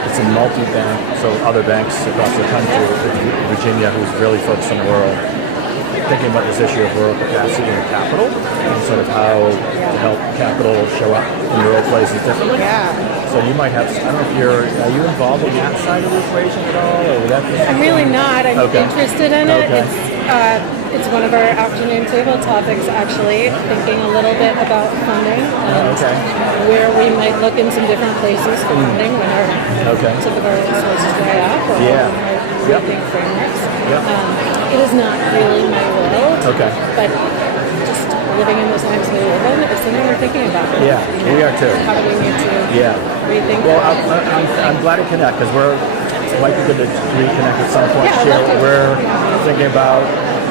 It's a multi-bank, so other banks across the country, Virginia, who's really focused on the rural, thinking about this issue of rural capacity and capital, and sort of how to help capital show up in rural places differently. So you might have, I don't know if are you involved in that side of the equation at all? Or would that be I'm really not. I'm interested in it. Okay. It's one of our afternoon table topics, actually, thinking a little bit about funding and where we might look in some different places for funding when our typical resources dry up or when our rethink frameworks. It is not really my world, but just living in the times we live in is something we're thinking about. Yeah, we are too. How do we need to rethink Well, that? I'm glad to connect because it might be good to reconnect at some point. Yeah, I'd love to. We're thinking about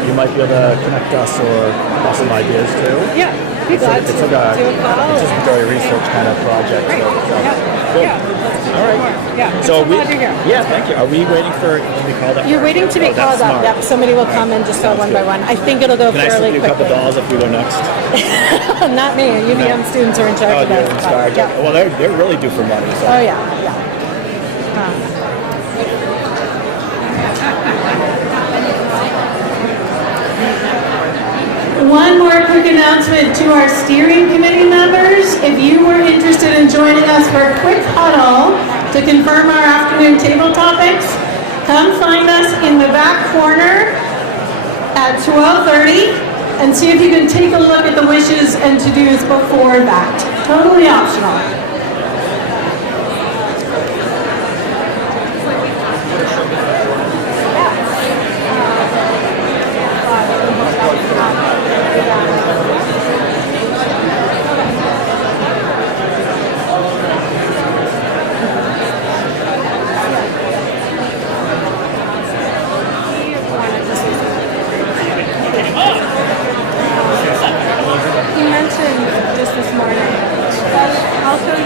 you might be able to connect us or pass some ideas too. Yeah, be glad It's to like a do a call. it's just a research kind of project. Great. So, Yeah. cool. Yeah. All right. Yeah. So I'm glad you're here. Yeah, thank you. Are we waiting for to be called up? You're waiting to be Oh, that's called up. smart. Yep. Somebody will All come right. and just go Sounds one good. by one. I think it'll go Can I fairly slip you a couple quickly. dolls if you go next? Not me. UVM students are in charge Oh, of that. you're in charge. Yeah. Well, they're really due for money. So. Oh yeah. Yeah. One more quick announcement to our steering committee members. If you were interested in joining us for a quick huddle to confirm our afternoon table topics, come find us in the back corner at 12:30 and see if you can take a look at the wishes and to-dos before that. Totally optional. You mentioned just this morning, I'll show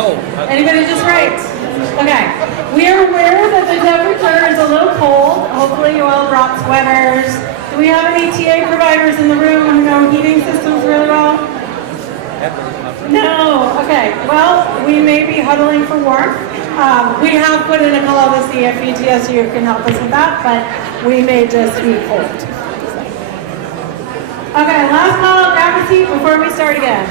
cold. Anybody just right? Okay. We are aware that the temperature is a little cold. Hopefully you all brought sweaters. Do we have any TA providers in the room who know heating systems really well? No. Okay. Well, we may be huddling for warmth. We have put in a call to see if ETSU can help us with that, but we may just be cold. Okay, last call, grab a seat before we start again.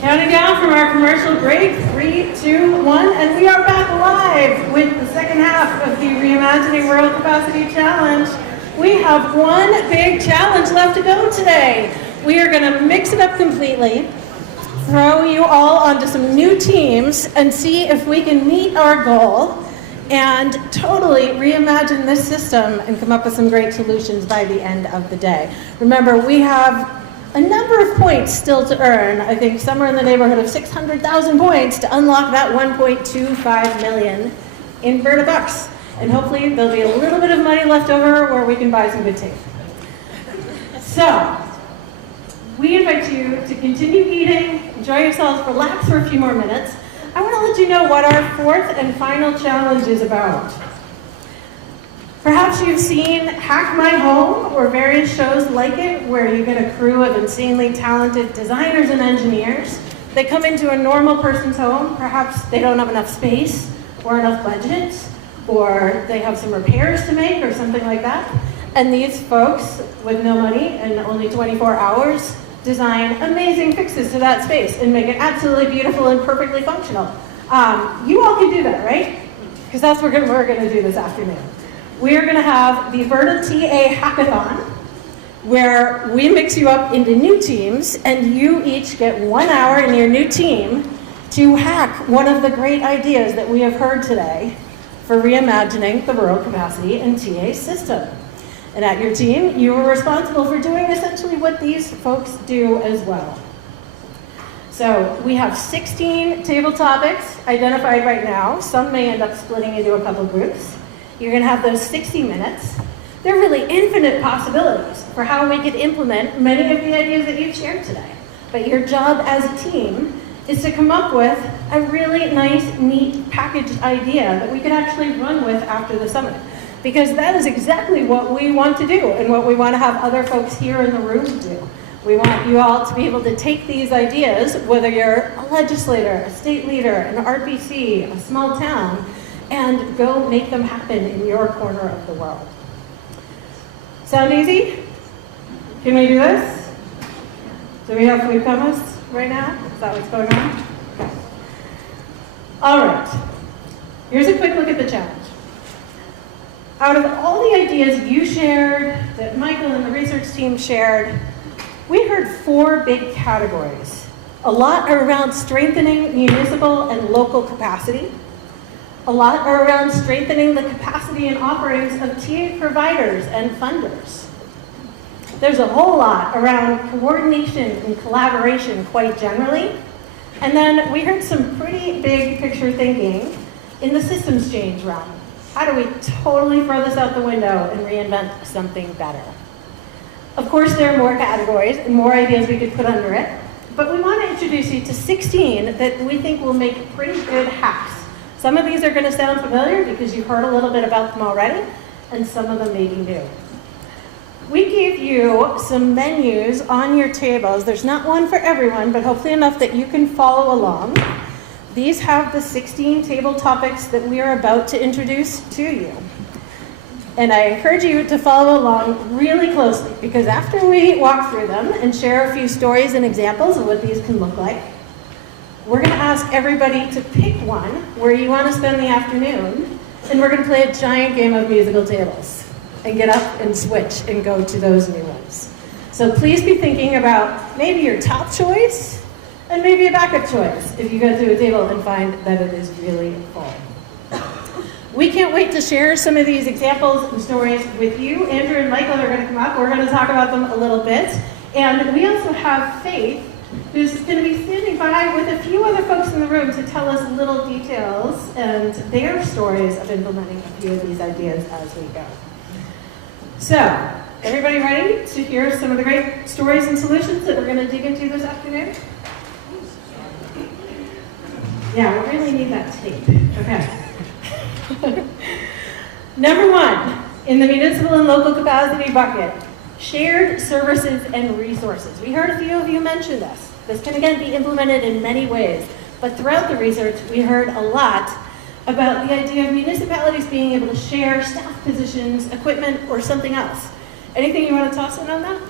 Counting down from our commercial break, 3, 2, 1, and we are back live with the second half of the Reimagining World Capacity Challenge. We have one big challenge left to go today. We are going to mix it up completely, throw you all onto some new teams, and see if we can meet our goal and totally reimagine this system and come up with some great solutions by the end of the day. Remember, we have a number of points still to earn. I think somewhere in the neighborhood of 600,000 points to unlock that 1.25 million in Verda bucks. And hopefully there'll be a little bit of money left over where we can buy some good tape. So, we invite you to continue eating, enjoy yourselves, relax for a few more minutes. I want to let you know what our fourth and final challenge is about. Perhaps you've seen Hack My Home or various shows like it where you get a crew of insanely talented designers and engineers. They come into a normal person's home. Perhaps they don't have enough space or enough budget, or they have some repairs to make or something like that. And these folks with no money and only 24 hours design amazing fixes to that space and make it absolutely beautiful and perfectly functional. You all can do that, right? Because that's what we're going to do this afternoon. We are going to have the Verda TA Hackathon, where we mix you up into new teams, and you each get 1 hour in your new team to hack one of the great ideas that we have heard today for reimagining the rural capacity and TA system. And at your team, you are responsible for doing essentially what these folks do as well. So we have 16 table topics identified right now. Some may end up splitting into a couple groups. You're going to have those 60 minutes. There are really infinite possibilities for how we could implement many of the ideas that you've shared today. But your job as a team is to come up with a really nice, neat, packaged idea that we could actually run with after the summit. Because that is exactly what we want to do and what we want to have other folks here in the room do. We want you all to be able to take these ideas, whether you're a legislator, a state leader, an RPC, a small town, and go make them happen in your corner of the world. Sound easy? Can we do this? Do we have food commas right now? Is that what's going on? Okay. All right. Here's a quick look at the challenge. Out of all the ideas you shared, that Michael and the research team shared, we heard 4 big categories. A lot are around strengthening municipal and local capacity. A lot are around strengthening the capacity and offerings of TA providers and funders. There's a whole lot around coordination and collaboration quite generally. And then we heard some pretty big picture thinking in the systems change realm. How do we totally throw this out the window and reinvent something better? Of course, there are more categories and more ideas we could put under it, but we want to introduce you to 16 that we think will make pretty good hacks. Some of these are going to sound familiar because you've heard a little bit about them already, and some of them may be new. We gave you some menus on your tables. There's not one for everyone, but hopefully enough that you can follow along. These have the 16 table topics that we are about to introduce to you. And I encourage you to follow along really closely, because after we walk through them and share a few stories and examples of what these can look like, we're going to ask everybody to pick one where you want to spend the afternoon, and we're going to play a giant game of musical tables and get up and switch and go to those new ones. So please be thinking about maybe your top choice and maybe a backup choice if you go to a table and find that it is really full. We can't wait to share some of these examples and stories with you. Andrew and Michael are going to come up. We're going to talk about them a little bit. And we also have Faith, who's going to be standing by with a few other folks in the room to tell us little details and their stories of implementing a few of these ideas as we go. So, Everybody ready to hear some of the great stories and solutions that we're going to dig into this afternoon? Yeah, we really need that tape. Okay. Number one, in the municipal and local capacity bucket, shared services and resources. We heard a few of you mention this. This can again be implemented in many ways, but throughout the research, we heard a lot about the idea of municipalities being able to share staff positions, equipment, or something else. Anything you want to toss in on that?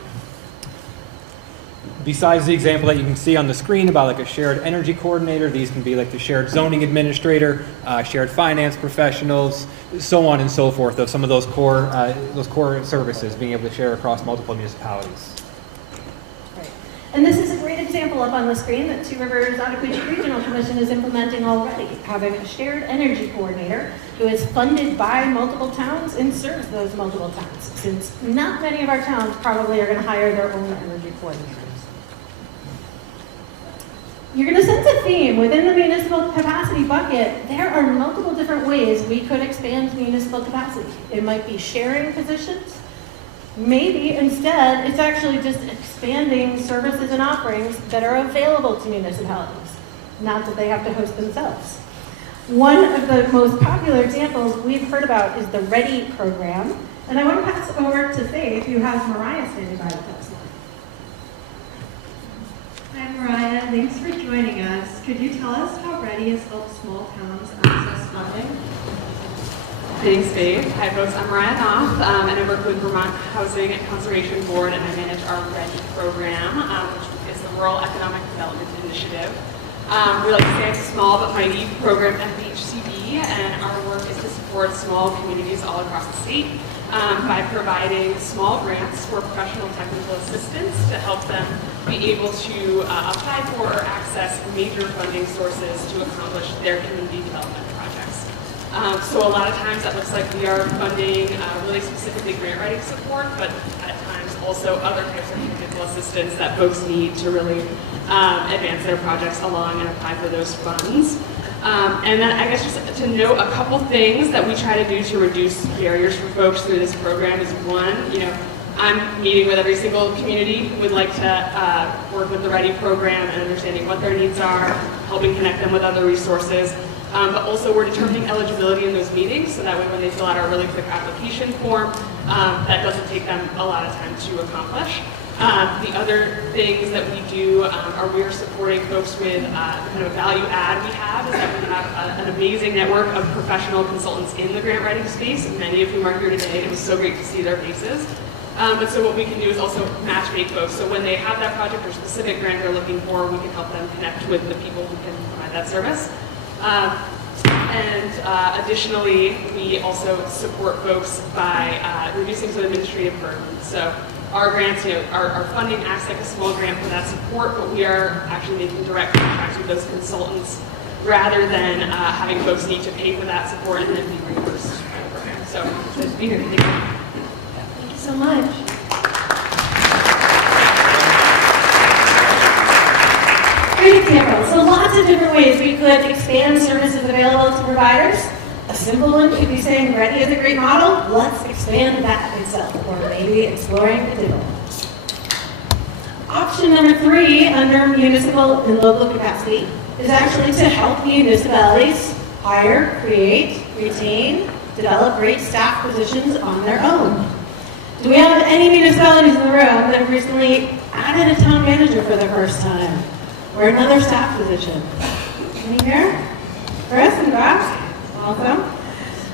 Besides the example that you can see on the screen about like a shared energy coordinator, these can be like the shared zoning administrator, shared finance professionals, so on and so forth, of some of those core services being able to share across multiple municipalities. And this is a great example up on the screen that Two Rivers Ottauquechee Regional Commission is implementing already, having a shared energy coordinator who is funded by multiple towns and serves those multiple towns, since not many of our towns probably are going to hire their own energy coordinators. You're going to sense a theme within the municipal capacity bucket. There are multiple different ways we could expand municipal capacity. It might be sharing positions. Maybe instead, it's actually just expanding services and offerings that are available to municipalities, not that they have to host themselves. One of the most popular examples we've heard about is the READY program. And I want to pass over to Faith, who has Mariah standing by with us. Hi, Mariah. Thanks for joining us. Could you tell us how READY has helped small towns access funding? Thanks, Faith. Hi, folks. I'm Mariah Knopf, and I work with Vermont Housing and Conservation Board, and I manage our READY program, which is the Rural Economic Development Initiative. We like to say it's a small but mighty program at VHCB, and our work is to support small communities all across the state by providing small grants for professional technical assistance to help them be able to apply for or access major funding sources to accomplish their community development projects. So a lot of times that looks like we are funding really specifically grant writing support, but at times also other types of technical assistance that folks need to really advance their projects along and apply for those funds. And then I guess just to note a couple things that we try to do to reduce barriers for folks through this program is one, I'm meeting with every single community who would like to work with the READY program and understanding what their needs are, helping connect them with other resources. But also we're determining eligibility in those meetings so that way when they fill out our really quick application form, that doesn't take them a lot of time to accomplish. The other things that we do are we are supporting folks with the kind of value add we have is that we have an amazing network of professional consultants in the grant writing space, many of whom are here today. It was so great to see their faces. But so what we can do is also match make folks. So when they have that project or specific grant they're looking for, we can help them connect with the people who can provide that service. Additionally, we also support folks by reducing some administrative burden. So our grants, our funding acts like a small grant for that support, but we are actually making direct contracts with those consultants rather than having folks need to pay for that support and then be reimbursed by the program. So nice to be here. Thank you. Thank you so much. Great example. So lots of different ways we could expand services available to providers. A simple one could be saying READY is a great model. Let's expand that itself, or maybe exploring the digital. Option number 3 under municipal and local capacity is actually to help municipalities hire, create, retain, develop great staff positions on their own. Do we have any municipalities in the room that have recently added a town manager for the first time? Or another staff position? Any here? Chris and Ross? Awesome.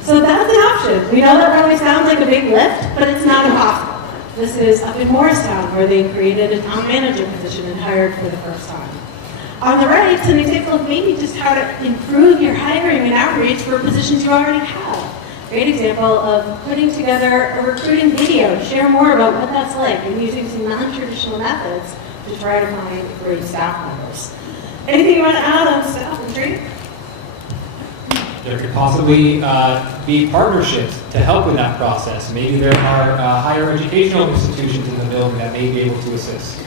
So that's an option. We know that probably sounds like a big lift, but it's not impossible. This is up in Morristown where they created a town manager position and hired for the first time. On the right, it's an example of maybe just how to improve your hiring and outreach for positions you already have. Great example of putting together a recruiting video to share more about what that's like and using some non-traditional methods to try to find great staff members. Anything you want to add on staff and training? There could possibly be partnerships to help with that process. Maybe there are higher educational institutions in the building that may be able to assist.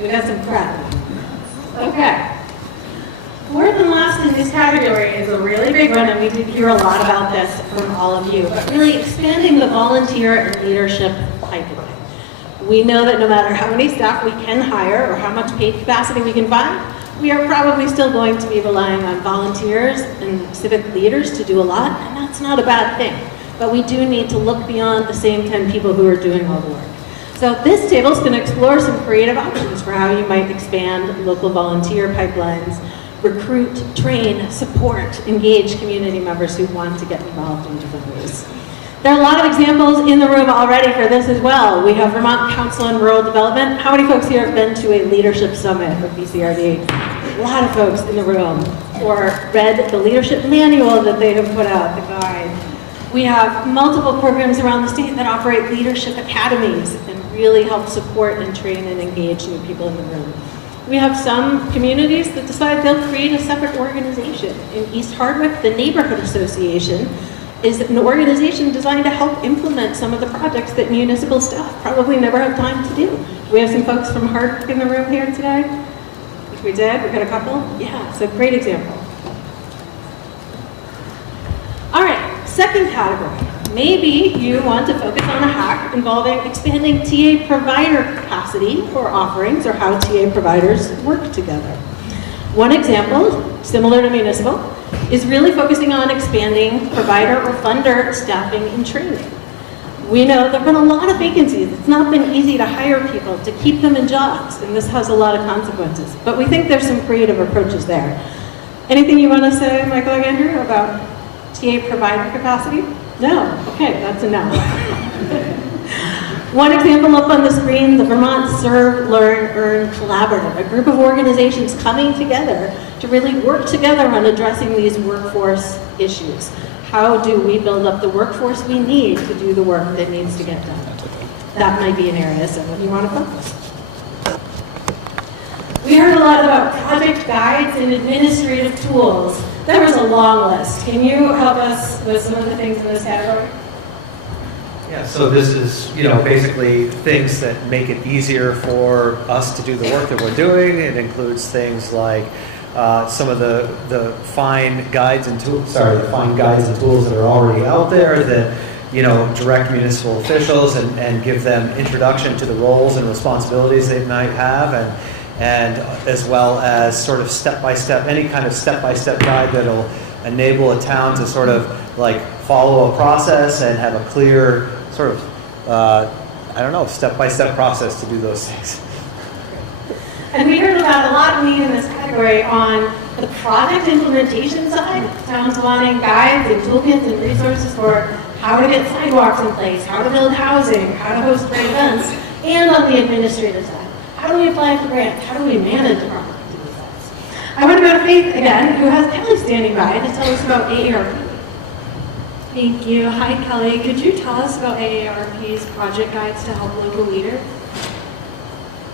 We got some crap. Okay. Fourth and last in this category is a really big one, and we did hear a lot about this from all of you, but really expanding the volunteer and leadership pipeline. We know that no matter how many staff we can hire or how much paid capacity we can find, we are probably still going to be relying on volunteers and civic leaders to do a lot, and that's not a bad thing. But we do need to look beyond the same 10 people who are doing all the work. So this table is going to explore some creative options for how you might expand local volunteer pipelines, recruit, train, support, engage community members who want to get involved in different ways. There are a lot of examples in the room already for this as well. We have Vermont Council on Rural Development. How many folks here have been to a leadership summit with VCRD? A lot of folks in the room. Or read the leadership manual that they have put out, the guide. We have multiple programs around the state that operate leadership academies and really help support and train and engage new people in the room. We have some communities that decide they'll create a separate organization. In East Hardwick, the Neighborhood Association is an organization designed to help implement some of the projects that municipal staff probably never have time to do. Do we have some folks from Hardwick in the room here today? If we did, we got a couple? Yeah, it's a great example. All right, second category. Maybe you want to focus on a hack involving expanding TA provider capacity or offerings or how TA providers work together. One example, similar to municipal, is really focusing on expanding provider or funder staffing and training. We know there have been a lot of vacancies. It's not been easy to hire people, to keep them in jobs, and this has a lot of consequences. But we think there's some creative approaches there. Anything you want to say, Michael and Andrew, about TA provider capacity? No? Okay, that's a no. One example up on the screen, the Vermont Serve, Learn, Earn Collaborative, a group of organizations coming together to really work together on addressing these workforce issues. How do we build up the workforce we need to do the work that needs to get done? That might be an area some of you want to focus. We heard a lot about project guides and administrative tools. There was a long list. Can you help us with some of the things in this category? Yeah, so this is, basically things that make it easier for us to do the work that we're doing. It includes things like some of the fine guides and tools, the fine guides and tools that are already out there that, direct municipal officials and give them introduction to the roles and responsibilities they might have, and as well as sort of step-by-step, any kind of step-by-step guide that'll enable a town to sort of like follow a process and have a clear sort of, step-by-step process to do those things. And we heard about a lot of need in this category on the project implementation side. Towns wanting guides and toolkits and resources for how to get sidewalks in place, how to build housing, how to host great events, and on the administrative side. How do we apply for grants? How do we manage the project? I want to go to Faith again, who has Kelly standing by to tell us about AARP. Thank you. Hi, Kelly. Could you tell us about AARP's project guides to help local leaders?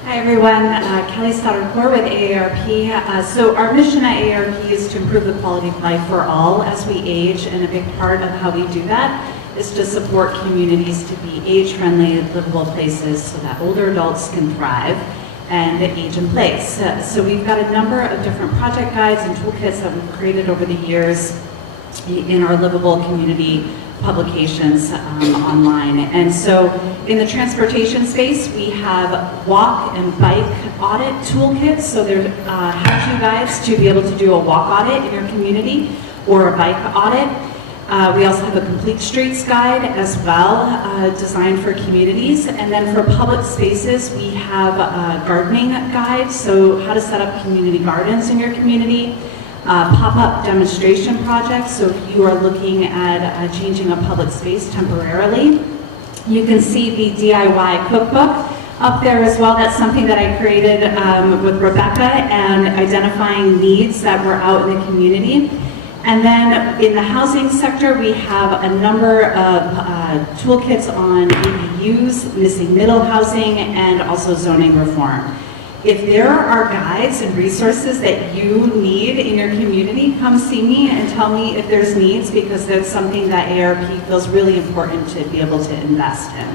Hi, everyone. Kelly Stoddard-Core with AARP. So our mission at AARP is to improve the quality of life for all as we age, and a big part of how we do that is to support communities to be age-friendly, livable places so that older adults can thrive and age in place. So we've got a number of different project guides and toolkits that we've created over the years in our livable community publications online. And so in the transportation space, we have walk and bike audit toolkits. So they're how-to guides to be able to do a walk audit in your community or a bike audit. We also have a complete streets guide as well, designed for communities. And then for public spaces, we have a gardening guide, so how to set up community gardens in your community. Pop-up demonstration projects, so if you are looking at changing a public space temporarily. You can see the DIY cookbook up there as well. That's something that I created with Rebecca, and identifying needs that were out in the community. And then in the housing sector, we have a number of toolkits on ADUs, missing middle housing, and also zoning reform. If there are guides and resources that you need in your community, come see me and tell me if there's needs, because that's something that AARP feels really important to be able to invest in.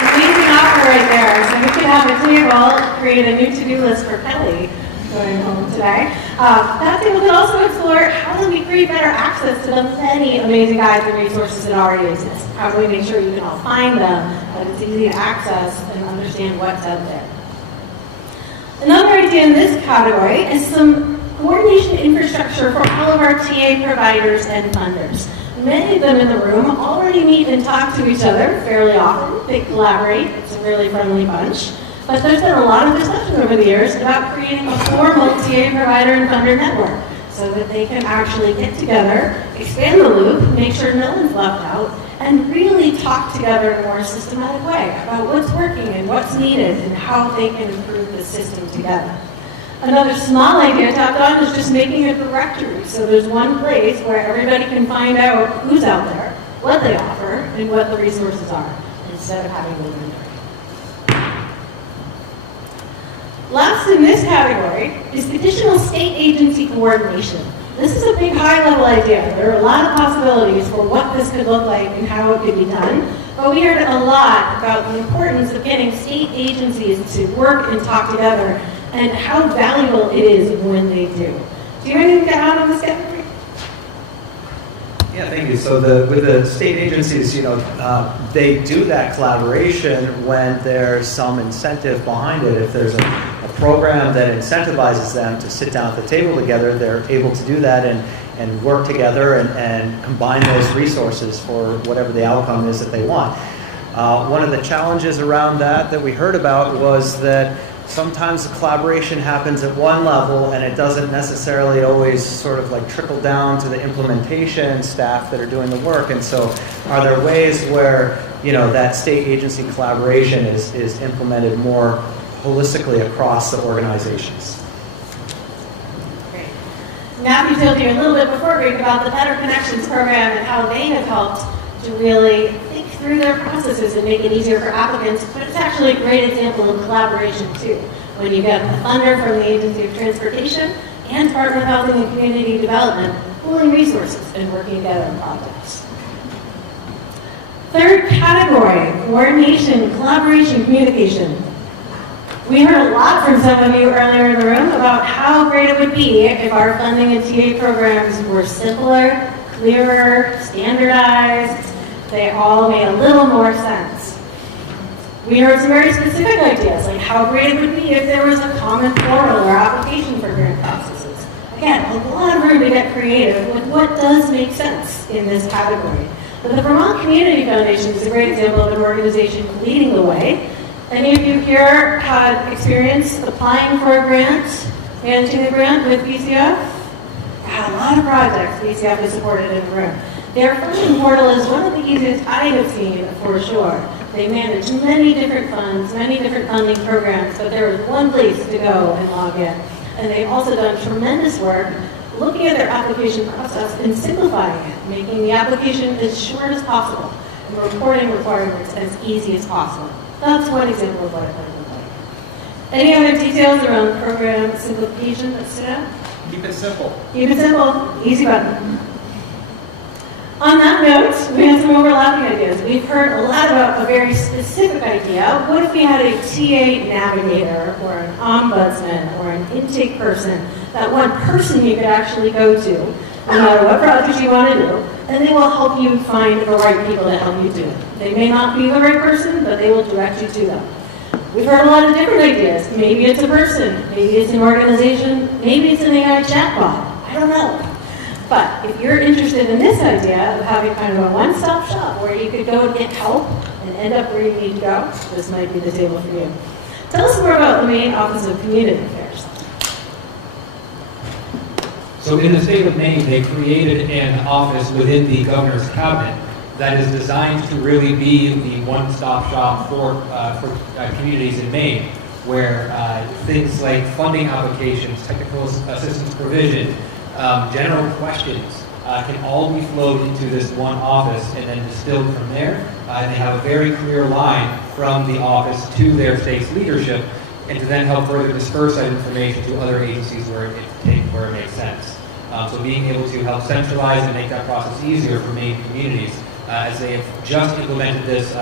Amazing offer right there. So we could have a table, create a new to-do list for Kelly going home today. That table could also explore how do we create better access to the many amazing guides and resources that already exist. How do we make sure you can all find them, that it's easy to access and understand what's out there. Another idea in this category is some coordination infrastructure for all of our TA providers and funders. Many of them in the room already meet and talk to each other fairly often. They collaborate. It's a really friendly bunch. But there's been a lot of discussion over the years about creating a formal TA provider and funder network so that they can actually get together, expand the loop, make sure no one's left out, and really talk together in a more systematic way about what's working and what's needed and how they can improve the system together. Another small idea tapped on is just making a directory. So there's one place where everybody can find out who's out there, what they offer, and what the resources are, instead of having to learn. Last in this category is additional state agency coordination. This is a big high-level idea. There are a lot of possibilities for what this could look like and how it could be done. But we heard a lot about the importance of getting state agencies to work and talk together and how valuable it is when they do. Do you have anything to add on this category? Yeah, thank you. So with the state agencies, they do that collaboration when there's some incentive behind it. If there's a program that incentivizes them to sit down at the table together, they're able to do that and work together and combine those resources for whatever the outcome is that they want. One of the challenges around that we heard about was that sometimes the collaboration happens at one level and it doesn't necessarily always sort of like trickle down to the implementation staff that are doing the work. And so are there ways where, that state agency collaboration is implemented more holistically across the organizations? Great. Matthew told you a little bit before break about the Better Connections program and how they have helped to really think through their processes and make it easier for applicants, but it's actually a great example of collaboration too. When you get a funder from the Agency of Transportation and Department of Housing and Community Development pooling resources and working together on projects. Third category, coordination, collaboration, communication. We heard a lot from some of you earlier in the room about how great it would be if our funding and TA programs were simpler, clearer, standardized. They all made a little more sense. We heard some very specific ideas, like how great it would be if there was a common portal or application for grant processes. Again, a lot of room to get creative with what does make sense in this category. But the Vermont Community Foundation is a great example of an organization leading the way. Any of you here had experience applying for a grant, managing a grant with VCF? A lot of projects VCF has supported in the room. Their funding portal is one of the easiest I have seen, for sure. They manage many different funds, many different funding programs, but there is one place to go and log in. And they've also done tremendous work looking at their application process and simplifying it, making the application as short as possible and reporting requirements as easy as possible. That's one example of what it might look like. Any other details around program simplification that stood out? Keep it simple. Keep it simple, easy button. On that note, we have some overlapping ideas. We've heard a lot about a very specific idea. What if we had a TA navigator or an ombudsman or an intake person, that one person you could actually go to, no matter what project you want to do, and they will help you find the right people to help you do it. They may not be the right person, but they will direct you to them. We've heard a lot of different ideas. Maybe it's a person, maybe it's an organization, maybe it's an AI chatbot. I don't know. But if you're interested in this idea of having kind of a one-stop shop where you could go and get help and end up where you need to go, this might be the table for you. Tell us more about the Maine Office of Community Affairs. So in the state of Maine, they created an office within the governor's cabinet that is designed to really be the one-stop shop for communities in Maine, where things like funding applications, technical assistance provision, general questions can all be flowed into this one office and then distilled from there. And they have a very clear line from the office to their state's leadership, and to then help further disperse that information to other agencies where it makes sense. So being able to help centralize and make that process easier for Maine communities, as they have just implemented this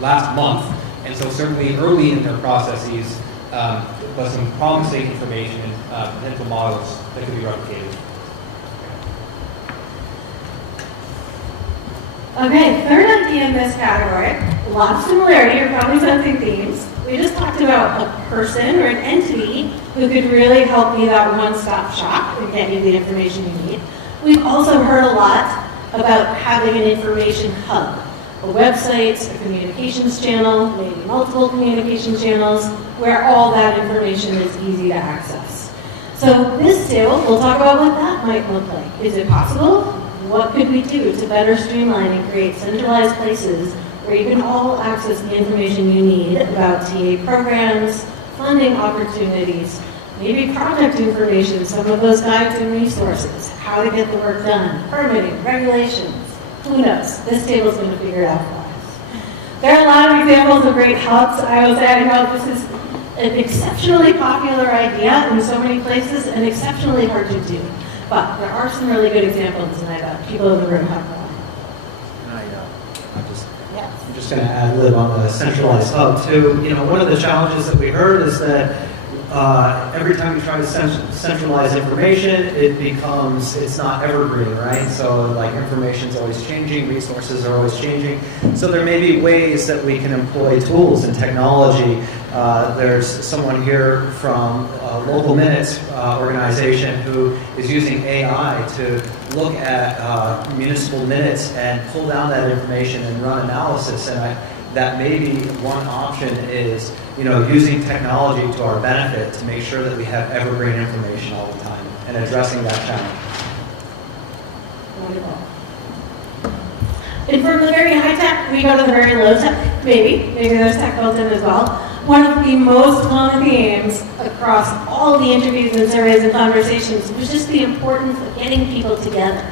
last month And so certainly early in their processes, was some promising information, potential models that could be replicated. Okay, third idea in this category, a lot of similarity, you're probably sensing themes. We just talked about a person or an entity who could really help be that one-stop shop and get you the information you need. We've also heard a lot about having an information hub, a website, a communications channel, maybe multiple communication channels, where all that information is easy to access. So this table, we'll talk about what that might look like. Is it possible? What could we do to better streamline and create centralized places where you can all access the information you need about TA programs, funding opportunities, maybe project information, some of those guides and resources, how to get the work done, permitting, regulations, who knows? This table is going to figure it out for us. There are a lot of examples of great hubs. I will say, I know this is an exceptionally popular idea in so many places and exceptionally hard to do. But there are some really good examples, and I know people in the room have one. I'm just going to add lib on the centralized hub too. You know, one of the challenges that we heard is that every time you try to centralize information, it's not evergreen, right? So like information is always changing, resources are always changing. So there may be ways that we can employ tools and technology. There's someone here from Local Minutes organization who is using AI to look at municipal minutes and pull down that information and run analysis. And that may be one option is, you know, using technology to our benefit to make sure that we have evergreen information all the time and addressing that challenge. Wonderful. And from the very high tech, we go to the very low tech. Maybe there's tech built in as well. One of the most common themes across all the interviews and surveys and conversations was just the importance of getting people together.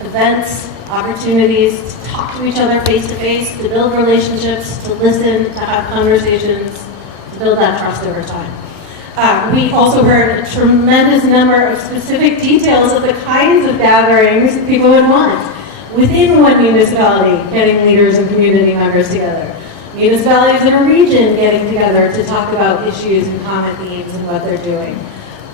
Events, opportunities to talk to each other face to face, to build relationships, to listen, to have conversations, to build that trust over time. We also heard a tremendous number of specific details of the kinds of gatherings people would want within one municipality, getting leaders and community members together. Municipalities in a region getting together to talk about issues and common themes and what they're doing.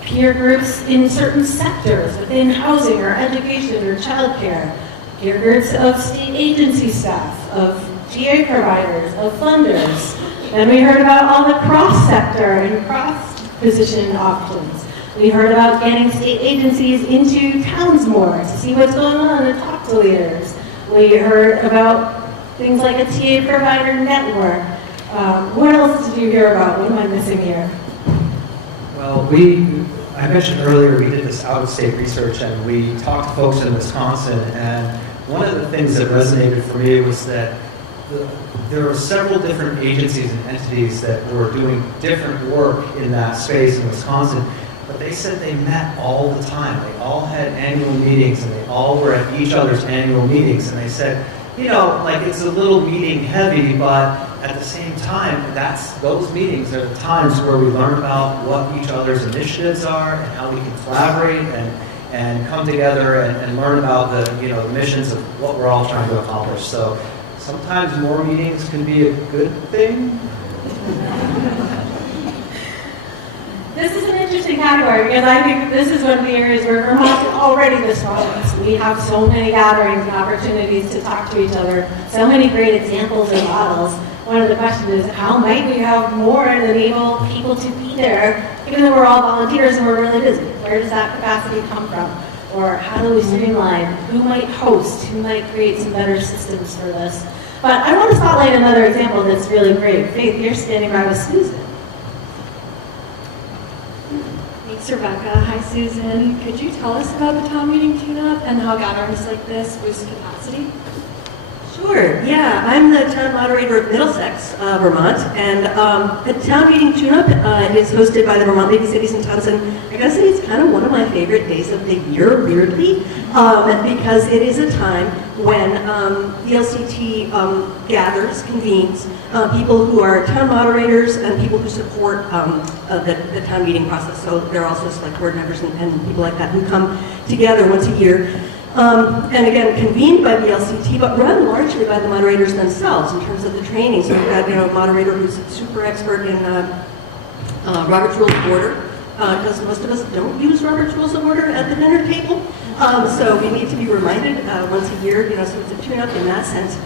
Peer groups in certain sectors within housing or education or childcare. Peer groups of state agency staff, of TA providers, of funders. Then we heard about all the cross-sector and cross-position options. We heard about getting state agencies into towns more to see what's going on and talk to leaders. We heard about things like a TA provider network. What else did you hear about? What am I missing here? Well, I mentioned earlier we did this out-of-state research and we talked to folks in Wisconsin, and one of the things that resonated for me was that there were several different agencies and entities that were doing different work in that space in Wisconsin, but they said they met all the time. They all had annual meetings and they all were at each other's annual meetings, and they said, you know, like it's a little meeting heavy, but at the same time, those meetings are the times where we learn about what each other's initiatives are and how we can collaborate and come together and learn about the missions of what we're all trying to accomplish. So sometimes more meetings can be a good thing. This is an interesting category because I think this is one of the areas where Vermont is already the strongest. We have so many gatherings and opportunities to talk to each other, so many great examples and models. One of the questions is, how might we have more and enable people to be there, even though we're all volunteers and we're really busy? Where does that capacity come from? Or how do we streamline? Who might host? Who might create some better systems for this? But I want to spotlight another example that's really great. Faith, you're standing by with Susan. Thanks, Rebecca. Hi, Susan. Could you tell us about the town meeting tune-up and how gatherings like this boost capacity? Sure, yeah. I'm the town moderator of Middlesex, Vermont, and the town meeting tune-up is hosted by the Vermont League of Cities and Towns, and I gotta say it's kind of one of my favorite days of the year, weirdly, because it is a time when the LCT gathers, convenes, people who are town moderators and people who support the town meeting process. So there are also select board members and people like that who come together once a year And again, convened by the LCT, but run largely by the moderators themselves in terms of the training. So we've got, a moderator who's a super expert in Robert's Rules of Order, because most of us don't use Robert's Rules of Order at the dinner table. So we need to be reminded once a year, so it's a tune-up in that sense.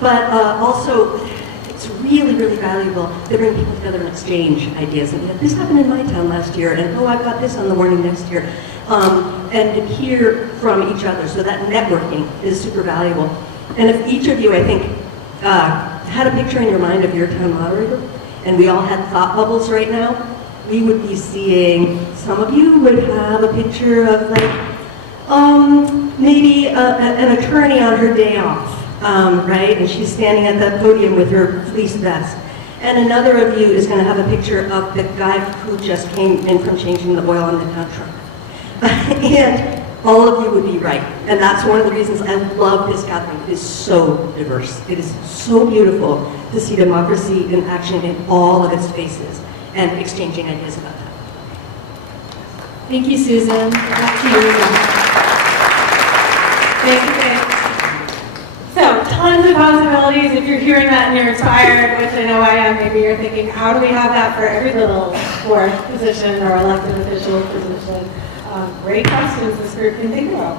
But also, it's really, really valuable to bring people together and exchange ideas. And this happened in my town last year, and I've got this on the warning next year. And hear from each other. So that networking is super valuable. And if each of you, I think, had a picture in your mind of your town moderator, and we all had thought bubbles right now, we would be seeing, some of you would have a picture of maybe an attorney on her day off, right? And she's standing at the podium with her fleece vest. And another of you is going to have a picture of the guy who just came in from changing the oil on the town truck. And all of you would be right. And that's one of the reasons I love this gathering. It is so diverse. It is so beautiful to see democracy in action in all of its faces and exchanging ideas about that. Thank you, Susan. Back to you. Thank you. So, tons of possibilities. If you're hearing that and you're inspired, which I know I am, maybe you're thinking, how do we have that for every little board position or elected official position? Great questions this group can think about.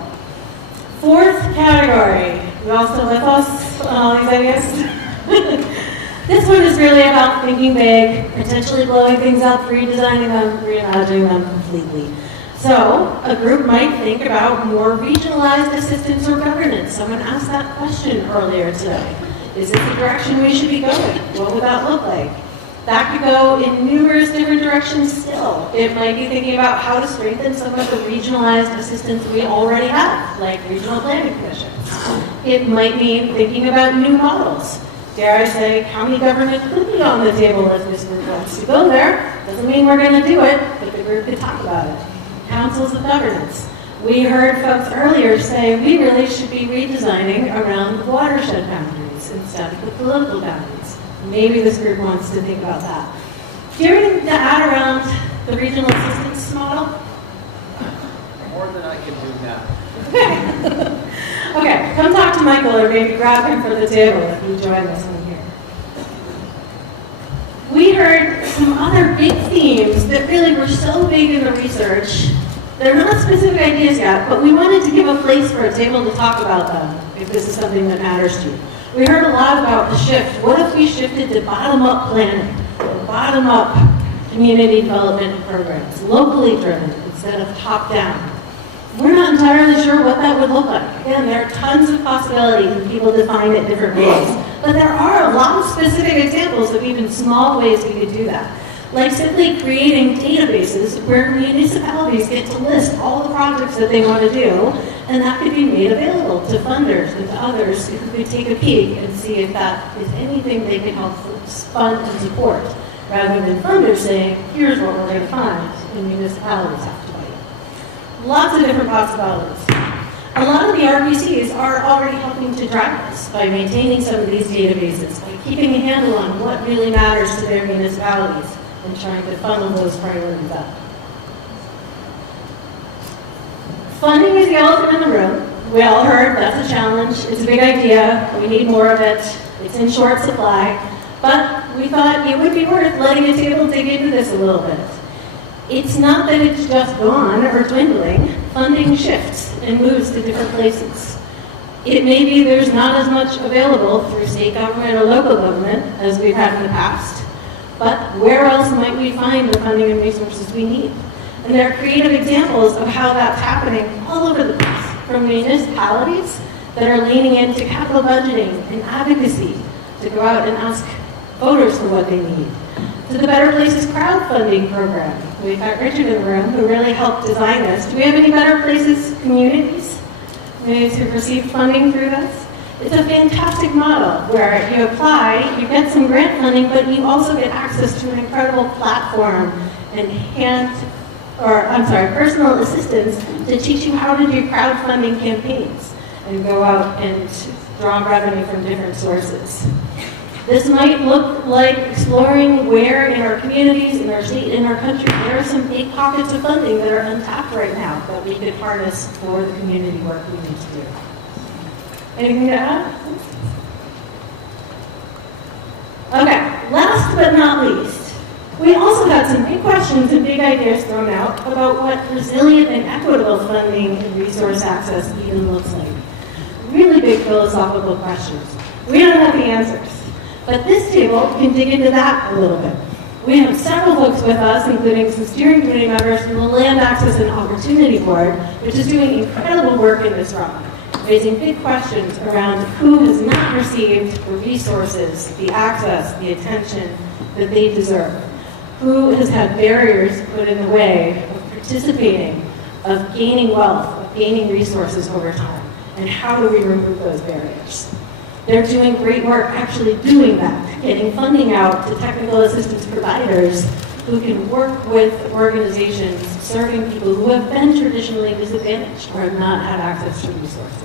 Fourth category. You all still with us on all these ideas? This one is really about thinking big, potentially blowing things up, redesigning them, reimagining them completely. So, a group might think about more regionalized assistance or governance. Someone asked that question earlier today. Is this the direction we should be going? What would that look like? That could go in numerous different directions still. It might be thinking about how to strengthen some of the regionalized assistance we already have, like regional planning commissions. It might mean thinking about new models. Dare I say, county government could be on the table as this group wants to go there. Doesn't mean we're going to do it, but the group could talk about it. Councils of governance. We heard folks earlier say we really should be redesigning around the watershed boundaries instead of the political boundaries. Maybe this group wants to think about that. During the add around the regional assistance model? More than I can do now. Okay, come talk to Michael or maybe grab him for the table if you join us in here. We heard some other big themes that really were so big in the research. They're not specific ideas yet, but we wanted to give a place for a table to talk about them if this is something that matters to you. We heard a lot about the shift. What if we shifted to bottom-up planning, bottom-up community development programs, locally driven instead of top-down? We're not entirely sure what that would look like. Again, there are tons of possibilities and people define it different ways. But there are a lot of specific examples of even small ways we could do that. Like simply creating databases where municipalities get to list all the projects that they want to do, and that could be made available to funders and to others who could take a peek and see if that is anything they can help fund and support, rather than funders saying, here's what we're going to fund, and municipalities have to wait. Lots of different possibilities. A lot of the RPCs are already helping to drive this by maintaining some of these databases, by keeping a handle on what really matters to their municipalities, and trying to funnel those priorities up. Funding is the elephant in the room. We all heard that's a challenge. It's a big idea. We need more of it. It's in short supply. But we thought it would be worth letting a table dig into this a little bit. It's not that it's just gone or dwindling. Funding shifts and moves to different places. It may be there's not as much available through state government or local government as we've had in the past. But where else might we find the funding and resources we need? And there are creative examples of how that's happening all over the place, from municipalities that are leaning into capital budgeting and advocacy to go out and ask voters for what they need, to the Better Places crowdfunding program. We've got Richard in the room who really helped design this. Do we have any Better Places communities? Communities who've received funding through this? It's a fantastic model where you apply, you get some grant funding, but you also get access to an incredible platform and personal assistance to teach you how to do crowdfunding campaigns and go out and draw revenue from different sources. This might look like exploring where in our communities, in our state, in our country, there are some big pockets of funding that are untapped right now that we could harness for the community work we need to do. Anything to add? Okay, last but not least, we also had some big questions and big ideas thrown out about what resilient and equitable funding and resource access even looks like. Really big philosophical questions. We don't have the answers, but this table can dig into that a little bit. We have several folks with us, including some steering committee members from the Land Access and Opportunity Board, which is doing incredible work in this realm, raising big questions around who has not received the resources, the access, the attention that they deserve, who has had barriers put in the way of participating, of gaining wealth, of gaining resources over time, and how do we remove those barriers? They're doing great work actually doing that, getting funding out to technical assistance providers who can work with organizations serving people who have been traditionally disadvantaged or have not had access to resources.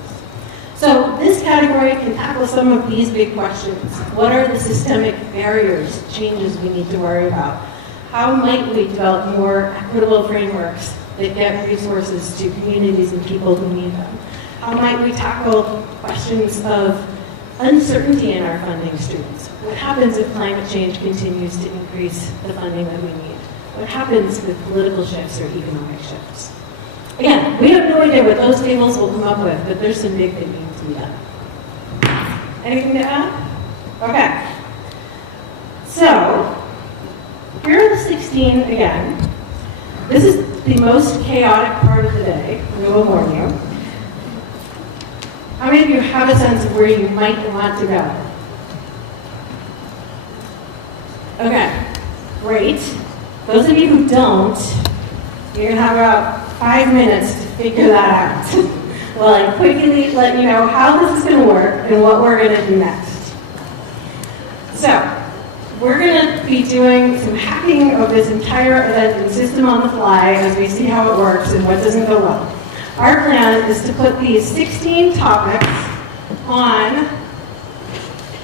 So this category can tackle some of these big questions. What are the systemic barriers, changes we need to worry about? How might we develop more equitable frameworks that get resources to communities and people who need them? How might we tackle questions of uncertainty in our funding streams? What happens if climate change continues to increase the funding that we need? What happens with political shifts or economic shifts? Again, we have no idea what those tables will come up with, but there's some big thinking to be done. Anything to add? Okay. So, here are the 16 again. This is the most chaotic part of the day, we will warn you. How many of you have a sense of where you might want to go? Okay, great. Those of you who don't, you're going to have about 5 minutes to figure that out. Well, I quickly let you know how this is going to work and what we're going to do next. So, we're going to be doing some hacking of this entire event and system on the fly as we see how it works and what doesn't go well. Our plan is to put these 16 topics on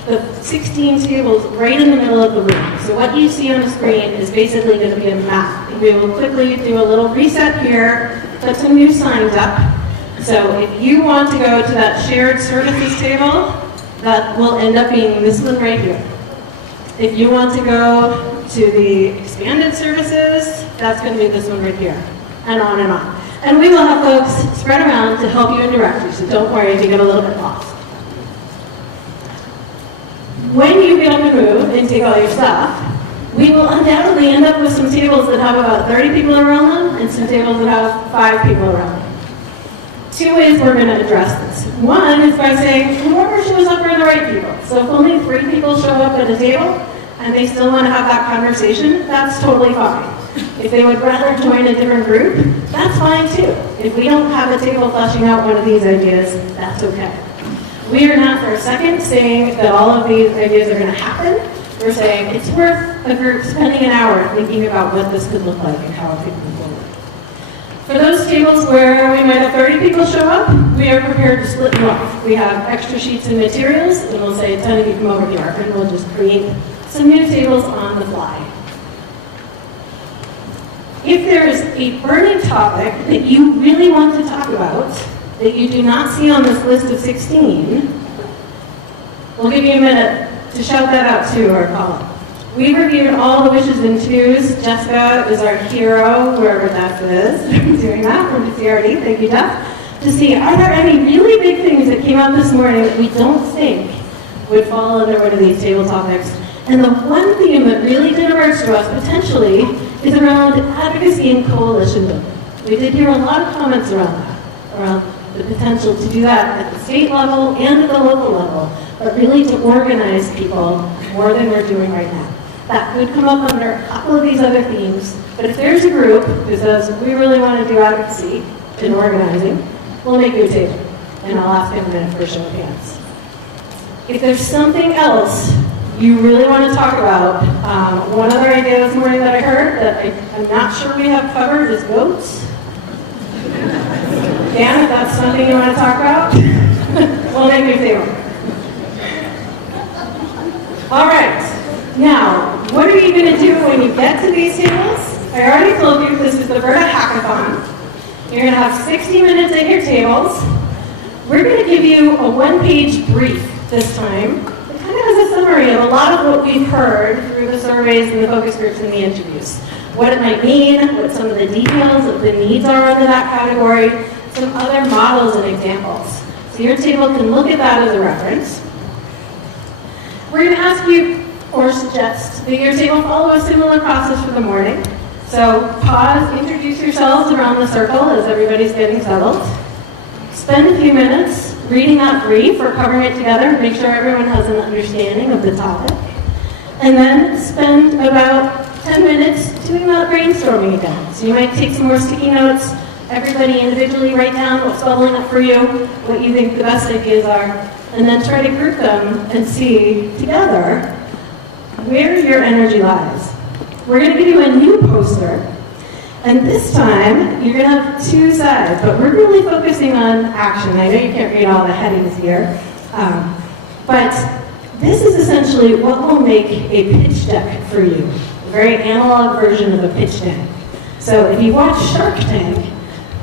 the 16 tables right in the middle of the room. So what you see on the screen is basically going to be a map. We will quickly do a little reset here, put some new signs up. So if you want to go to that shared services table, that will end up being this one right here. If you want to go to the expanded services, that's going to be this one right here, and on and on. And we will have folks spread around to help you and direct you, so don't worry if you get a little bit lost. When you get up and move and take all your stuff, we will undoubtedly end up with some tables that have about 30 people around them and some tables that have 5 people around them. 2 ways we're going to address this. One is by saying, whoever shows up are the right people. So if only 3 people show up at a table and they still want to have that conversation, that's totally fine. If they would rather join a different group, that's fine too. If we don't have a table fleshing out one of these ideas, that's okay. We are not for a second saying that all of these ideas are going to happen. We're saying it's worth a group spending an hour thinking about what this could look like and how it could move forward. For those tables where we might have 30 people show up, we are prepared to split them off. We have extra sheets and materials, and we'll say 10 of you come over here, and we'll just create some new tables on the fly. If there is a burning topic that you really want to talk about, that you do not see on this list of 16, we'll give you a minute to shout that out too or call it. We reviewed all the wishes and twos. Jessica is our hero, wherever that is, doing that from DCRD. Thank you, Jeff. To see, are there any really big things that came out this morning that we don't think would fall under one of these table topics? And the one theme that really did emerge to us, potentially, is around advocacy and coalition building. We did hear a lot of comments around that, around the potential to do that at the state level and at the local level, but really to organize people more than we're doing right now. That could come up under a couple of these other themes, but if there's a group who says, we really want to do advocacy and organizing, we'll make you a table, and I'll ask in a minute for a show of hands. If there's something else you really want to talk about, one other idea this morning that I heard that I'm not sure we have covered is goats. Dan, if that's something you want to talk about, we'll make you a table. All right. are you going to do when you get to these tables? I already told you this is the Verda Hackathon. You're going to have 60 minutes at your tables. We're going to give you a one-page brief this time. It kind of has a summary of a lot of what we've heard through the surveys and the focus groups and the interviews. What it might mean, what some of the details of the needs are under that category, some other models and examples. So your table can look at that as a reference. We're going to ask you or suggest that your table follow a similar process for the morning. So pause, introduce yourselves around the circle as everybody's getting settled. Spend a few minutes reading that brief or covering it together, make sure everyone has an understanding of the topic. And then spend about 10 minutes doing that brainstorming again. So you might take some more sticky notes, everybody individually write down what's bubbling up for you, what you think the best ideas are, and then try to group them and see together where your energy lies. We're going to give you a new poster, and this time you're going to have two sides, but we're really focusing on action. I know you can't read all the headings here, but this is essentially what will make a pitch deck for you, a very analog version of a pitch deck. So if you watch Shark Tank,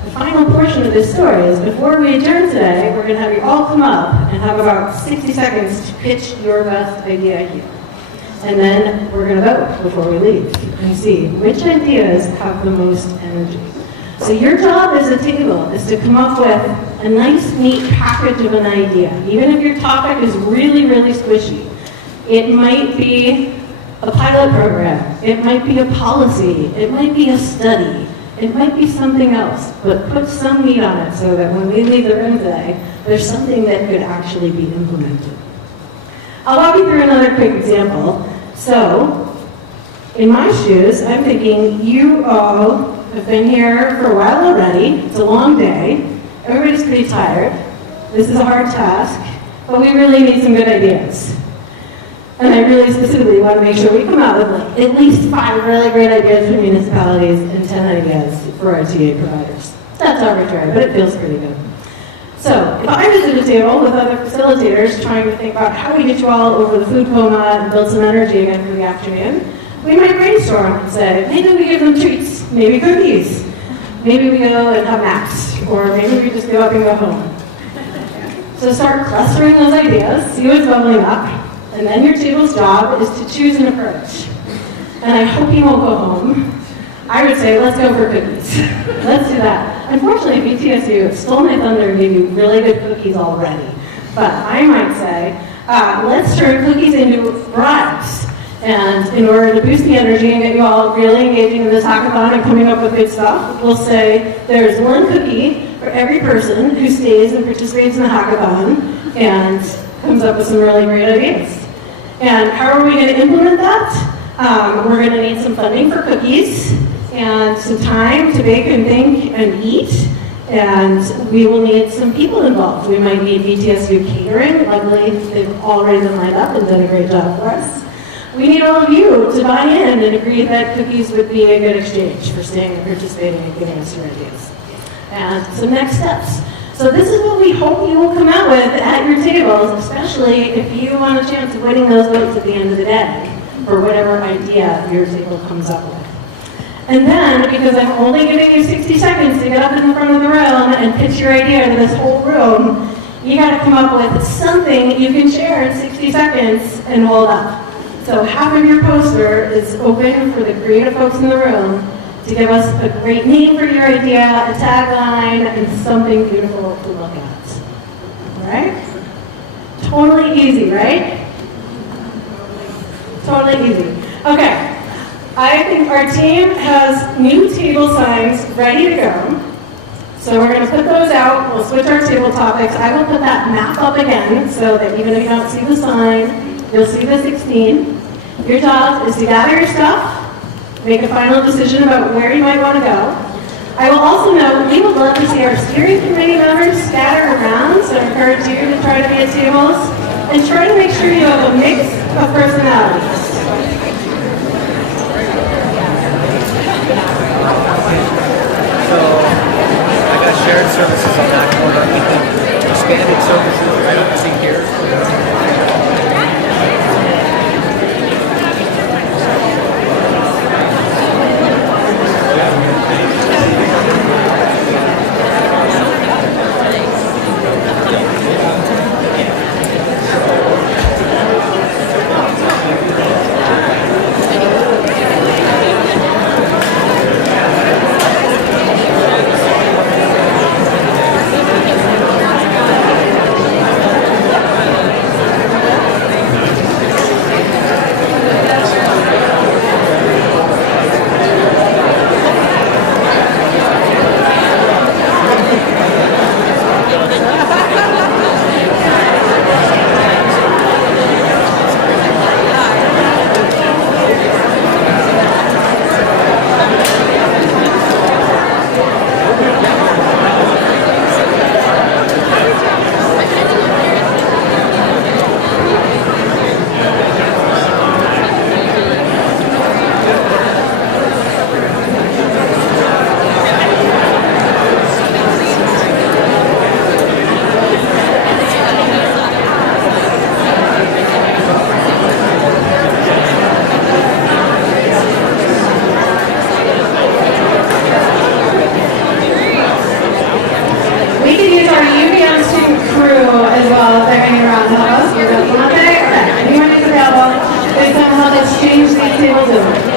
the final portion of this story is before we adjourn today, we're going to have you all come up and have about 60 seconds to pitch your best idea here. And then we're going to vote before we leave and see which ideas have the most energy. So your job as a table is to come up with a nice, neat package of an idea. Even if your topic is really, really squishy. It might be a pilot program. It might be a policy. It might be a study. It might be something else. But put some meat on it so that when we leave the room today, there's something that could actually be implemented. I'll walk you through another quick example. So, in my shoes, I'm thinking you all have been here for a while already. It's a long day. Everybody's pretty tired. This is a hard task, but we really need some good ideas. And I really specifically want to make sure we come out with like at least 5 really great ideas for municipalities and 10 ideas for our TA providers. That's arbitrary, but it feels pretty good. So, if I was at a table with other facilitators trying to think about how we get you all over the food coma and build some energy again for the afternoon, we might brainstorm and say, maybe we give them treats, maybe cookies, maybe we go and have naps, or maybe we just give up and go home. So start clustering those ideas, see what's bubbling up, and then your table's job is to choose an approach. And I hope you won't go home. I would say, let's go for cookies. Let's do that. Unfortunately, BTSU stole my thunder and gave you really good cookies already. But I might say, let's turn cookies into bribes. And in order to boost the energy and get you all really engaging in this hackathon and coming up with good stuff, we'll say there's one cookie for every person who stays and participates in the hackathon and comes up with some really great ideas. And how are we going to implement that? We're going to need some funding for cookies and some time to bake and think and eat. And we will need some people involved. We might need BTSU catering. Luckily, they've already been lined up and done a great job for us. We need all of you to buy in and agree that cookies would be a good exchange for staying and participating and giving us your ideas. And some next steps. So this is what we hope you will come out with at your tables, especially if you want a chance of winning those votes at the end of the day for whatever idea your table comes up with. And then, because I'm only giving you 60 seconds to get up in the front of the room and pitch your idea to this whole room, you got to come up with something you can share in 60 seconds and hold up. So half of your poster is open for the creative folks in the room to give us a great name for your idea, a tagline, and something beautiful to look at. All right? Totally easy, right? Totally easy. Okay. I think our team has new table signs ready to go. So we're going to put those out. We'll switch our table topics. I will put that map up again so that even if you don't see the sign, you'll see the 16. Your job is to gather your stuff, make a final decision about where you might want to go. I will also note we would love to see our steering committee members scattered around, so I encourage you to try to be at tables and try to make sure you have a mix of personalities. So I got shared services on that corner, expanded services right up to here. around, huh? Okay, anyone is available, please come help us change these tables over.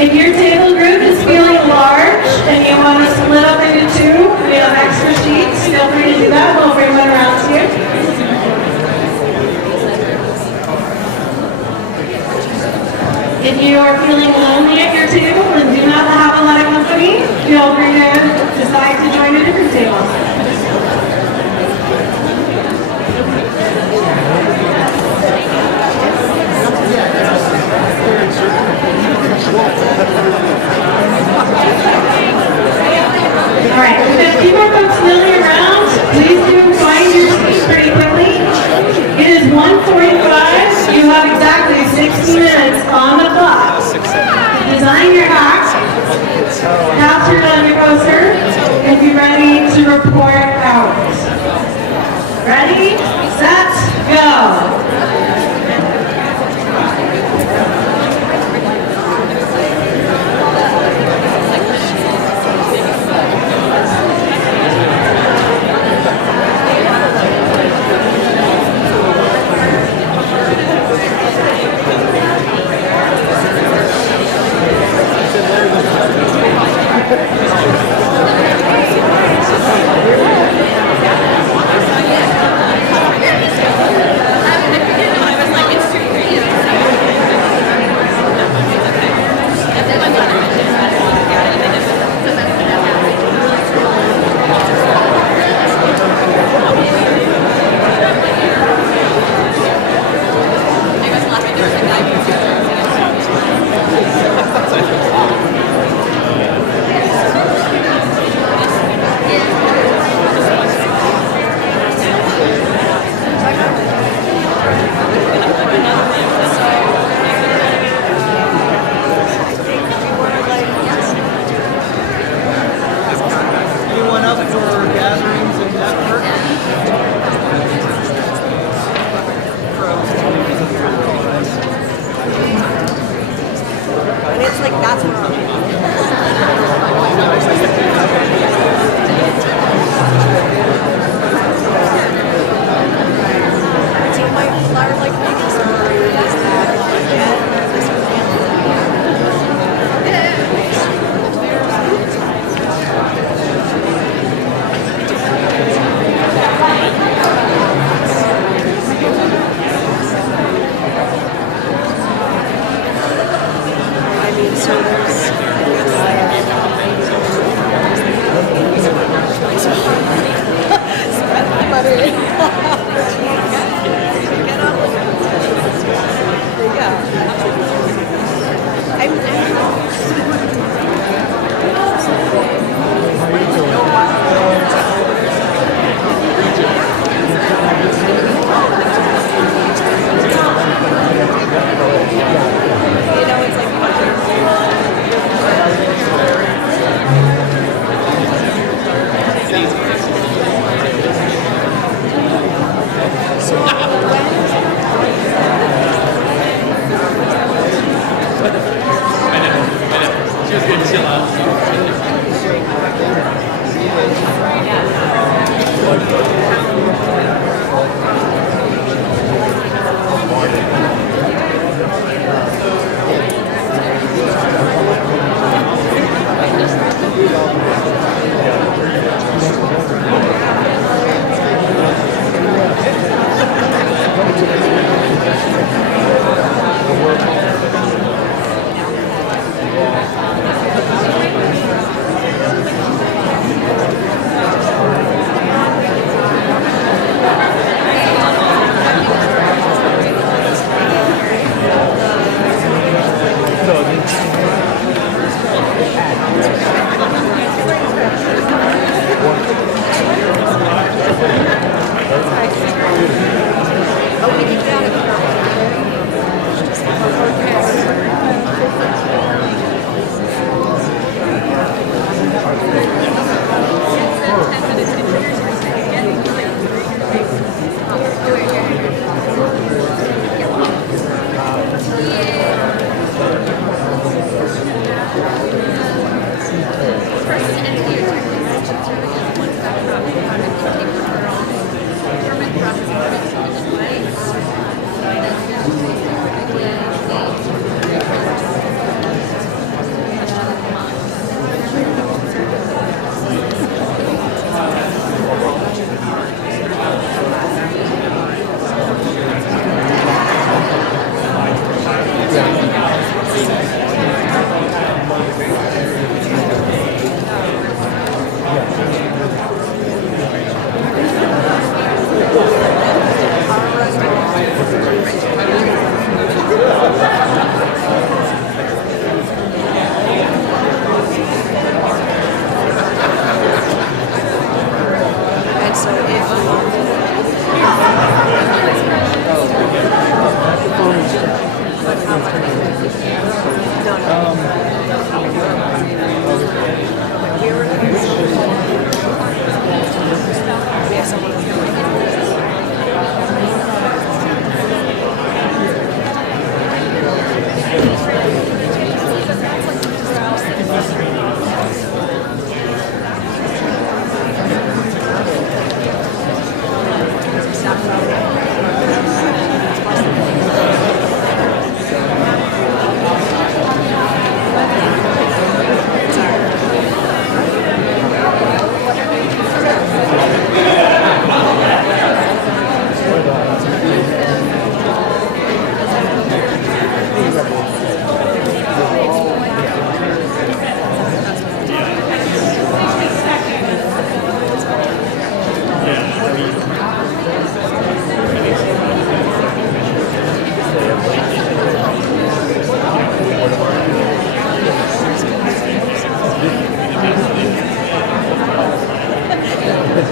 If your table group is feeling large and you want to split up into two, we have extra sheets, feel free to do that. We'll bring one around to you. If you are feeling lonely at your table and do not have a lot of company, feel free to decide to join a different table. All right, we've got a few more folks milling around. Please do find your seat pretty quickly. It is 1:45. You have exactly 60 minutes on the clock. Design your hack, capture it on your poster, and be ready to report out. Ready, set, go.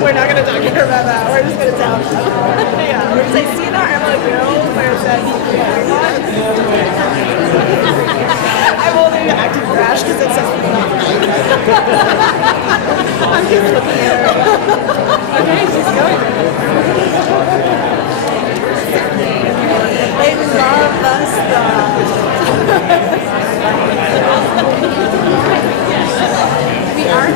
We're not going to talk here about that. We're just going to tell them. Yeah, we're going to say, see that MLU where it says, I'm only acting brash because it says not nice. I'm just looking at her. Okay, she's going. They love the stuff. We are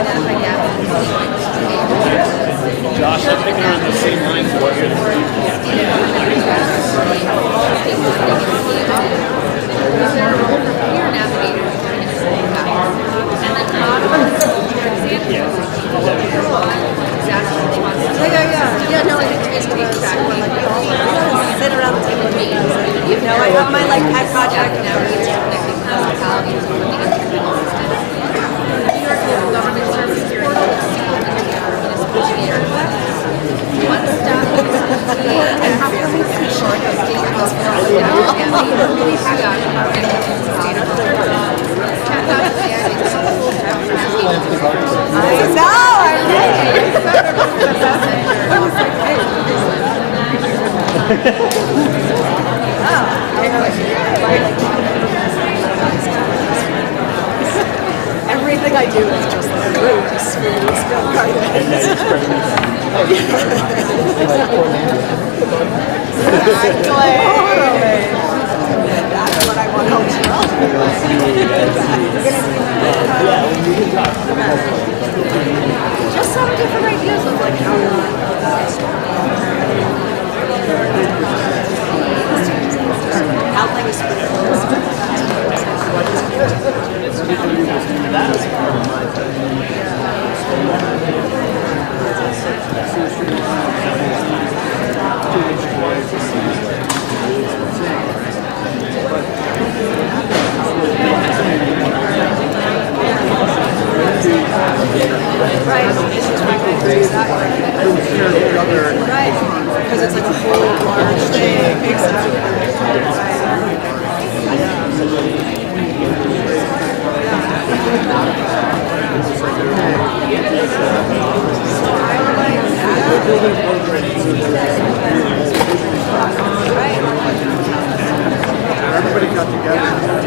Josh, I'm thinking on the same lines of what you're Yeah, no, it's keep track. Like, we all sit around the table and make these. You know, I have my like pet project now. It's connecting municipalities with the New York Local Government Services Portal is super municipal share. One stop and how can we be short of state hospital and really I know, I'm everything I do is just like really smooth, spell card. That's what I want home to just some different ideas of like outline is right, because it's like a whole large thing. Everybody got together.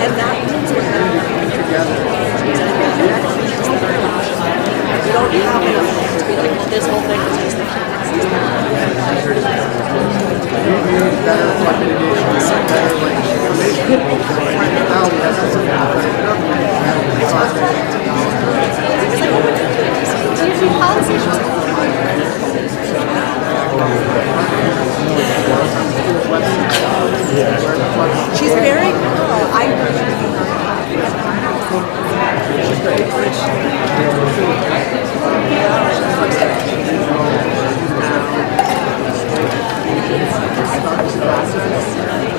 And that means we're together. We don't have enough to be like, well, this whole thing is just Better flood mitigation, better like information. Right now we have she's very cool.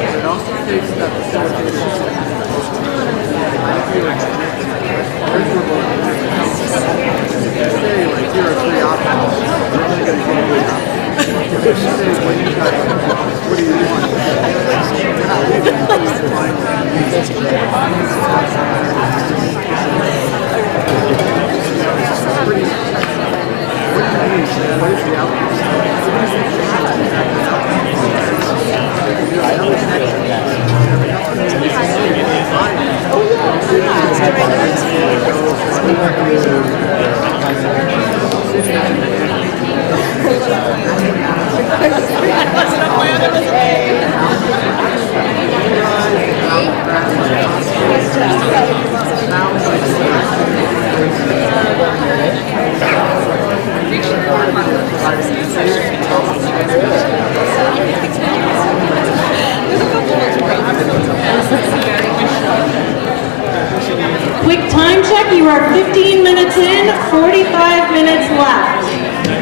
It also takes that say like here are three options. You're only going to get three options. If she says what you got, what do you want? What is the outcome? Quick time check, you are 15 minutes in, 45 minutes left.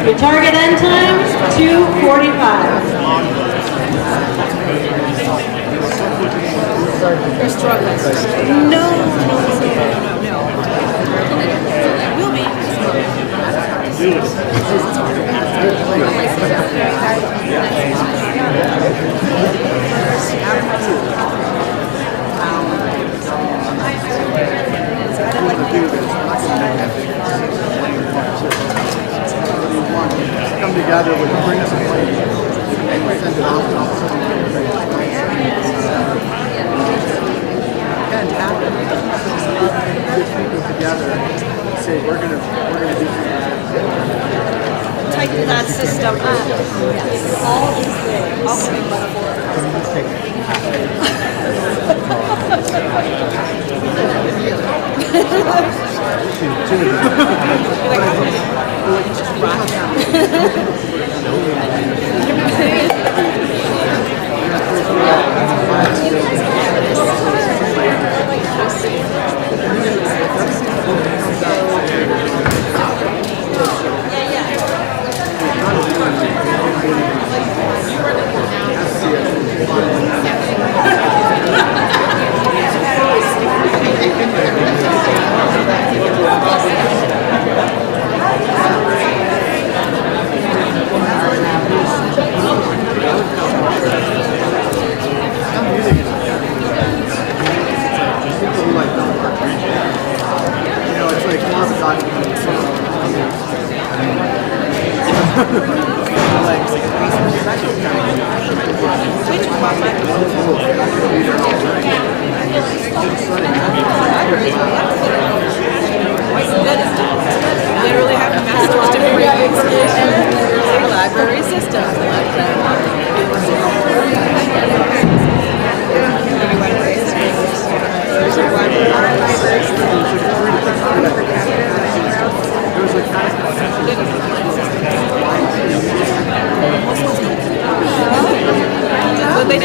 Your target end time, 2:45. You're struggling. No. Will be. Come together, we can bring us a plane, and we send it off, and all of a sudden happen. People together and say we're gonna do that. Tighten that system up. Yes. All these things. Literally have a master's degree in library systems. But they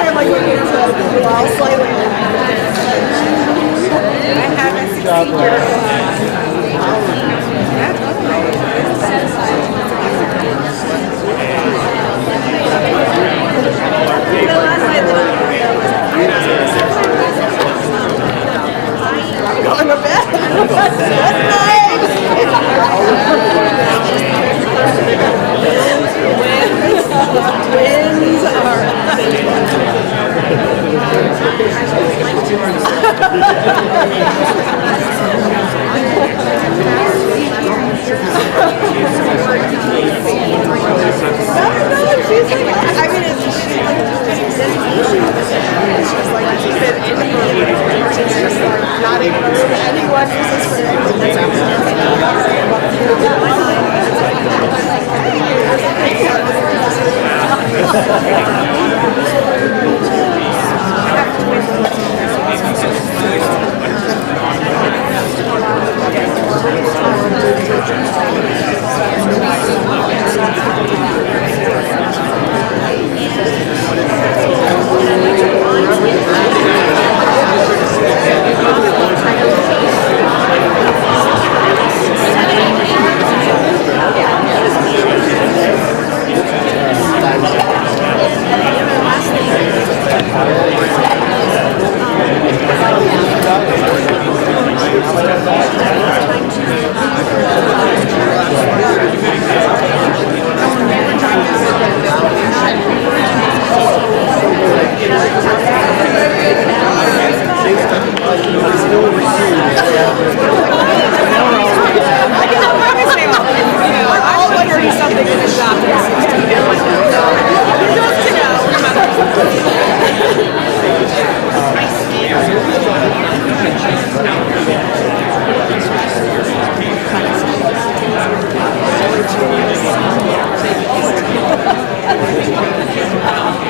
I'm like looking at the wall slightly. I haven't going to bed.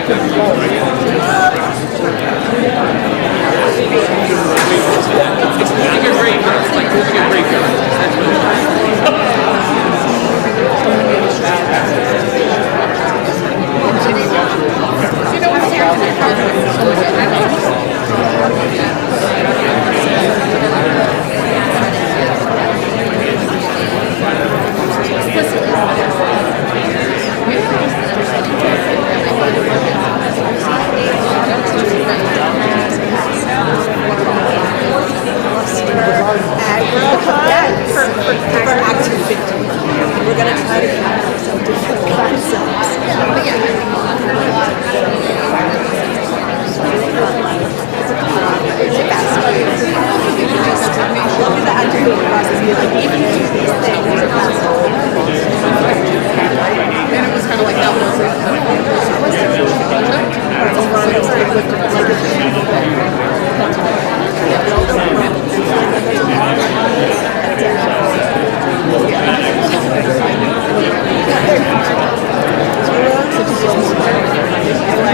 Good Twins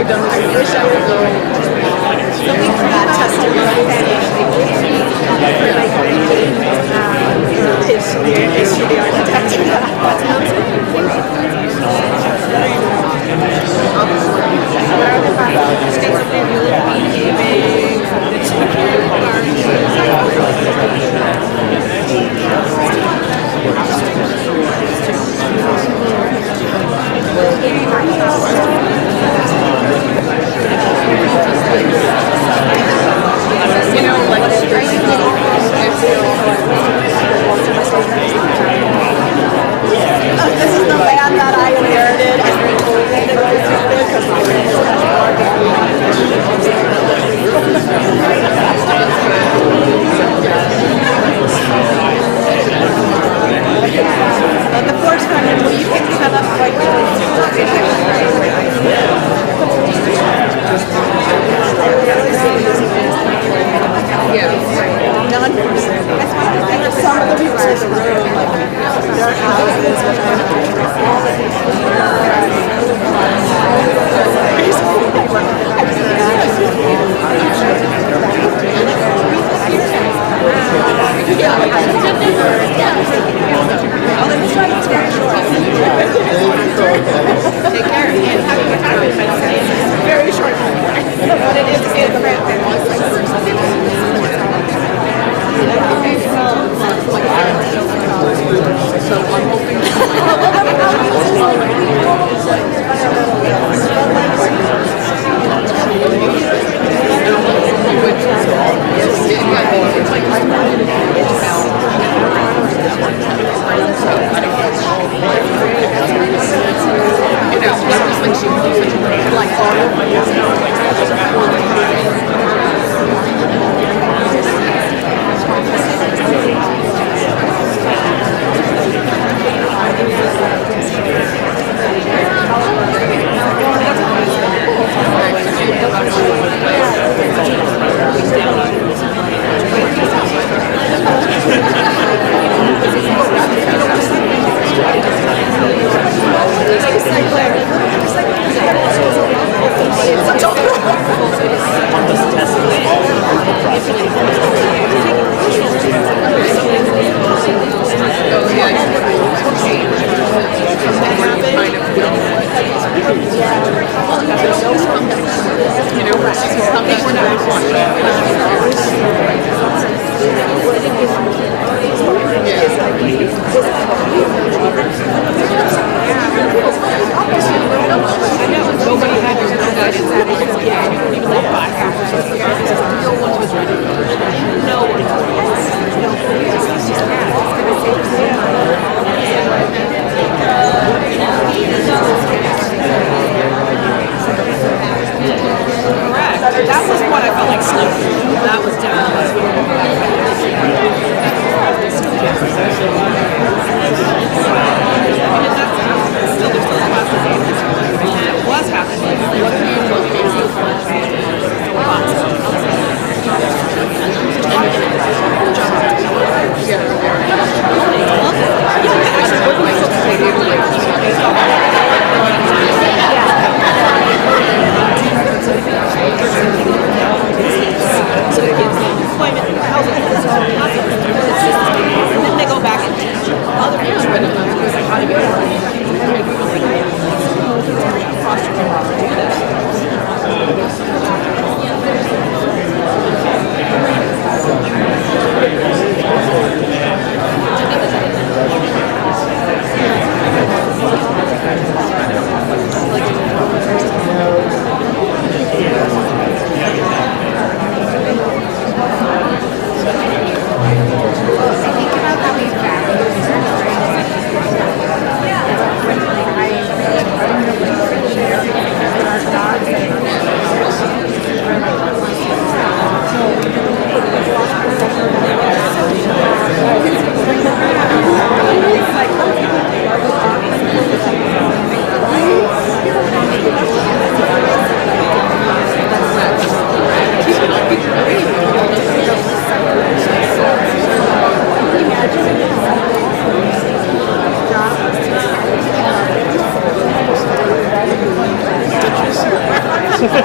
wish I would go something from that testimony. Is she the architect? That sounds good. You know, like this is the land that I inherited and because my the porch kind of, you can cut up quite yeah, non-person. Some of the people in the room, like their houses, which take care and have a good time. Very short time. But it is in the so I'm hoping that was what I felt like slipping. That was definitely. Exactly,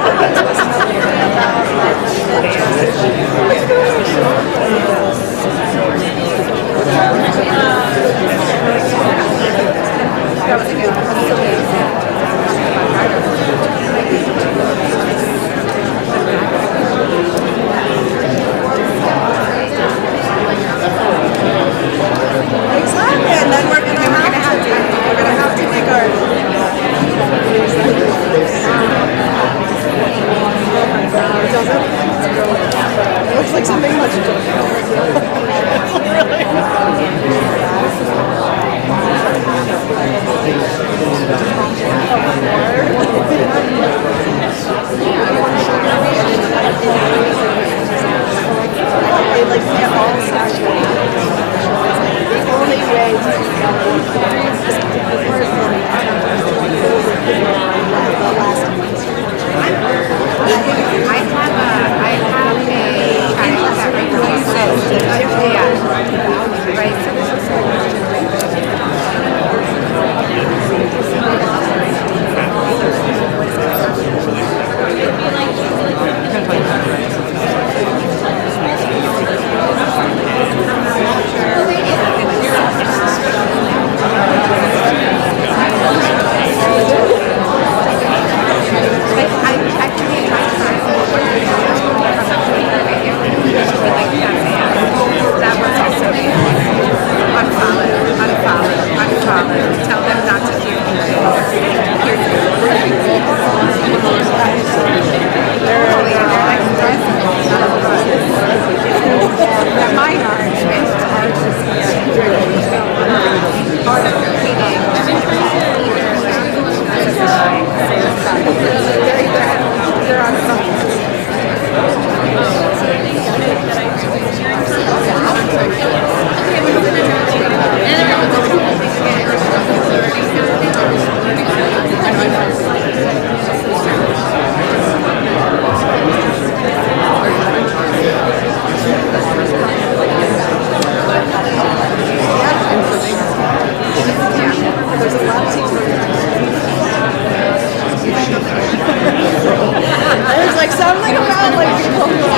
and then we're gonna have to make our. It looks like something much They like get all saturated. The only way to tell them not to do mine aren't. They're on There's a lot of I was like something about like people who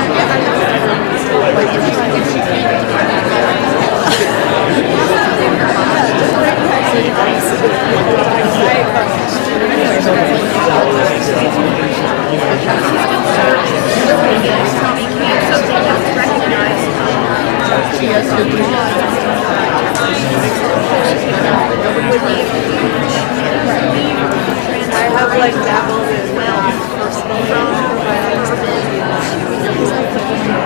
I have like dabbled in personal trauma, but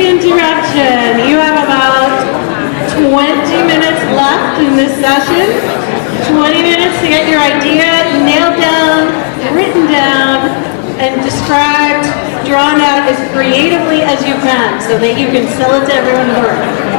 interruption. You have about 20 minutes left in this session. 20 minutes to get your idea nailed down, written down, and described, drawn out as creatively as you can so that you can sell it to everyone in the room.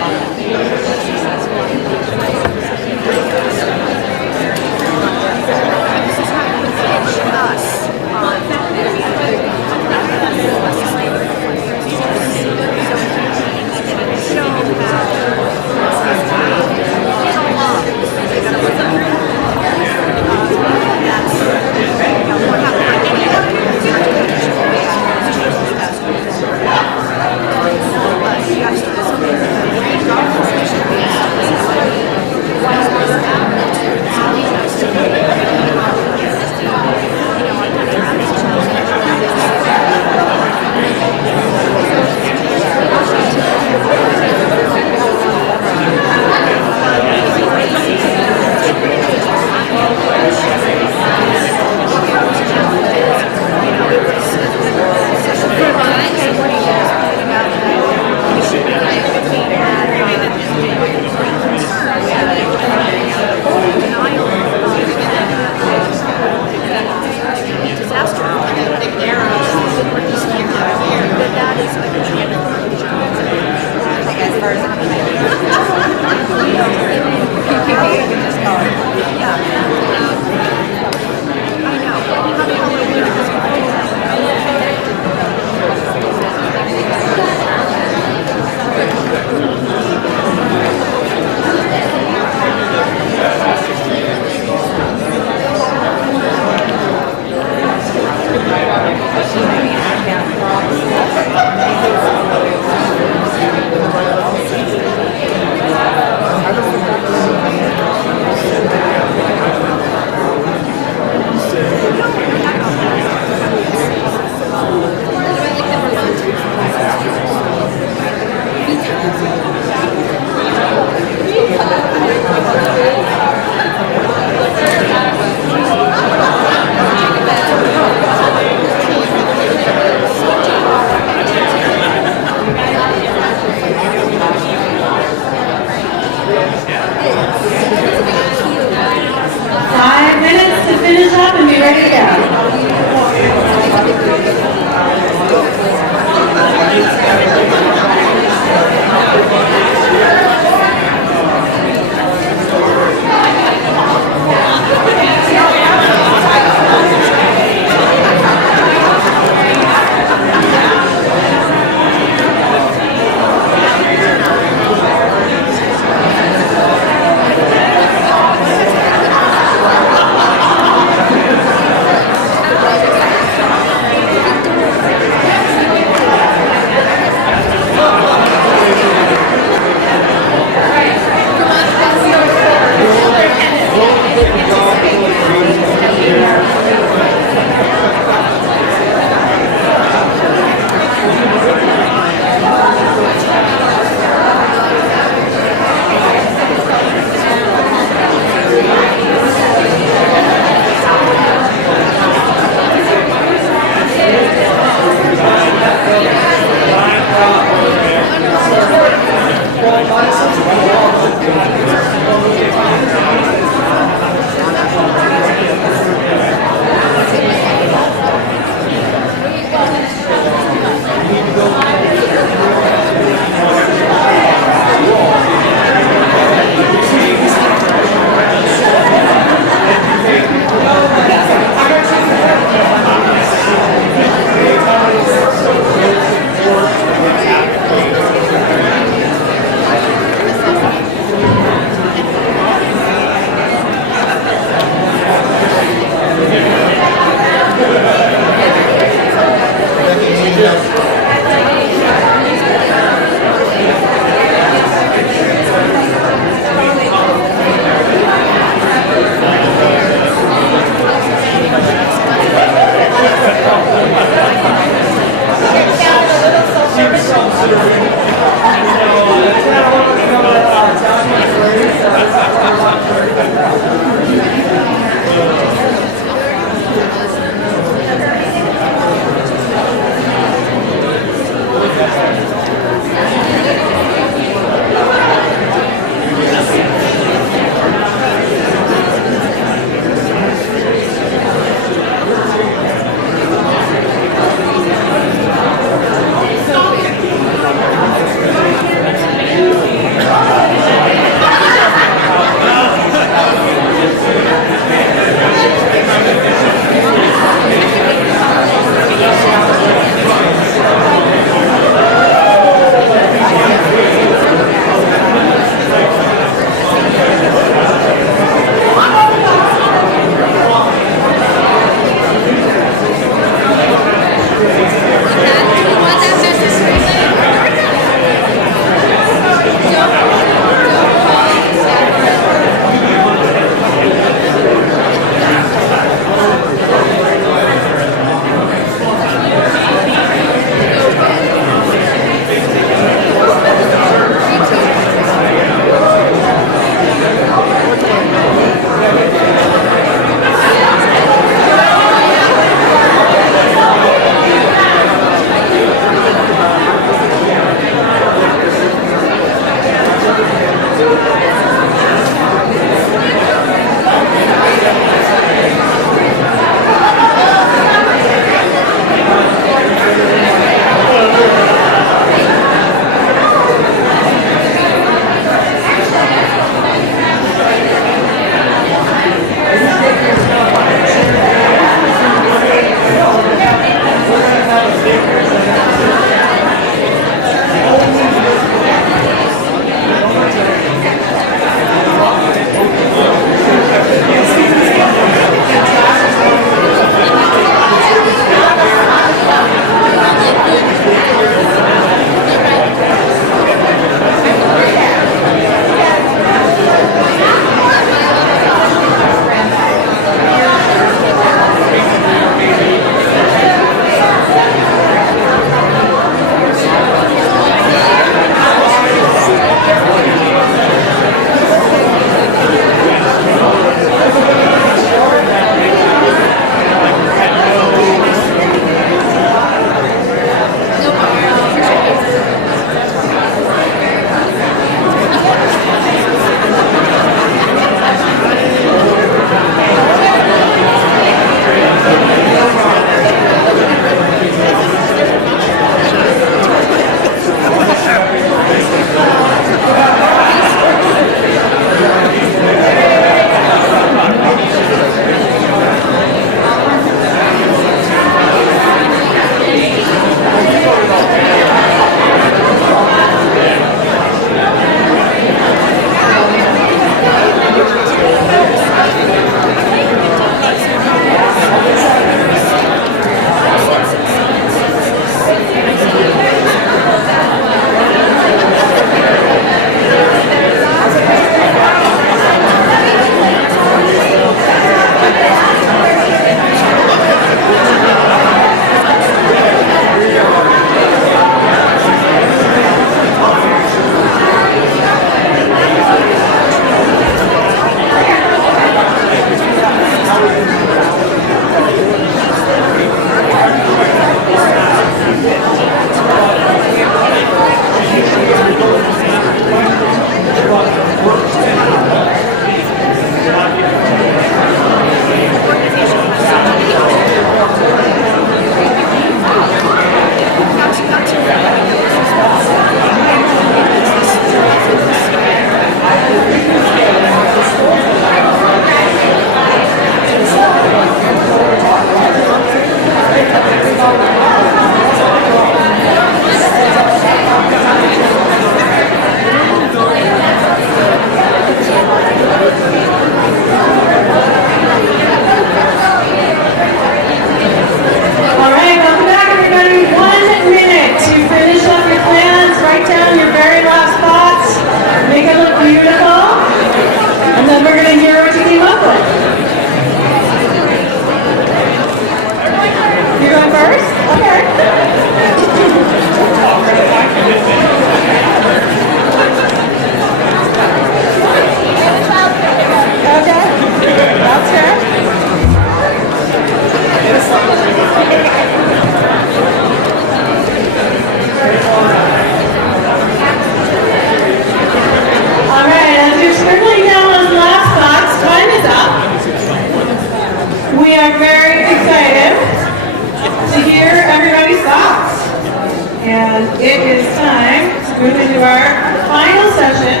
And it is time to move into our final session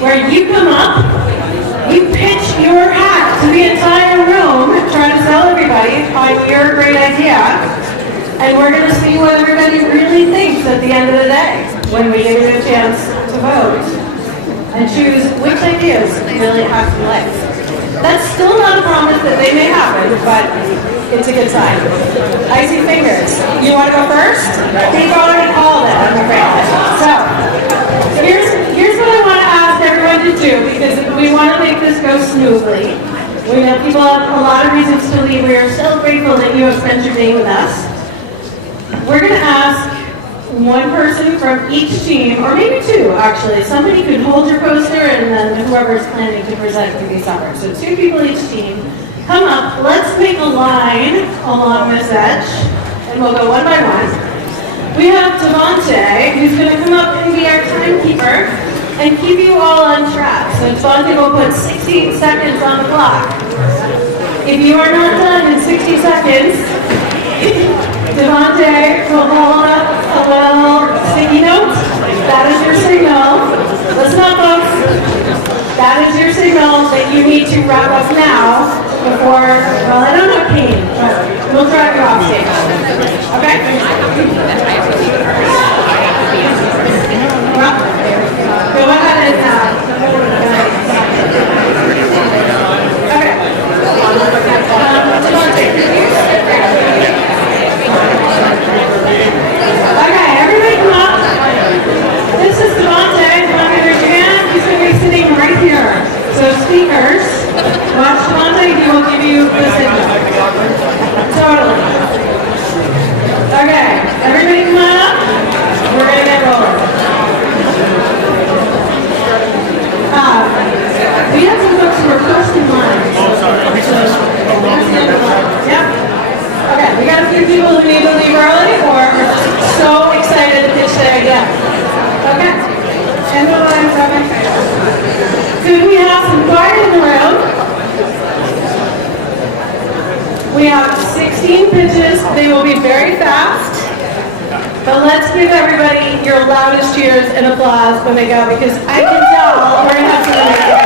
where you come up, you pitch your hat to the entire room, trying to sell everybody on your great idea, and we're going to see what everybody really thinks at the end of the day when we give you a chance to vote and choose which ideas really have some legs. That's still not a promise that they may happen, but it's a good sign. I see fingers. You want to go first? They've already called it, I'm afraid. So, here's what I want to ask everyone to do, because we want to make this go smoothly. We know people have a lot of reasons to leave. We are so grateful that you have spent your day with us. We're going to ask one person from each team, or maybe two actually. Somebody could hold your poster and then whoever's planning to present could be separate. So 2 people each team. Come up, let's make a line along this edge, and we'll go one by one. We have Devontae, who's going to come up and be our timekeeper. and keep you all on track. So Devontae will put 60 seconds on the clock. If you are not done in 60 seconds, Devontae will hold up a little sticky note. That is your signal. Listen up, folks. That is your signal that you need to wrap up now before, well, I don't know, Kane, but we'll drive you off stage. Okay? Well, go ahead and okay. Okay, everybody come up. This is Devontae. Devontae, raise your hand. He's going to be sitting right here. So speakers, watch Devontae. He will give you the signal. Totally. Okay, everybody come on up. We're going to get rolling. We have some folks who are first in line. Oh, sorry. Yep. Okay, we got a few people who need to leave early or are so excited to pitch their idea. Okay. And the lines are okay. Could we have some quiet in the room? We have 16 pitches. They will be very fast. But let's give everybody your loudest cheers and applause when they go, because I can tell we're going to have some amazing.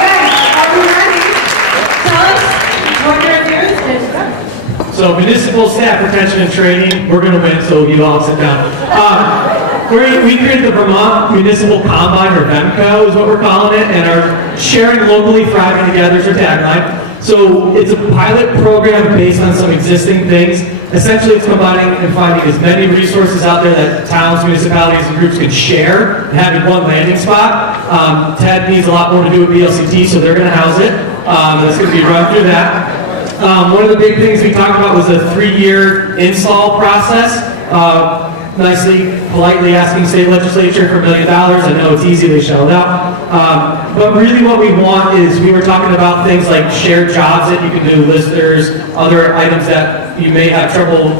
Okay, are we ready? Tell us what your ideas is. So municipal staff retention and training, we're going to win, so you all sit down. We created the Vermont Municipal Combine, or VEMCO is what we're calling it, and our sharing locally, thriving together is our tagline. So it's a pilot program based on some existing things. Essentially, it's combining and finding as many resources out there that towns, municipalities, and groups can share and having one landing spot. TED needs a lot more to do with BLCT, so they're going to house it. That's going to be run through that. One of the big things we talked about was a 3-year install process. Nicely, politely asking state legislature for $1 million. I know it's easy, they shelled out. But really what we want is, we were talking about things like shared jobs that you can do, listers, other items that you may have trouble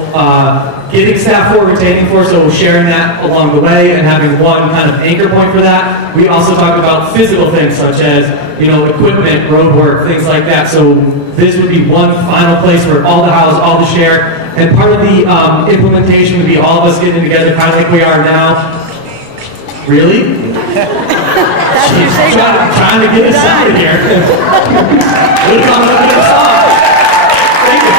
getting staff for, retaining for, so sharing that along the way and having one kind of anchor point for that. We also talked about physical things such as, equipment, road work, things like that. So this would be one final place for all to house, all to share. And part of the implementation would be all of us getting together, kind of like we are now. Really? She's trying to get us out of here. We're going to get us off. Thank you.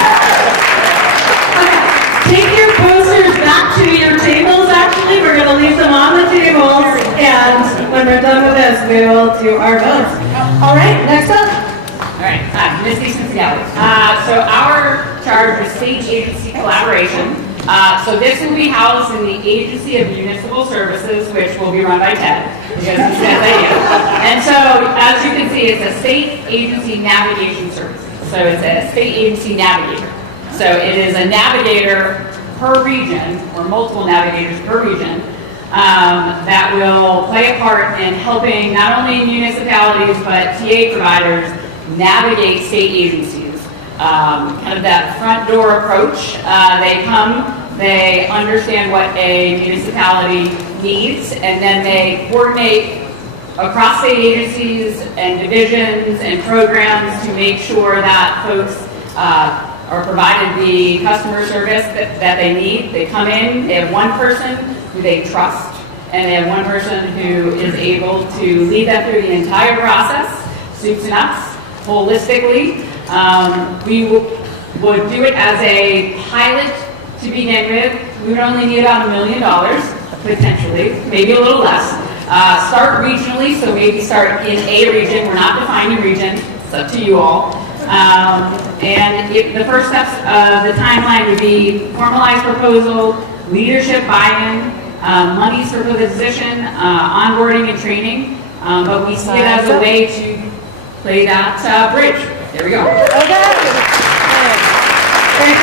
Take your posters back to your tables, actually. We're going to leave them on the tables. And when we're done with this, we will do our votes. All right, next up. All right, Misty Cincinnati. So our charge is state agency collaboration. So this will be housed in the Agency of Municipal Services, which will be run by Ted, because he's Ted's idea. And so, as you can see, it's a state agency navigation services. So it's a state agency navigator. So it is a navigator per region, or multiple navigators per region, that will play a part in helping not only municipalities, but TA providers navigate state agencies. Kind of that front door approach. They come, they understand what a municipality needs, and then they coordinate across state agencies and divisions and programs to make sure that folks are provided the customer service that they need. They come in, they have one person who they trust, and they have one person who is able to lead them through the entire process, soups and nuts, holistically. We would do it as a pilot to begin with. We would only need about $1 million, potentially, maybe a little less. Start regionally, so maybe start in a region. We're not defining region, it's up to you all. And the first steps of the timeline would be formalized proposal, leadership buy-in, monies for the position, onboarding and training. But we see it as a way to play that bridge. There we go. Okay. Thanks,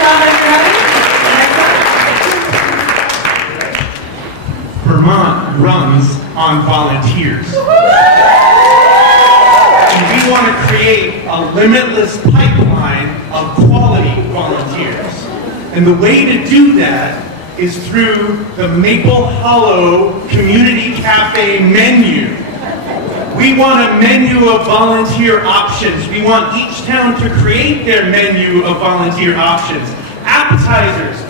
Vermont runs on volunteers. And we want to create a limitless pipeline of quality volunteers. And the way to do that is through the Maple Hollow Community Cafe menu. We want a menu of volunteer options. We want each town to create their menu of volunteer options. Appetizers.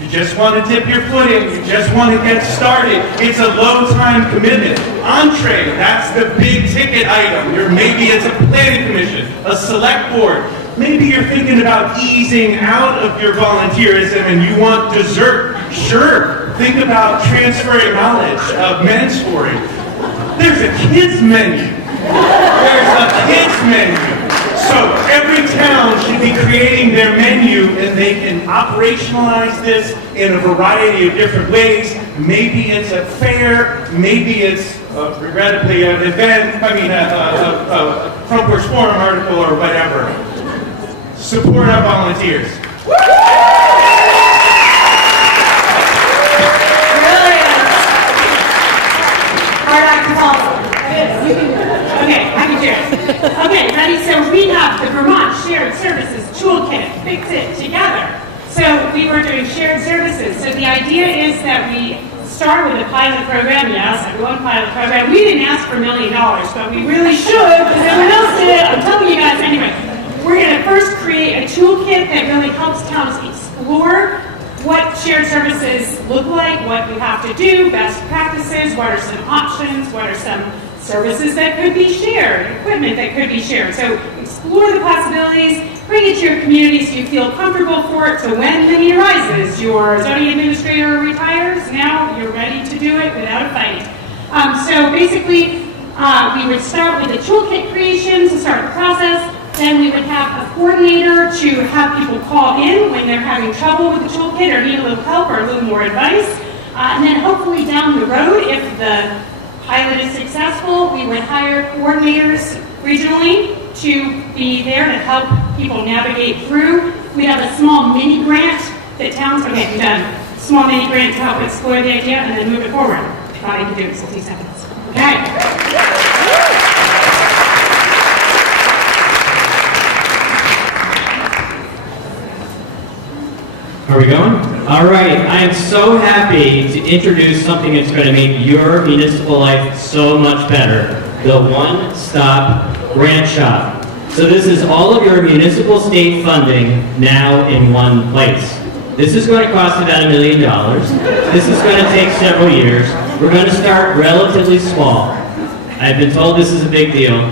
You just want to dip your foot in. You just want to get started. It's a low-time commitment. Entree, that's the big ticket item. Or maybe it's a planning commission, a select board. Maybe you're thinking about easing out of your volunteerism and you want dessert. Sure, think about transferring knowledge, mentoring. There's a kids menu. There's a kids menu. So every town should be creating their menu and they can operationalize this in a variety of different ways. Maybe it's a fair, maybe it's regrettably an event, a Front Porch Forum article or whatever. Support our volunteers. Hard act to follow. Okay, I can do it. Okay, ready? So we have the Vermont Shared Services Toolkit, Fix It Together. So we were doing shared services. So the idea is that we start with a pilot program. Yes, everyone pilot program. We didn't ask for $1 million, but we really should, because everyone else did. I'm telling you guys anyway. We're going to first create a toolkit that really helps towns explore what shared services look like, what we have to do, best practices, what are some options, what are some services that could be shared, equipment that could be shared. So explore the possibilities, bring it to your community so you feel comfortable for it. So when the need arises, your zoning administrator retires, now you're ready to do it without a fight. So basically, we would start with the toolkit creation to start the process. Then we would have a coordinator to have people call in when they're having trouble with the toolkit or need a little help or a little more advice. And then hopefully down the road, if the pilot is successful, we would hire coordinators regionally to be there to help people navigate through. We'd have a small mini grant that towns, okay, I'm done. Small mini grant to help explore the idea and then move it forward. Thought I could do it in 60 seconds. Okay. Are we going? All right, I am so happy to introduce something that's going to make your municipal life so much better, the One-Stop Grant Shop. So this is all of your municipal state funding now in one place. This is going to cost about $1 million. This is going to take several years. We're going to start relatively small. I've been told this is a big deal.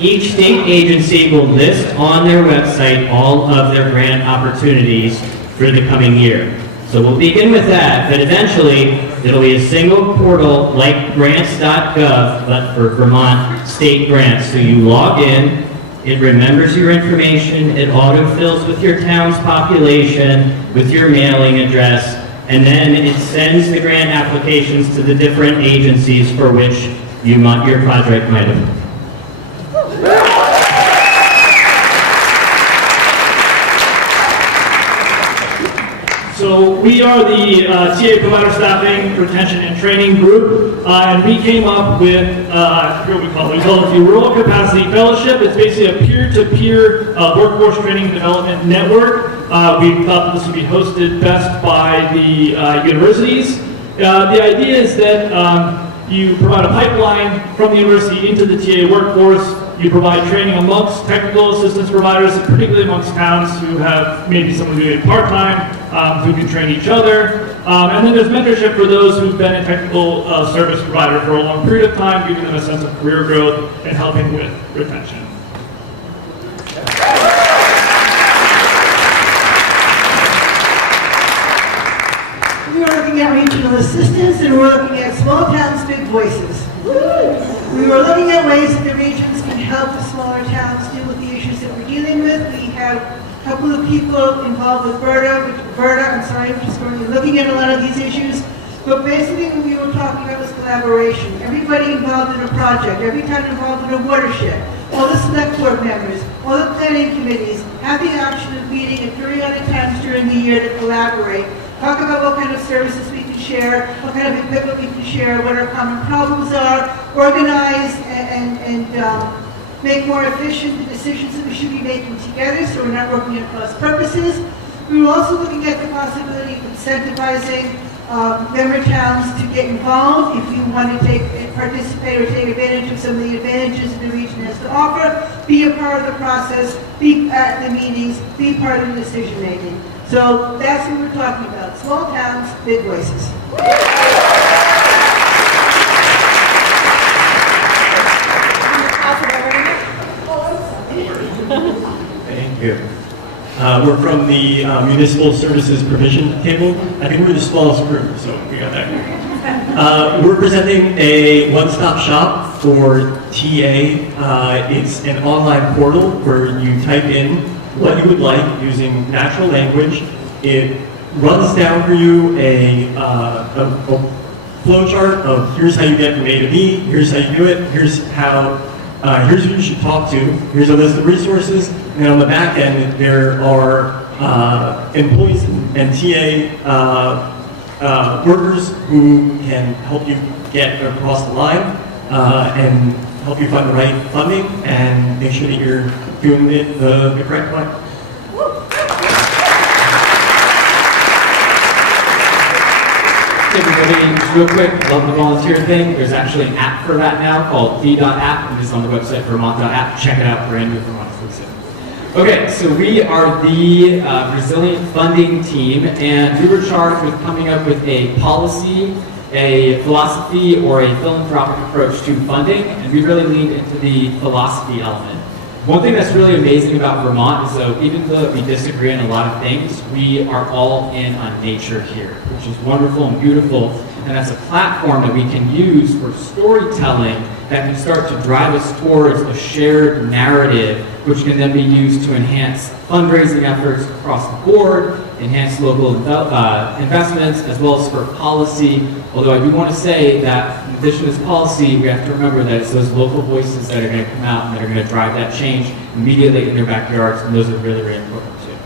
Each state agency will list on their website all of their grant opportunities for the coming year. So we'll begin with that, but eventually it'll be a single portal like grants.gov, but for Vermont state grants. So you log in, it remembers your information, it autofills with your town's population, with your mailing address, and then it sends the grant applications to the different agencies for which your project might have. So we are the TA Provider Staffing, Retention, and Training Group, and we came up with, I forget what we call it. We call it the Rural Capacity Fellowship. It's basically a peer-to-peer workforce training and development network. We thought that this would be hosted best by the universities. The idea is that you provide a pipeline from the university into the TA workforce. You provide training amongst technical assistance providers, particularly amongst towns who have maybe someone doing it part-time, who can train each other. And then there's mentorship for those who've been a technical service provider for a long period of time, giving them a sense of career growth and helping with retention. We are looking at regional assistance, and we're looking at small towns, big voices. We were looking at ways that the regions can help the smaller towns deal with the issues that we're dealing with. We have a couple of people involved with looking at a lot of these issues. But basically what we were talking about was collaboration. Everybody involved in a project, every town involved in a watershed, all the select board members, all the planning committees have the option of meeting at periodic times during the year to collaborate. Talk about what kind of services we can share, what kind of equipment we can share, what our common problems are, organize and make more efficient the decisions that we should be making together so we're not working at cross purposes. We were also looking at the possibility of incentivizing member towns to get involved if you want to participate or take advantage of some of the advantages the region has to offer. Be a part of the process, be at the meetings, be part of the decision making. So that's what we're talking about. Small towns, big voices. Thank you. We're from the Municipal Services Provision Table. I think we're the smallest group, so we got that. We're presenting a one-stop shop for TA. It's an online portal where you type in what you would like using natural language. It runs down for you a flow chart of here's how you get from A to B, here's how you do it, here's who you should talk to, here's a list of resources, and on the back end there are employees and TA workers who can help you get across the line and help you find the right funding and make sure that you're doing it the correct way. Hey everybody, just real quick, love the volunteer thing. There's actually an app for that now called D.app, and it's on the website Vermont.app. Check it out, brand new Vermont exclusive. Okay, so we are the Resilient Funding team, and we were charged with coming up with a policy, a philosophy, or a philanthropic approach to funding, and we really leaned into the philosophy element. One thing that's really amazing about Vermont is though, even though we disagree on a lot of things, we are all in on nature here, which is wonderful and beautiful. And that's a platform that we can use for storytelling that can start to drive us towards a shared narrative, which can then be used to enhance fundraising efforts across the board, enhance local investments, as well as for policy. Although I do want to say that in addition to this policy, we have to remember that it's those local voices that are going to come out and that are going to drive that change immediately in their backyards, and those are really, really important too.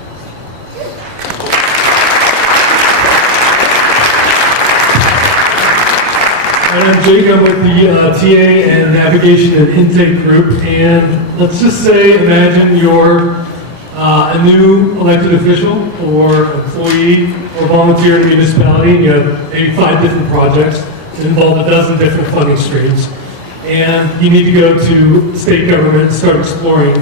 I'm Jacob with the TA and Navigation and Intake Group, and let's just say, imagine you're a new elected official or employee or volunteer in a municipality, and you have maybe 5 different projects that involve a dozen different funding streams, and you need to go to state government and start exploring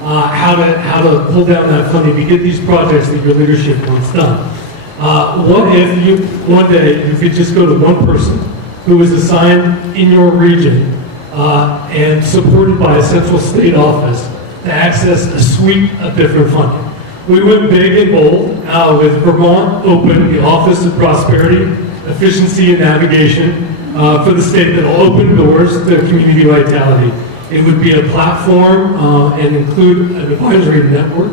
how to pull down that funding to get these projects that your leadership wants done. What if one day you could just go to one person who is assigned in your region and supported by a central state office to access a suite of different funding. We went big and bold with Vermont Open, the Office of Prosperity, Efficiency and Navigation for the state that will open doors to community vitality. It would be a platform and include an advisory network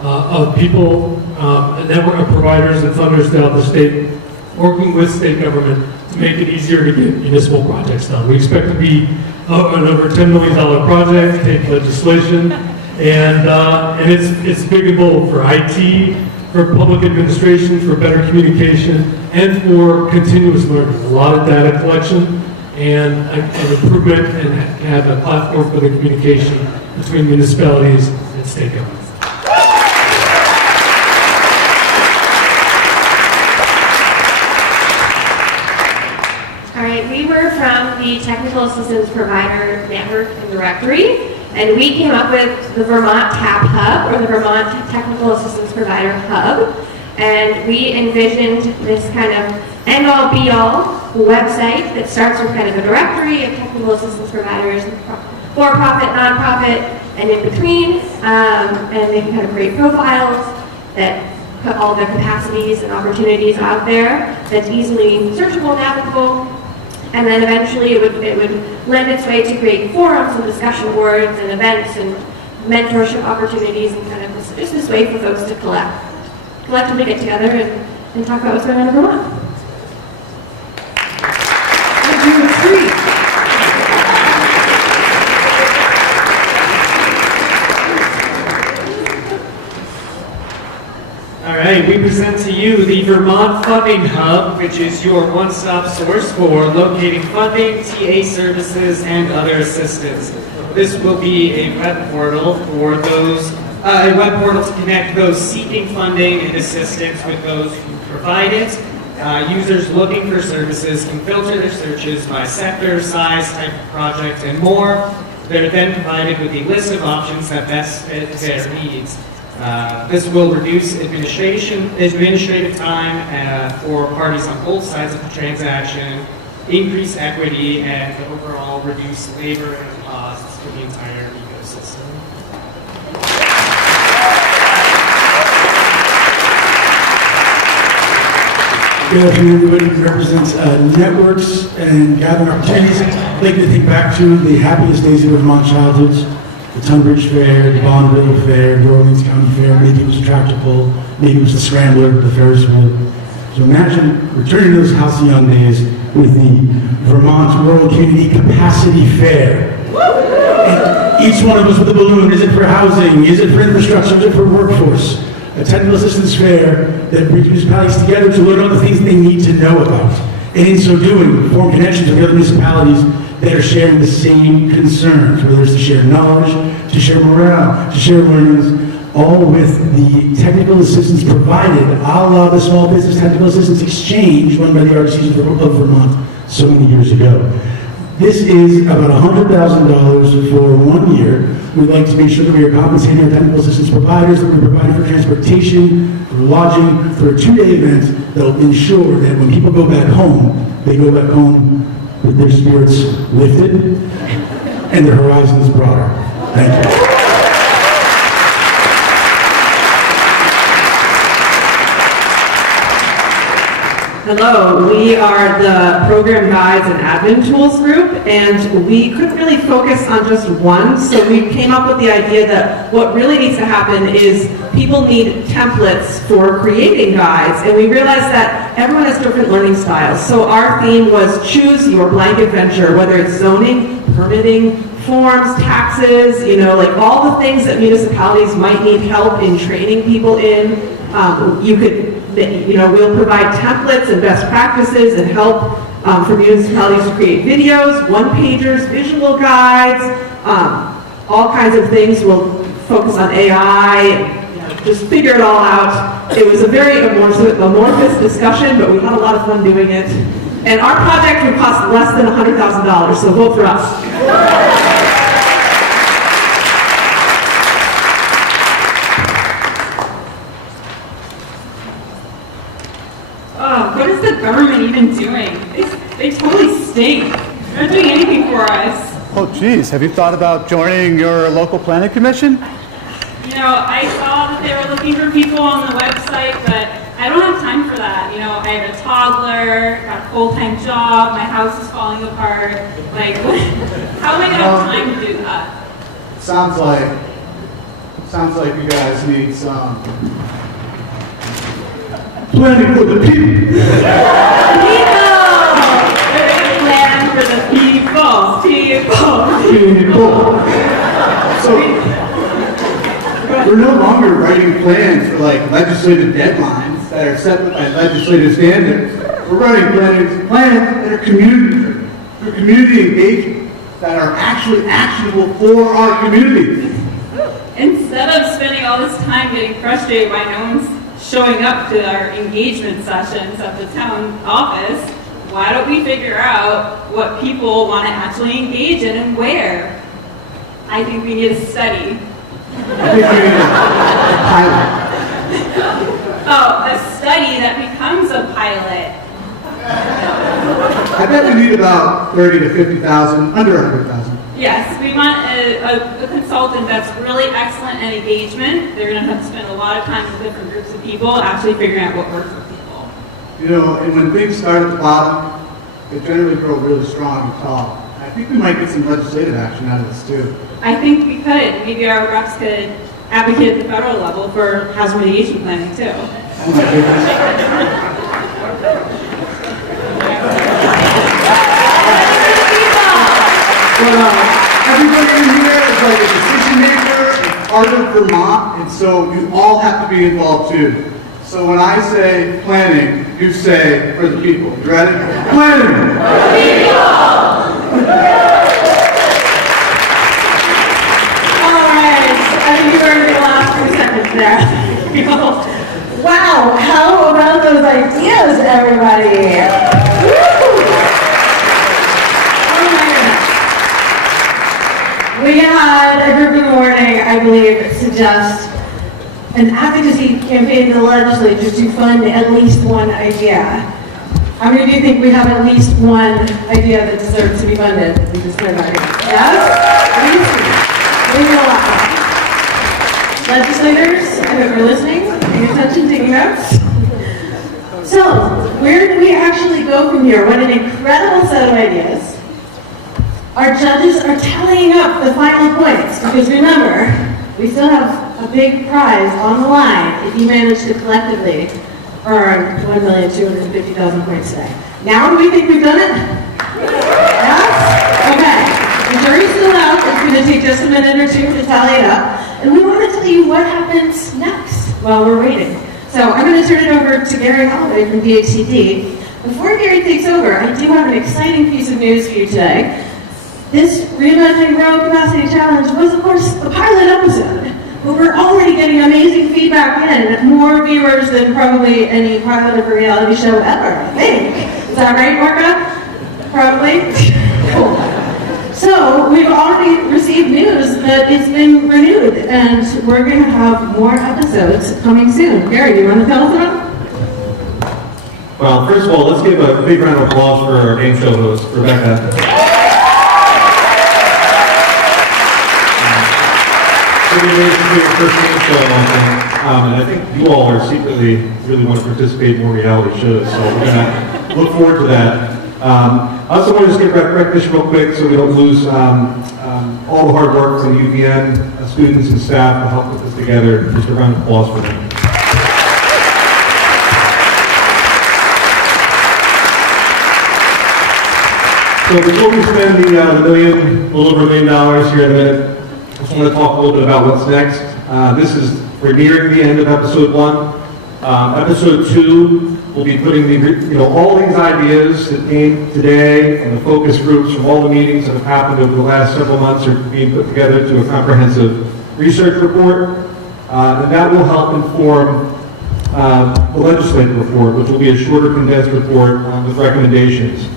of people, a network of providers and funders throughout the state, working with state government to make it easier to get municipal projects done. We expect to be an over $10 million project, take legislation, and it's big and bold for IT, for public administration, for better communication, and for continuous learning. A lot of data collection and improvement, and have a platform for the communication between municipalities and state government. We were from the Technical Assistance Provider Network and Directory, and we came up with the Vermont TAP Hub, or the Vermont Technical Assistance Provider Hub, and we envisioned this kind of end-all be-all website that starts with kind of a directory of technical assistance providers, for-profit, non-profit, and in between, and they can kind of create profiles that put all their capacities and opportunities out there that's easily searchable, navigable. And then eventually it would lend its way to create forums and discussion boards and events and mentorship opportunities, and kind of just this way for folks to collectively get together and talk about what's going on in Vermont. All right, we present to you the Vermont Funding Hub, which is your one-stop source for locating funding, TA services, and other assistance. This will be a web portal for those a web portal to connect those seeking funding and assistance with those who provide it. Users looking for services can filter their searches by sector, size, type of project, and more. They're then provided with a list of options that best fit their needs. This will reduce administrative time for parties on both sides of the transaction, increase equity, and overall reduce labor and costs for the entire ecosystem. Good afternoon, everybody who represents networks and gathering opportunities. I'd like to think back to the happiest days of Vermont childhoods. The Tunbridge Fair, the Bonneville Fair, the Orleans County Fair, maybe it was a tractor pull, maybe it was the Scrambler, the Ferris wheel. So imagine returning to those halcyon young days with the Vermont Rural Community Capacity Fair. And each one of us with a balloon. Is it for housing? Is it for infrastructure? Is it for workforce? A technical assistance fair that brings municipalities together to learn all the things they need to know about. And in so doing, form connections with other municipalities that are sharing the same concerns, whether it's to share knowledge, to share morale, to share learnings, all with the technical assistance provided, a la the Small Business Technical Assistance Exchange run by the RDCs of Vermont so many years ago. This is about $100,000 for 1 year. We'd like to make sure that we are compensating our technical assistance providers, that we're providing for transportation, for lodging, for a 2-day event that will ensure that when people go back home, they go back home with their spirits lifted and their horizons broader. Thank you. Hello, we are the Program Guides and Admin Tools group, and we couldn't really focus on just one, so we came up with the idea that what really needs to happen is people need templates for creating guides, and we realized that everyone has different learning styles. So our theme was choose your blank adventure, whether it's zoning, permitting, forms, taxes, like all the things that municipalities might need help in training people in. We'll provide templates and best practices and help for municipalities to create videos, one-pagers, visual guides, all kinds of things. We'll focus on AI, just figure it all out. It was a very amorphous discussion, but we had a lot of fun doing it. And our project would cost less than $100,000, so vote for us. What is the government even doing? They totally stink. They're not doing anything for us. Oh, geez. Have you thought about joining your local planning commission? I saw that they were looking for people on the website, but I don't have time for that. I have a toddler, got a full-time job, my house is falling apart. How am I going to have time to do that? Sounds like you guys need some planning for the people. Plan for the people. So, we're no longer writing plans for legislative deadlines that are set by legislative standards. We're writing plans that are community-driven, for community engagement, that are actually actionable for our communities. Instead of spending all this time getting frustrated why no one's showing up to our engagement sessions at the town office, why don't we figure out what people want to actually engage in and where? I think we need a study. I think we need a pilot. Oh, a study that becomes a pilot. I bet we need about 30 to 50,000, under 100,000. Yes, we want a consultant that's really excellent at engagement. They're going to have to spend a lot of time with different groups of people, actually figuring out what works for people. And when things start at the bottom, they generally grow really strong and tall. I think we might get some legislative action out of this too. I think we could. Maybe our reps could advocate at the federal level for hazard mitigation planning too. Oh my goodness. Everybody in here is like a decision maker and part of Vermont, and so you all have to be involved too. So when I say planning, you say for the people. You ready? Planning! For the people! All right, I think you earned your last following, I believe, suggests an advocacy campaign to the legislature to fund at least one idea. How many of you think we have at least one idea that deserves to be funded? We just heard about it. Yes? Maybe a lot. Legislators, I hope you're listening, paying attention, taking notes. So, where do we actually go from here? What an incredible set of ideas. Our judges are tallying up the final points, because remember, we still have a big prize on the line if you manage to collectively earn 1,250,000 points today. Now do we think we've done it? Yes? Okay. The jury's still out. It's going to take just a minute or two to tally it up. And we want to tell you what happens next while we're waiting. So I'm going to turn it over to Gary Holloway from DHCD. Before Gary takes over, I do have an exciting piece of news for you today. This Reimagining Rural Capacity Challenge was, of course, a pilot episode, but we're already getting amazing feedback in, more viewers than probably any pilot of a reality show ever, I think. Is that right, Marka? Probably? Cool. So, we've already received news that it's been renewed, and we're going to have more episodes coming soon. Gary, do you want to tell us about it? Well, first of all, let's give a big round of applause for our game show host, Rebecca. Your first game show, and I think you all are secretly really want to participate in more reality shows, so we're going to look forward to that. I also want to just give recognition real quick so we don't lose all the hard work from UVM students and staff to help put this together. Just a round of applause for them. So before we spend the a little over $1 million here in a minute, I just want to talk a little bit about what's next. We're nearing the end of episode 1. Episode 2, we'll be putting all these ideas that came today from the focus groups, from all the meetings that have happened over the last several months are being put together to a comprehensive research report. And that will help inform the legislative report, which will be a shorter, condensed report with recommendations.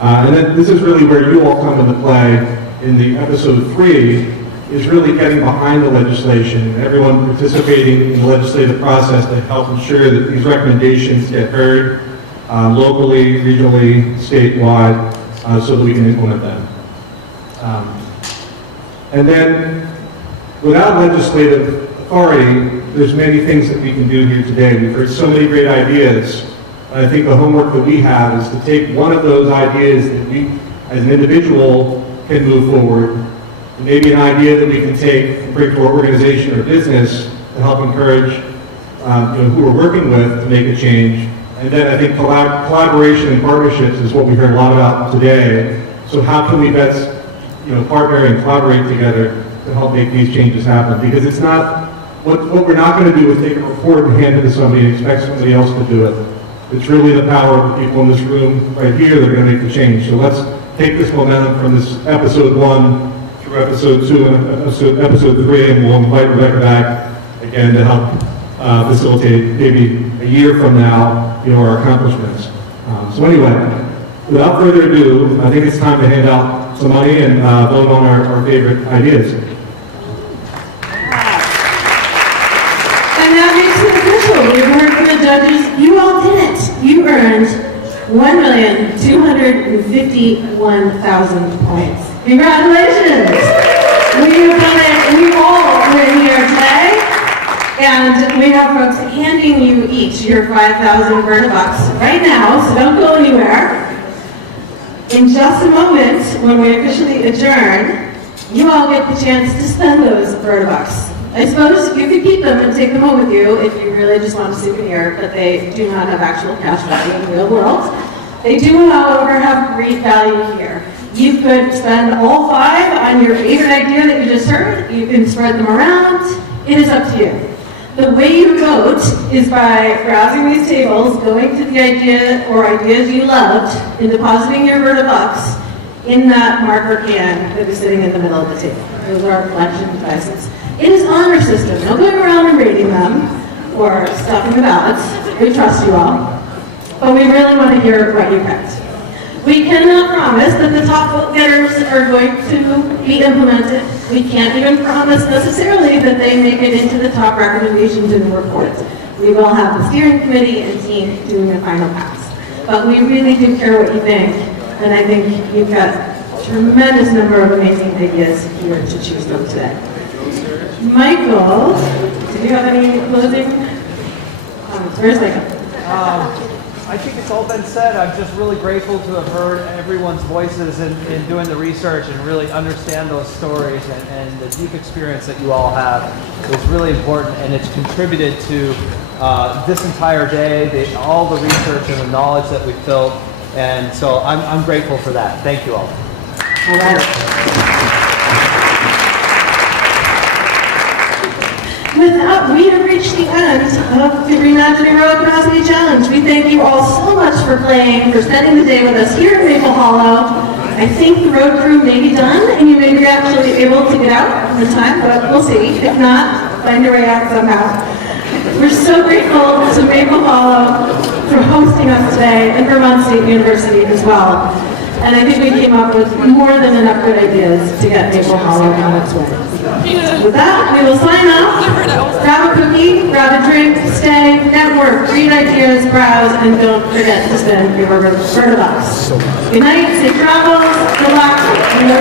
And then this is really where you all come into play in the episode 3, is really getting behind the legislation and everyone participating in the legislative process to help ensure that these recommendations get heard locally, regionally, statewide, so that we can implement them. And then, without legislative authority, there's many things that we can do here today. We've heard so many great ideas. I think the homework that we have is to take one of those ideas that we, as an individual, can move forward. Maybe an idea that we can take and bring to our organization or business to help encourage who we're working with to make a change. And then I think collaboration and partnerships is what we heard a lot about today. So how can we best partner and collaborate together to help make these changes happen? Because it's not, what we're not going to do is take a report and hand it to somebody and expect somebody else to do it. It's really the power of the people in this room right here that are going to make the change. So let's take this momentum from this episode 1 episode 2 and episode 3, and we'll invite Rebecca back again to help facilitate maybe a year from now, our accomplishments. So anyway, without further ado, I think it's time to hand out some money and vote on our favorite ideas. And that makes it official. We've heard from the judges. You all did it. You earned 1,251,000 points. Congratulations! We've done it. We all were here today, and we have folks handing you each your 5,000 Vertibucks right now, so don't go anywhere. In just a moment, when we officially adjourn, you all get the chance to spend those Vertibucks. I suppose you could keep them and take them home with you if you really just want a souvenir, but they do not have actual cash value in the real world. They do, however, have great value here. You could spend all 5 on your favorite idea that you just heard. You can spread them around. It is up to you. The way you vote is by browsing these tables, going to the idea or ideas you loved, and depositing your Vertibucks in that marker can that is sitting in the middle of the table. Those are our collection devices. It is honor system. No going around and rating them or stuffing the ballots. We trust you all. But we really want to hear what you picked. We cannot promise that the top vote getters are going to be implemented. We can't even promise necessarily that they make it into the top recommendations in the report. We will have the steering committee and team doing the final pass. But we really do care what you think, and I think you've got a tremendous number of amazing ideas here to choose from today. Michael, do you have any closing comments? Where's Michael? I think it's all been said. I'm just really grateful to have heard everyone's voices in doing the research and really understand those stories, and the deep experience that you all have is really important, and it's contributed to this entire day, all the research and the knowledge that we've built, and so I'm grateful for that. Thank you all. All right. With that, we have reached the end of the Reimagining Road Capacity Challenge. We thank you all so much for playing, for spending the day with us here at Maple Hollow. I think the road crew may be done, and you may be actually able to get out in time, but we'll see. If not, find your way out somehow. We're so grateful to Maple Hollow for hosting us today, and Vermont State University as well. And I think we came up with more than enough good ideas to get Maple Hollow on its way. With that, we will sign off. Grab a cookie, grab a drink, stay, network, read ideas, browse, and don't forget to spend your bird of us. Good night, safe travels, good luck, and no